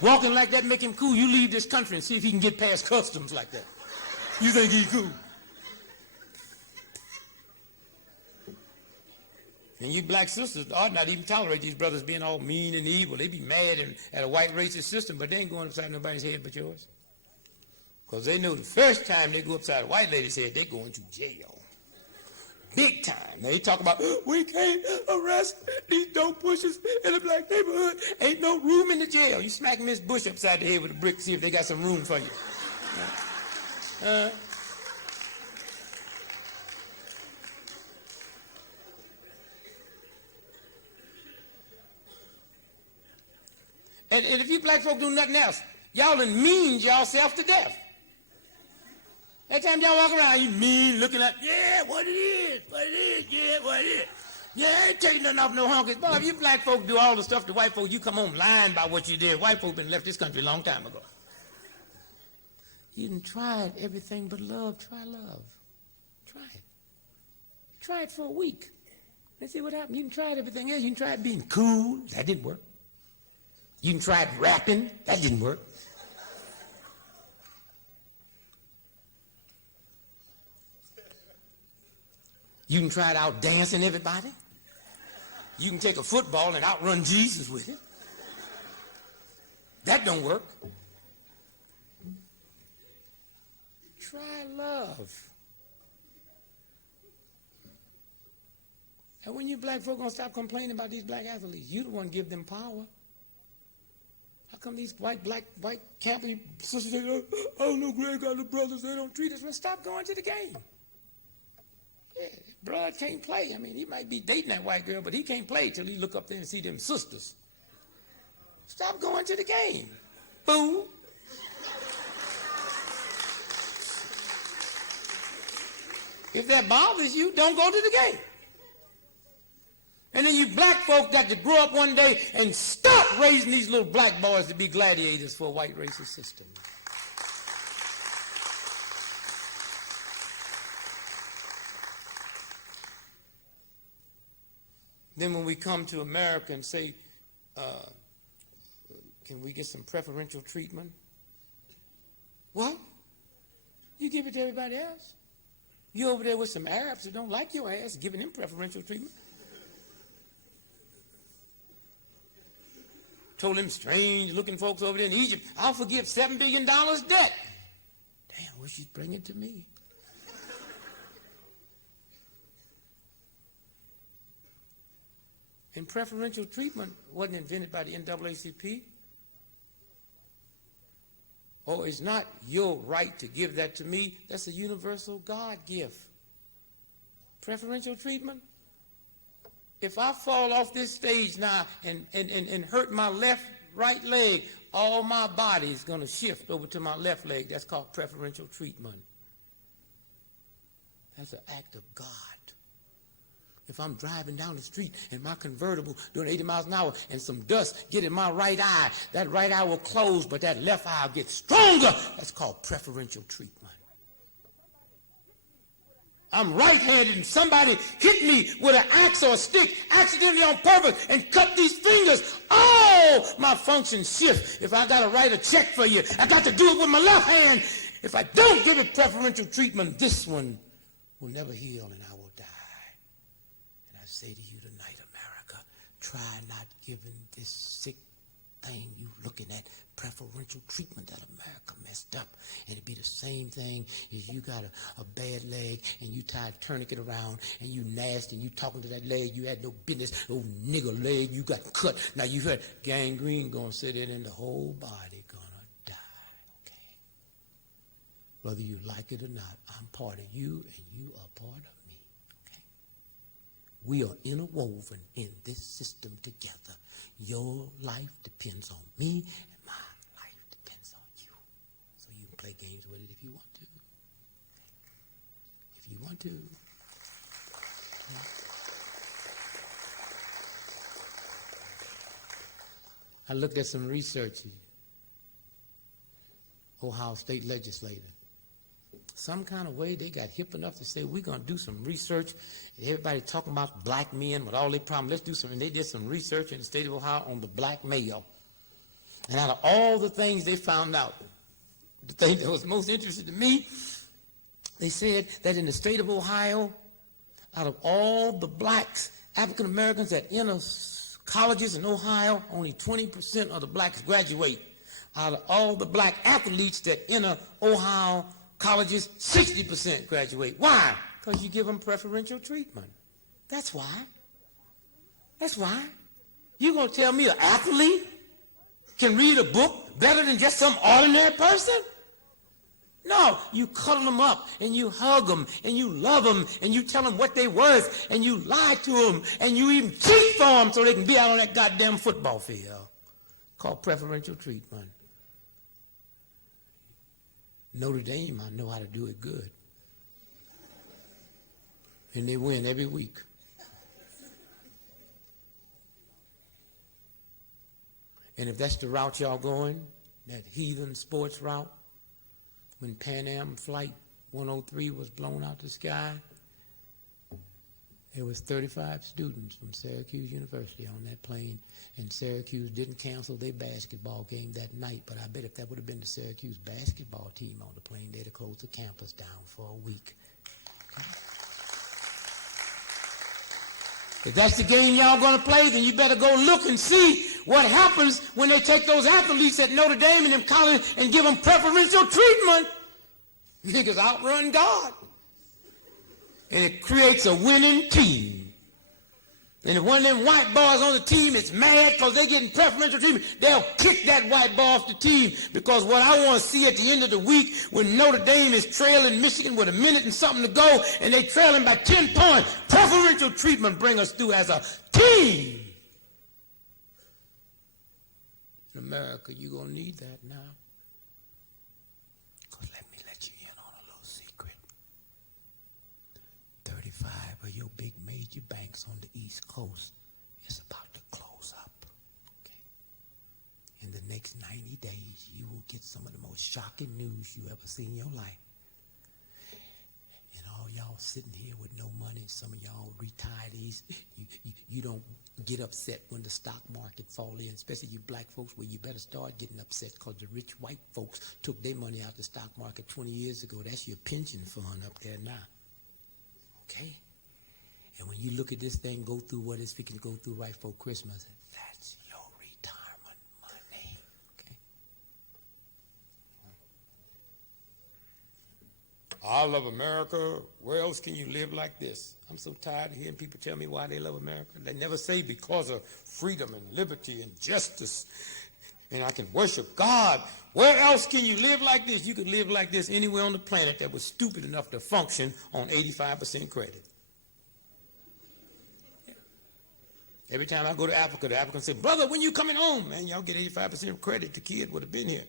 walking like that make him cool, you leave this country and see if he can get past customs like that. You think he cool. And you black sisters ought not even tolerate these brothers being all mean and evil. They be mad at a white racist system, but they ain't going upside nobody's head but yours. Because they know the first time they go upside a white lady's head, they're going to jail. Big time. Now they talk about, we can't arrest these dope pushers in a black neighborhood. Ain't no room in the jail. You smack Miss Bush upside the head with a brick, see if they got some room for you. And if you black folk do nothing else, y'all done mean yourself to death. Every time y'all walk around, you mean, looking like, yeah, what it is, yeah, what it is. Yeah, I ain't taking nothing off no honkies. Boy, if you black folk do all the stuff to white folk, you come home lying about what you did. White folk been left this country a long time ago. You done tried everything but love. Try love. Try it. Try it for a week. Let's see what happens. You done tried everything else. You done tried being cool. That didn't work. You done tried rapping. That didn't work. You can try to out dancing everybody. You can take a football and outrun Jesus with it. That don't work. Try love. And when you black folk gonna stop complaining about these black athletes? You the one give them power. How come these white Catholic sisters say, oh, I don't know, Greg got the brothers, they don't treat us? Well, stop going to the game. Yeah, Brad can't play. I mean, he might be dating that white girl, but he can't play till he look up there and see them sisters. Stop going to the game, fool. If that bothers you, don't go to the game. And then you black folk got to grow up one day and stop raising these little black boys to be gladiators for a white racist system. Then when we come to America and say, can we get some preferential treatment? What? You give it to everybody else. You over there with some Arabs that don't like your ass, giving them preferential treatment. Told them strange-looking folks over there in Egypt, I'll forgive $7 billion debt. Damn, wish you'd bring it to me. And preferential treatment wasn't invented by the NAACP. Oh, it's not your right to give that to me. That's a universal God gift. Preferential treatment. If I fall off this stage now and hurt my right leg, all my body is going to shift over to my left leg. That's called preferential treatment. That's an act of God. If I'm driving down the street in my convertible doing 80 miles an hour and some dust get in my right eye, that right eye will close, but that left eye will get stronger. That's called preferential treatment. I'm right-handed and somebody hit me with an axe or a stick accidentally on purpose and cut these fingers. Oh, my functions shift. If I got to write a check for you, I got to do it with my left hand. If I don't give it preferential treatment, this one will never heal and I will die. And I say to you tonight, America, try not giving this sick thing you looking at preferential treatment that America messed up. And it'd be the same thing as you got a bad leg and you tie a tourniquet around and you nasty and you talking to that leg you had no business, old nigger leg you got cut. Now you heard gangrene gonna sit in and the whole body gonna die. Okay. Whether you like it or not, I'm part of you and you are part of me. Okay. We are interwoven in this system together. Your life depends on me and my life depends on you. So you can play games with it if you want to. If you want to. I looked at some research. Ohio State legislator. Some kind of way they got hip enough to say, we're going to do some research. Everybody talking about black men with all their problems. Let's do some. And they did some research in the state of Ohio on the black male. And out of all the things they found out, the thing that was most interesting to me, they said that in the state of Ohio, out of all the blacks, African Americans that enter colleges in Ohio, only 20% of the blacks graduate. Out of all the black athletes that enter Ohio colleges, 60% graduate. Why? Because you give them preferential treatment. That's why. That's why. You going to tell me an athlete can read a book better than just some ordinary person? No, you cuddle them up and you hug them and you love them and you tell them what they worth and you lie to them and you even cheat for them so they can be out on that goddamn football field. Called preferential treatment. Notre Dame, I know how to do it good. And they win every week. And if that's the route y'all going, that heathen sports route, when Pan Am Flight 103 was blown out the sky, there was 35 students from Syracuse University on that plane, and Syracuse didn't cancel their basketball game that night, but I bet if that would have been the Syracuse basketball team on the plane, they'd have closed the campus down for a week. Okay. If that's the game y'all going to play, then you better go look and see what happens when they take those athletes at Notre Dame and them college and give them preferential treatment. Niggas outrun God. And it creates a winning team. And if one of them white boys on the team is mad because they're getting preferential treatment, they'll kick that white boy off the team. Because what I want to see at the end of the week, when Notre Dame is trailing Michigan with a minute and something to go, and they trailing by 10 points, preferential treatment bring us through as a team. In America, you're going to need that now. Because let me let you in on a little secret. 35 of your big major banks on the East Coast is about to close up. Okay. In the next 90 days, you will get some of the most shocking news you ever seen in your life. And all y'all sitting here with no money, some of y'all retirees, you don't get upset when the stock market fall in, especially you black folks, where you better start getting upset because the rich white folks took their money out the stock market 20 years ago. That's your pension fund up there now. Okay? And when you look at this thing go through what it's speaking to go through right for Christmas, that's your retirement money. Okay? I love America. Where else can you live like this? I'm so tired of hearing people tell me why they love America. They never say because of freedom and liberty and justice, and I can worship God. Where else can you live like this? You could live like this anywhere on the planet that was stupid enough to function on 85% credit. Yeah. Every time I go to Africa, the Africans say, brother, when you coming home? Man, y'all get 85% credit. The kid would have been here.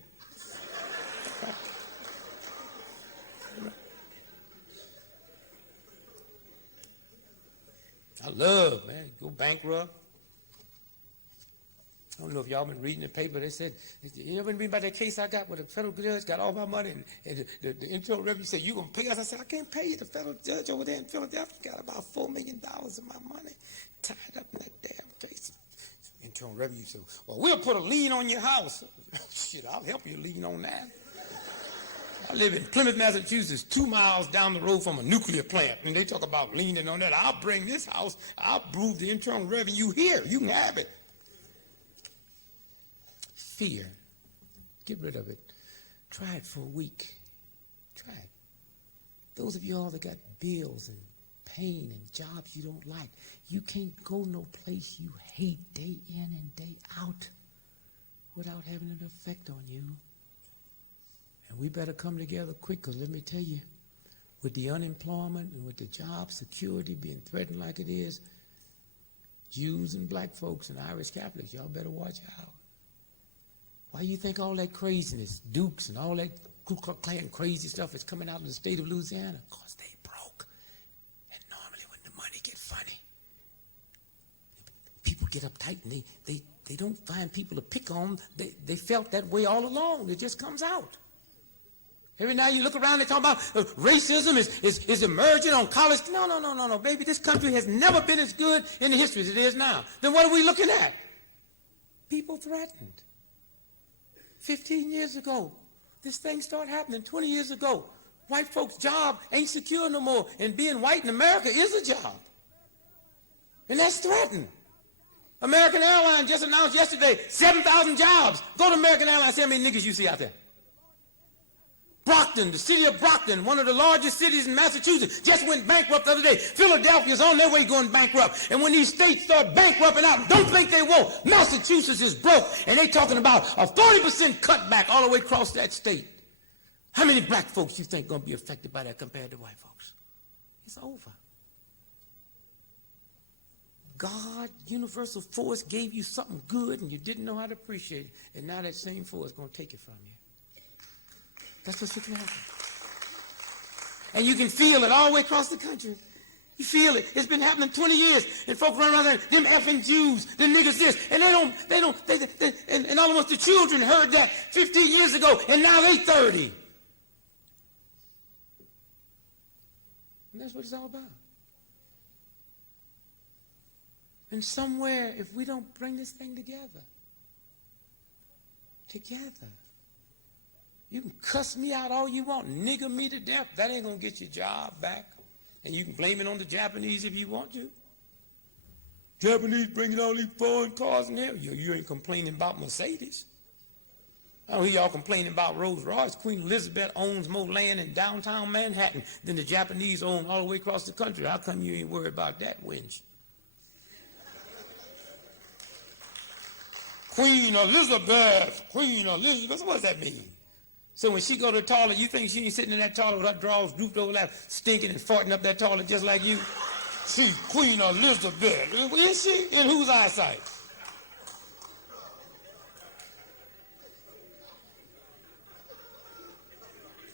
I love, man, go bankrupt. I don't know if y'all been reading the paper. They said, you ever read about that case I got where the federal judge got all my money and the Internal Revenue said, you going to pay us? I said, I can't pay you. The federal judge over there in Philadelphia got about $4 million of my money tied up in that damn case. Internal Revenue said, well, we'll put a lien on your house. Shit, I'll help you lien on that. I live in Plymouth, Massachusetts, 2 miles down the road from a nuclear plant. And they talk about leaning on that. I'll bring this house. I'll prove the Internal Revenue here. You can have it. Fear. Get rid of it. Try it for a week. Try it. Those of you all that got bills and pain and jobs you don't like, you can't go no place you hate day in and day out without having an effect on you. And we better come together quick, because let me tell you, with the unemployment and with the job security being threatened like it is, Jews and black folks and Irish Catholics, y'all better watch out. Why you think all that craziness, Dukes and all that Ku Klux Klan crazy stuff is coming out of the state of Louisiana? Because they broke. And normally when the money get funny, people get uptight and they don't find people to pick on. They felt that way all along. It just comes out. Every now you look around, they talk about racism is emerging on college. No, baby. This country has never been as good in the history as it is now. Then what are we looking at? People threatened. 15 years ago, this thing started happening. 20 years ago, white folks' job ain't secure no more. And being white in America is a job. And that's threatened. American Airlines just announced yesterday 7,000 jobs. Go to American Airlines, see how many niggas you see out there. Brockton, the city of Brockton, one of the largest cities in Massachusetts, just went bankrupt the other day. Philadelphia's on their way going bankrupt. And when these states start bankrupting out, don't think they won't. Massachusetts is broke, and they talking about a 40% cutback all the way across that state. How many black folks you think going to be affected by that compared to white folks? It's over. God, universal force, gave you something good, and you didn't know how to appreciate it. And now that same force is going to take it from you. That's what's going to happen. And you can feel it all the way across the country. You feel it. It's been happening 20 years. And folks run around saying, them effing Jews, them niggas this. And and almost the children heard that 15 years ago, and now they 30. And that's what it's all about. And somewhere, if we don't bring this thing together, you can cuss me out all you want, nigger me to death. That ain't going to get your job back. And you can blame it on the Japanese if you want to. Japanese bringing all these foreign cars in here. You ain't complaining about Mercedes. I don't hear y'all complaining about Rolls Royce. Queen Elizabeth owns more land in downtown Manhattan than the Japanese own all the way across the country. How come you ain't worried about that wench? Queen Elizabeth. What does that mean? So when she go to the toilet, you think she ain't sitting in that toilet with her drawers drooped over that, stinking and farting up that toilet just like you? She's Queen Elizabeth. Is she? In whose eyesight?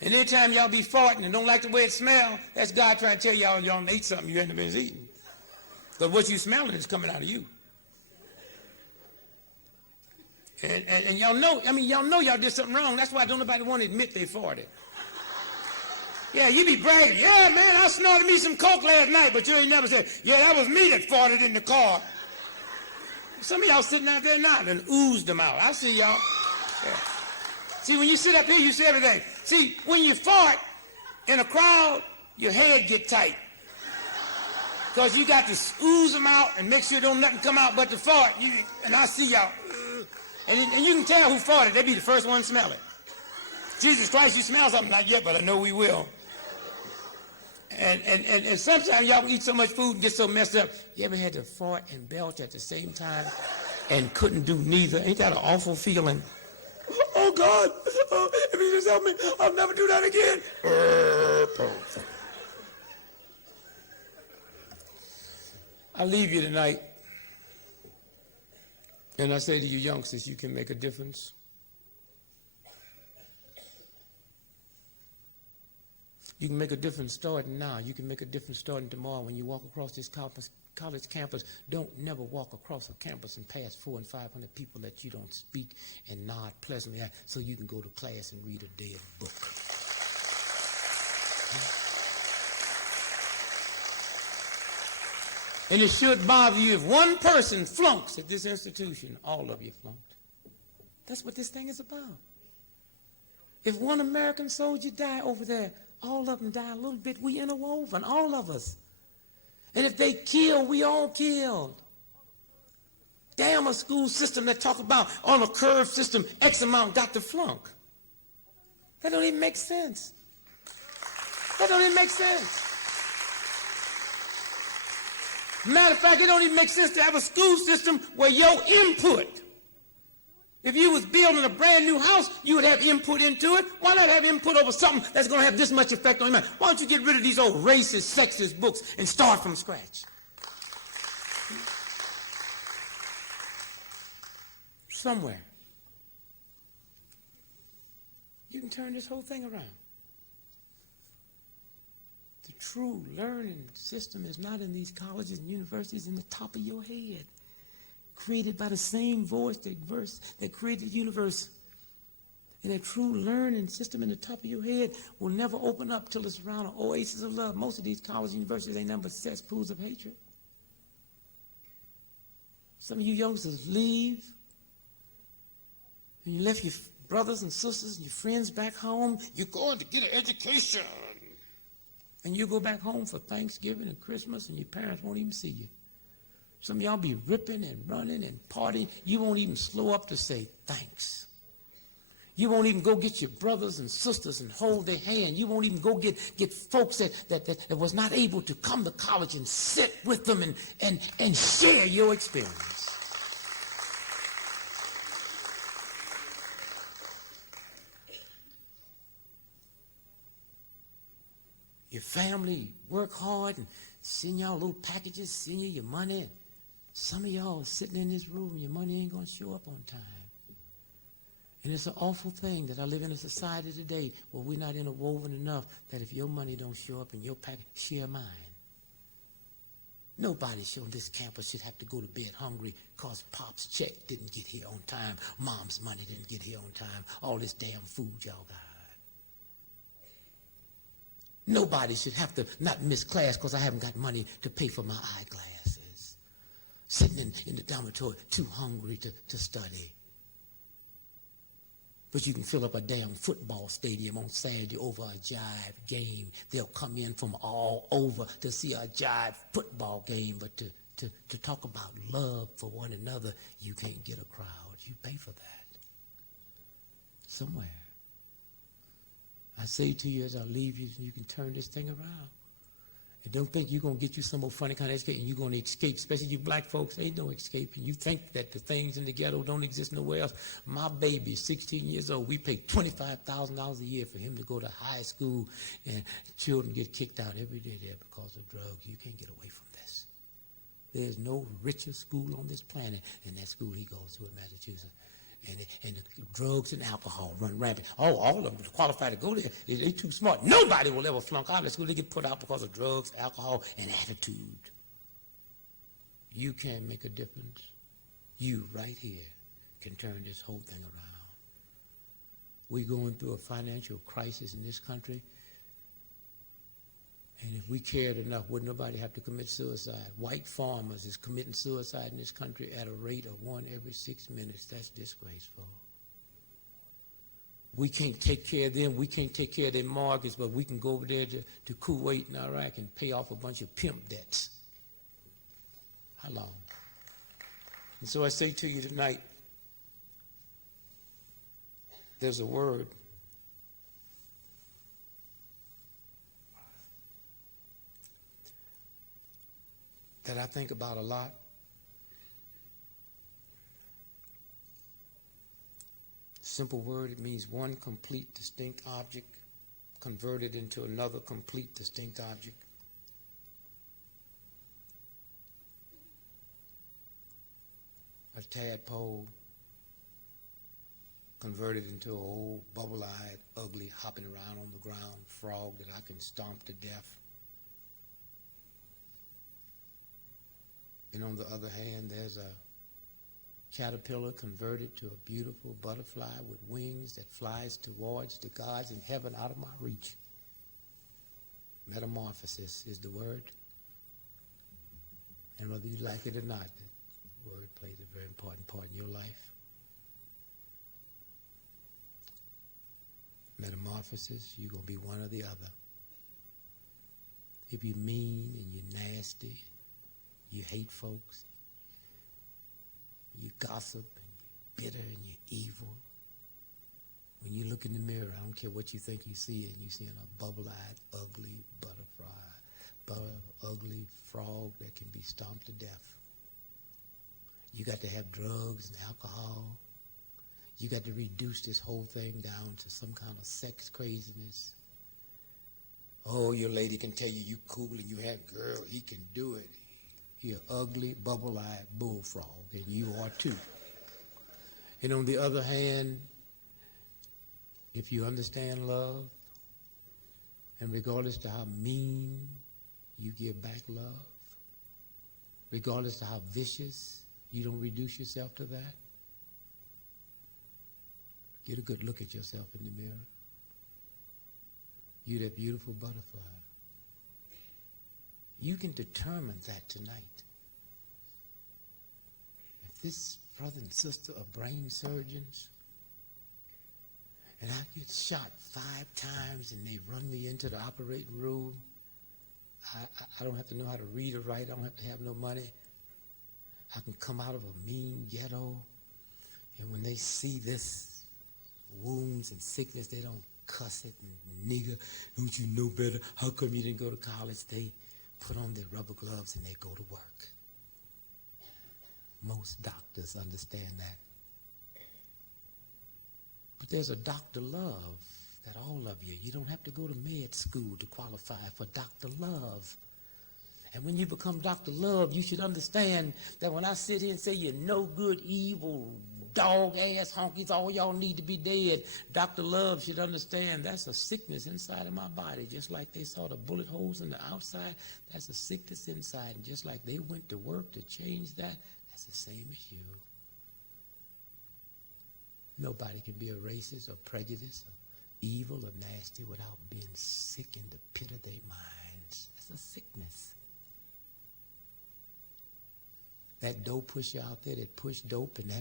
And anytime y'all be farting and don't like the way it smells, that's God trying to tell y'all done ate something you hadn't been eating. Because what you smelling is coming out of you. And y'all know, y'all know y'all did something wrong. That's why don't nobody want to admit they farted. Yeah, you be bragging. Yeah, man, I snorted me some coke last night, but you ain't never said, yeah, that was me that farted in the car. Some of y'all sitting out there now and oozed them out. I see y'all. Yeah. See, when you sit up here, you see everything. See, when you fart in a crowd, your head get tight. Because you got to ooze them out and make sure don't nothing come out but the fart. And I see y'all. And you can tell who farted. They be the first one to smell it. Jesus Christ, you smell something? Not yet, but I know we will. And sometimes y'all eat so much food and get so messed up. You ever had to fart and belch at the same time and couldn't do neither? Ain't that an awful feeling? Oh, God, if you just help me, I'll never do that again. I leave you tonight, and I say to you youngsters, you can make a difference. You can make a difference starting now. You can make a difference starting tomorrow when you walk across this college campus. Don't never walk across a campus and pass 400 and 500 people that you don't speak and nod pleasantly at so you can go to class and read a dead book. And it should bother you if one person flunks at this institution, all of you flunked. That's what this thing is about. If one American soldier die over there, all of them die a little bit. We interwoven, all of us. And if they kill, we all killed. Damn a school system that talk about on a curve system, X amount got to flunk. That don't even make sense. That don't even make sense. Matter of fact, it don't even make sense to have a school system where your input, if you was building a brand new house, you would have input into it. Why not have input over something that's going to have this much effect on your mind? Why don't you get rid of these old racist, sexist books and start from scratch? Somewhere, you can turn this whole thing around. The true learning system is not in these colleges and universities, in the top of your head. Created by the same voice that created the universe. And that true learning system in the top of your head will never open up till it's around an oasis of love. Most of these colleges and universities ain't nothing but cesspools of hatred. Some of you youngsters leave, and you left your brothers and sisters and your friends back home. You're going to get an education. And you go back home for Thanksgiving and Christmas, and your parents won't even see you. Some of y'all be ripping and running and partying. You won't even slow up to say thanks. You won't even go get your brothers and sisters and hold their hand. You won't even go get folks that was not able to come to college and sit with them and share your experience. Your family work hard and send y'all little packages, send you your money. And some of y'all are sitting in this room, your money ain't going to show up on time. And it's an awful thing that I live in a society today where we're not interwoven enough that if your money don't show up in your package, share mine. Nobody on this campus should have to go to bed hungry because Pop's check didn't get here on time, Mom's money didn't get here on time, all this damn food y'all got. Nobody should have to not miss class because I haven't got money to pay for my eyeglasses. Sitting in the dormitory, too hungry to study. But you can fill up a damn football stadium on Saturday over a jive game. They'll come in from all over to see a jive football game, but to talk about love for one another, you can't get a crowd. You pay for that. Somewhere. I say to you as I leave you, you can turn this thing around. And don't think you're going to get you some old funny kind of education and you're going to escape, especially you black folks. Ain't no escaping. You think that the things in the ghetto don't exist nowhere else. My baby is 16 years old. We pay $25,000 a year for him to go to high school, and children get kicked out every day there because of drugs. You can't get away from this. There's no richer school on this planet than that school he goes to in Massachusetts. And the drugs and alcohol run rampant. Oh, all of them qualified to go there. They're too smart. Nobody will ever flunk out of school. They get put out because of drugs, alcohol, and attitude. You can make a difference. You right here can turn this whole thing around. We're going through a financial crisis in this country. And if we cared enough, wouldn't nobody have to commit suicide? White farmers is committing suicide in this country at a rate of 1 every 6 minutes. That's disgraceful. We can't take care of them. We can't take care of their mortgage, but we can go over there to Kuwait and Iraq and pay off a bunch of pimp debts. How long? And so I say to you tonight, there's a word that I think about a lot. Simple word, it means one complete distinct object converted into another complete distinct object. A tadpole converted into an old bubble-eyed, ugly, hopping around on the ground frog that I can stomp to death. And on the other hand, there's a caterpillar converted to a beautiful butterfly with wings that flies towards the gods in heaven out of my reach. Metamorphosis is the word. And whether you like it or not, the word plays a very important part in your life. Metamorphosis, you're going to be one or the other. If you're mean and you're nasty, you hate folks, you gossip and you're bitter and you're evil, when you look in the mirror, I don't care what you think you see, and you're seeing a bubble-eyed, ugly butterfly, ugly frog that can be stomped to death. You got to have drugs and alcohol. You got to reduce this whole thing down to some kind of sex craziness. Oh, your lady can tell you cool and you have, girl, he can do it. You're ugly, bubble-eyed bullfrog, and you are too. And on the other hand, if you understand love, and regardless to how mean you give back love, regardless to how vicious, you don't reduce yourself to that, get a good look at yourself in the mirror. You that beautiful butterfly. You can determine that tonight. If this brother and sister are brain surgeons, and I get shot 5 times and they run me into the operating room, I don't have to know how to read or write. I don't have to have no money. I can come out of a mean ghetto, and when they see this wounds and sickness, they don't cuss it and nigger. Don't you know better? How come you didn't go to college? They put on their rubber gloves and they go to work. Most doctors understand that. But there's a Dr. Love that all of you don't have to go to med school to qualify for Dr. Love. And when you become Dr. Love, you should understand that when I sit here and say you're no good, evil, dog-ass honkies, all y'all need to be dead, Dr. Love should understand that's a sickness inside of my body. Just like they saw the bullet holes in the outside, that's a sickness inside. And just like they went to work to change that, that's the same as you. Nobody can be a racist or prejudiced or evil or nasty without being sick in the pit of their minds. That's a sickness. That dope pusher out there that push dope, and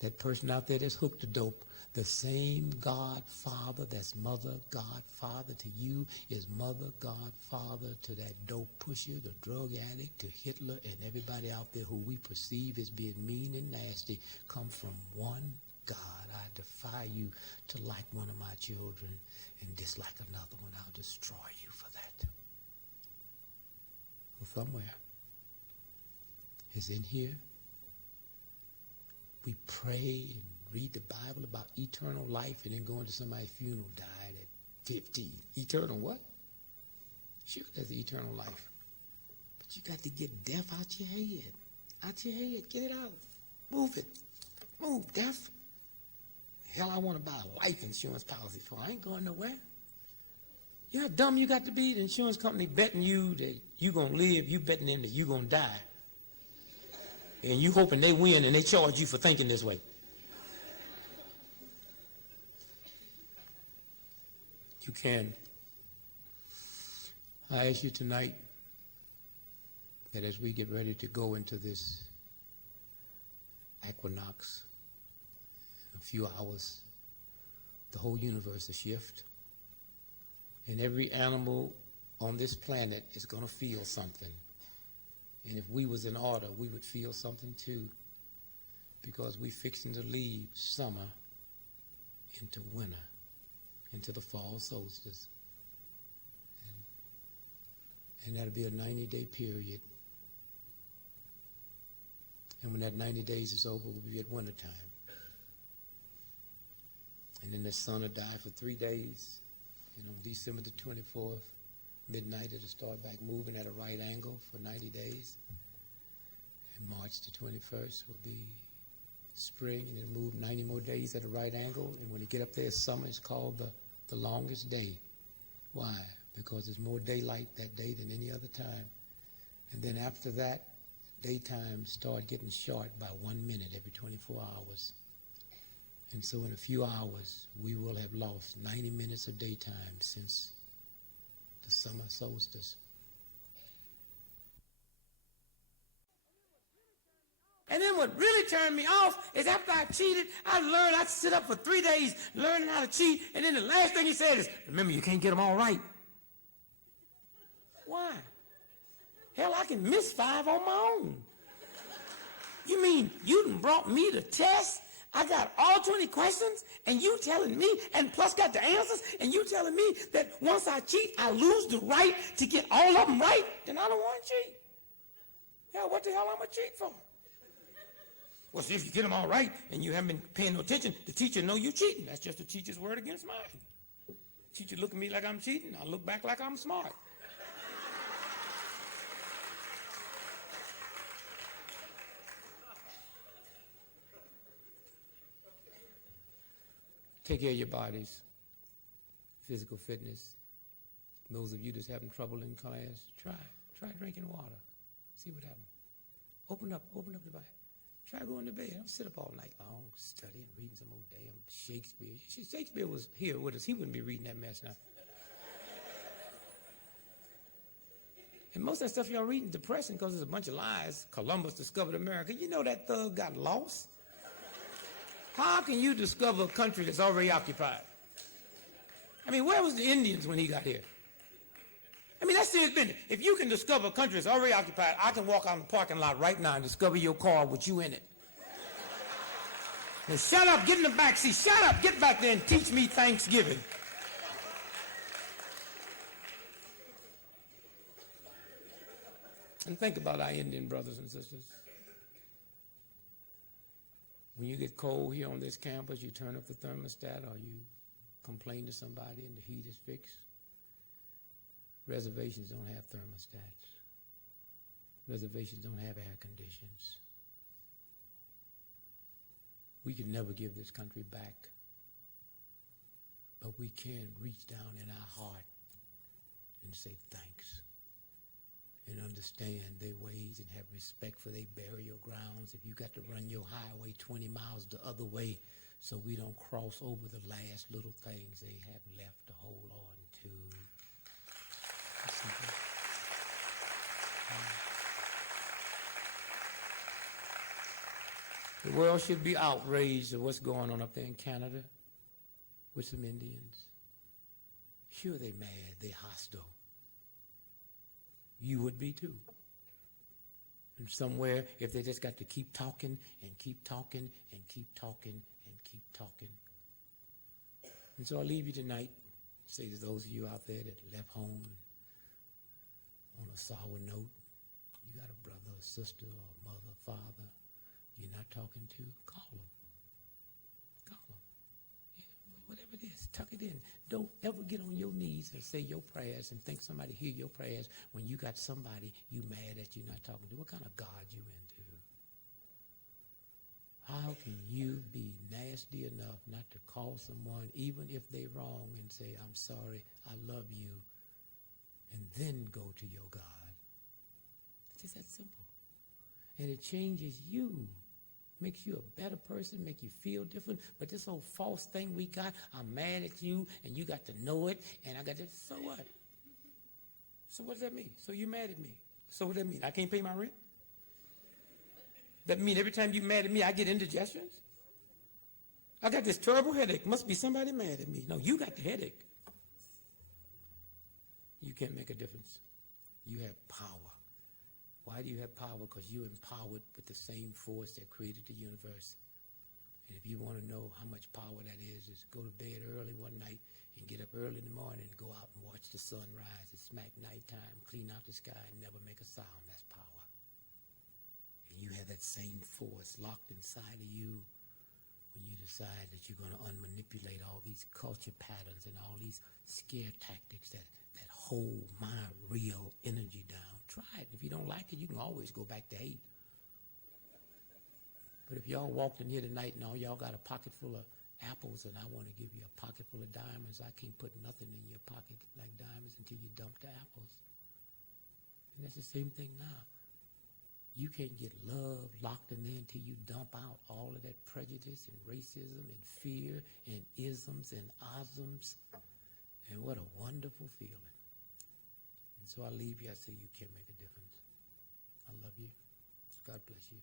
that person out there that's hooked to dope, the same Godfather that's mother Godfather to you is mother Godfather to that dope pusher, the drug addict, to Hitler, and everybody out there who we perceive as being mean and nasty come from one God. I defy you to like one of my children and dislike another one. I'll destroy you for that. Well, somewhere is in here. We pray and read the Bible about eternal life and then go into somebody's funeral, died at 15. Eternal what? Sure, there's eternal life. But you got to get death out your head. Out your head. Get it out. Move it. Move, death. Hell, I want to buy a life insurance policy for. I ain't going nowhere. You know how dumb you got to be? The insurance company betting you that you going to live. You betting them that you going to die. And you hoping they win and they charge you for thinking this way. You can. I ask you tonight that as we get ready to go into this equinox, in a few hours, the whole universe will shift. And every animal on this planet is going to feel something. And if we was in order, we would feel something too, because we fixing to leave summer into winter, into the fall solstice. And that'll be a 90-day period. And when that 90 days is over, we'll be at wintertime. And then the sun will die for 3 days. And on December the 24th, midnight, it'll start back moving at a right angle for 90 days. And March the 21st will be spring, and it'll move 90 more days at a right angle. And when you get up there, summer is called the longest day. Why? Because there's more daylight that day than any other time. And then after that, daytime start getting short by 1 minute every 24 hours. And so in a few hours, we will have lost 90 minutes of daytime since the summer solstice. And then what really turned me off is after I cheated, I'd sit up for 3 days learning how to cheat, and then the last thing he said is, remember, you can't get them all right. Why? Hell, I can miss 5 on my own. You mean you done brought me the test? I got all 20 questions, and you telling me, and plus got the answers, and you telling me that once I cheat, I lose the right to get all of them right? Then I don't want to cheat. Hell, what the hell I'm going to cheat for? Well, see, if you get them all right and you haven't been paying no attention, the teacher know you cheating. That's just the teacher's word against mine. Teacher look at me like I'm cheating. I look back like I'm smart. Take care of your bodies, physical fitness. Those of you that's having trouble in class, try drinking water. See what happens. Open up the Bible. Try going to bed. Don't sit up all night long studying, reading some old damn Shakespeare. Shakespeare was here with us. He wouldn't be reading that mess now. And most of that stuff y'all reading is depressing because it's a bunch of lies. Columbus discovered America. You know that thug got lost? How can you discover a country that's already occupied? I mean, where was the Indians when he got here? I mean, that's serious business. If you can discover a country that's already occupied, I can walk out in the parking lot right now and discover your car with you in it. And shut up, get in the back seat. Shut up, get back there and teach me Thanksgiving. And think about our Indian brothers and sisters. When you get cold here on this campus, you turn up the thermostat or you complain to somebody and the heat is fixed. Reservations don't have thermostats. Reservations don't have air conditions. We can never give this country back, but we can reach down in our heart and say thanks and understand their ways and have respect for their burial grounds. If you got to run your highway 20 miles the other way so we don't cross over the last little things they have left to hold on to. The world should be outraged at what's going on up there in Canada with some Indians. Sure, they're mad, they're hostile. You would be too. And somewhere, if they just got to keep talking and keep talking and keep talking and keep talking. And so I'll leave you tonight, say to those of you out there that left home on a sour note, you got a brother, a sister, or a mother, father you're not talking to, call them. Call them. Yeah, whatever it is, tuck it in. Don't ever get on your knees and say your prayers and think somebody hear your prayers when you got somebody you mad that you're not talking to. What kind of God you into? How can you be nasty enough not to call someone, even if they're wrong, and say, I'm sorry, I love you, and then go to your God? It's just that simple. And it changes you. Makes you a better person, make you feel different. But this whole false thing we got, I'm mad at you, and you got to know it, and I got to, so what? So what does that mean? So you mad at me. So what does that mean? I can't pay my rent? That mean every time you mad at me, I get indigestions? I got this terrible headache. Must be somebody mad at me. No, you got the headache. You can't make a difference. You have power. Why do you have power? Because you're empowered with the same force that created the universe. And if you want to know how much power that is, just go to bed early one night and get up early in the morning and go out and watch the sun rise. It's smack nighttime, clean out the sky and never make a sound. That's power. And you have that same force locked inside of you when you decide that you're going to unmanipulate all these culture patterns and all these scare tactics that hold my real energy down. Try it. If you don't like it, you can always go back to hate. But if y'all walked in here tonight and all y'all got a pocket full of apples and I want to give you a pocket full of diamonds, I can't put nothing in your pocket like diamonds until you dump the apples. And that's the same thing now. You can't get love locked in there until you dump out all of that prejudice and racism and fear and isms and osms. And what a wonderful feeling. And so I leave you, I say you can't make a difference. I love you. God bless you.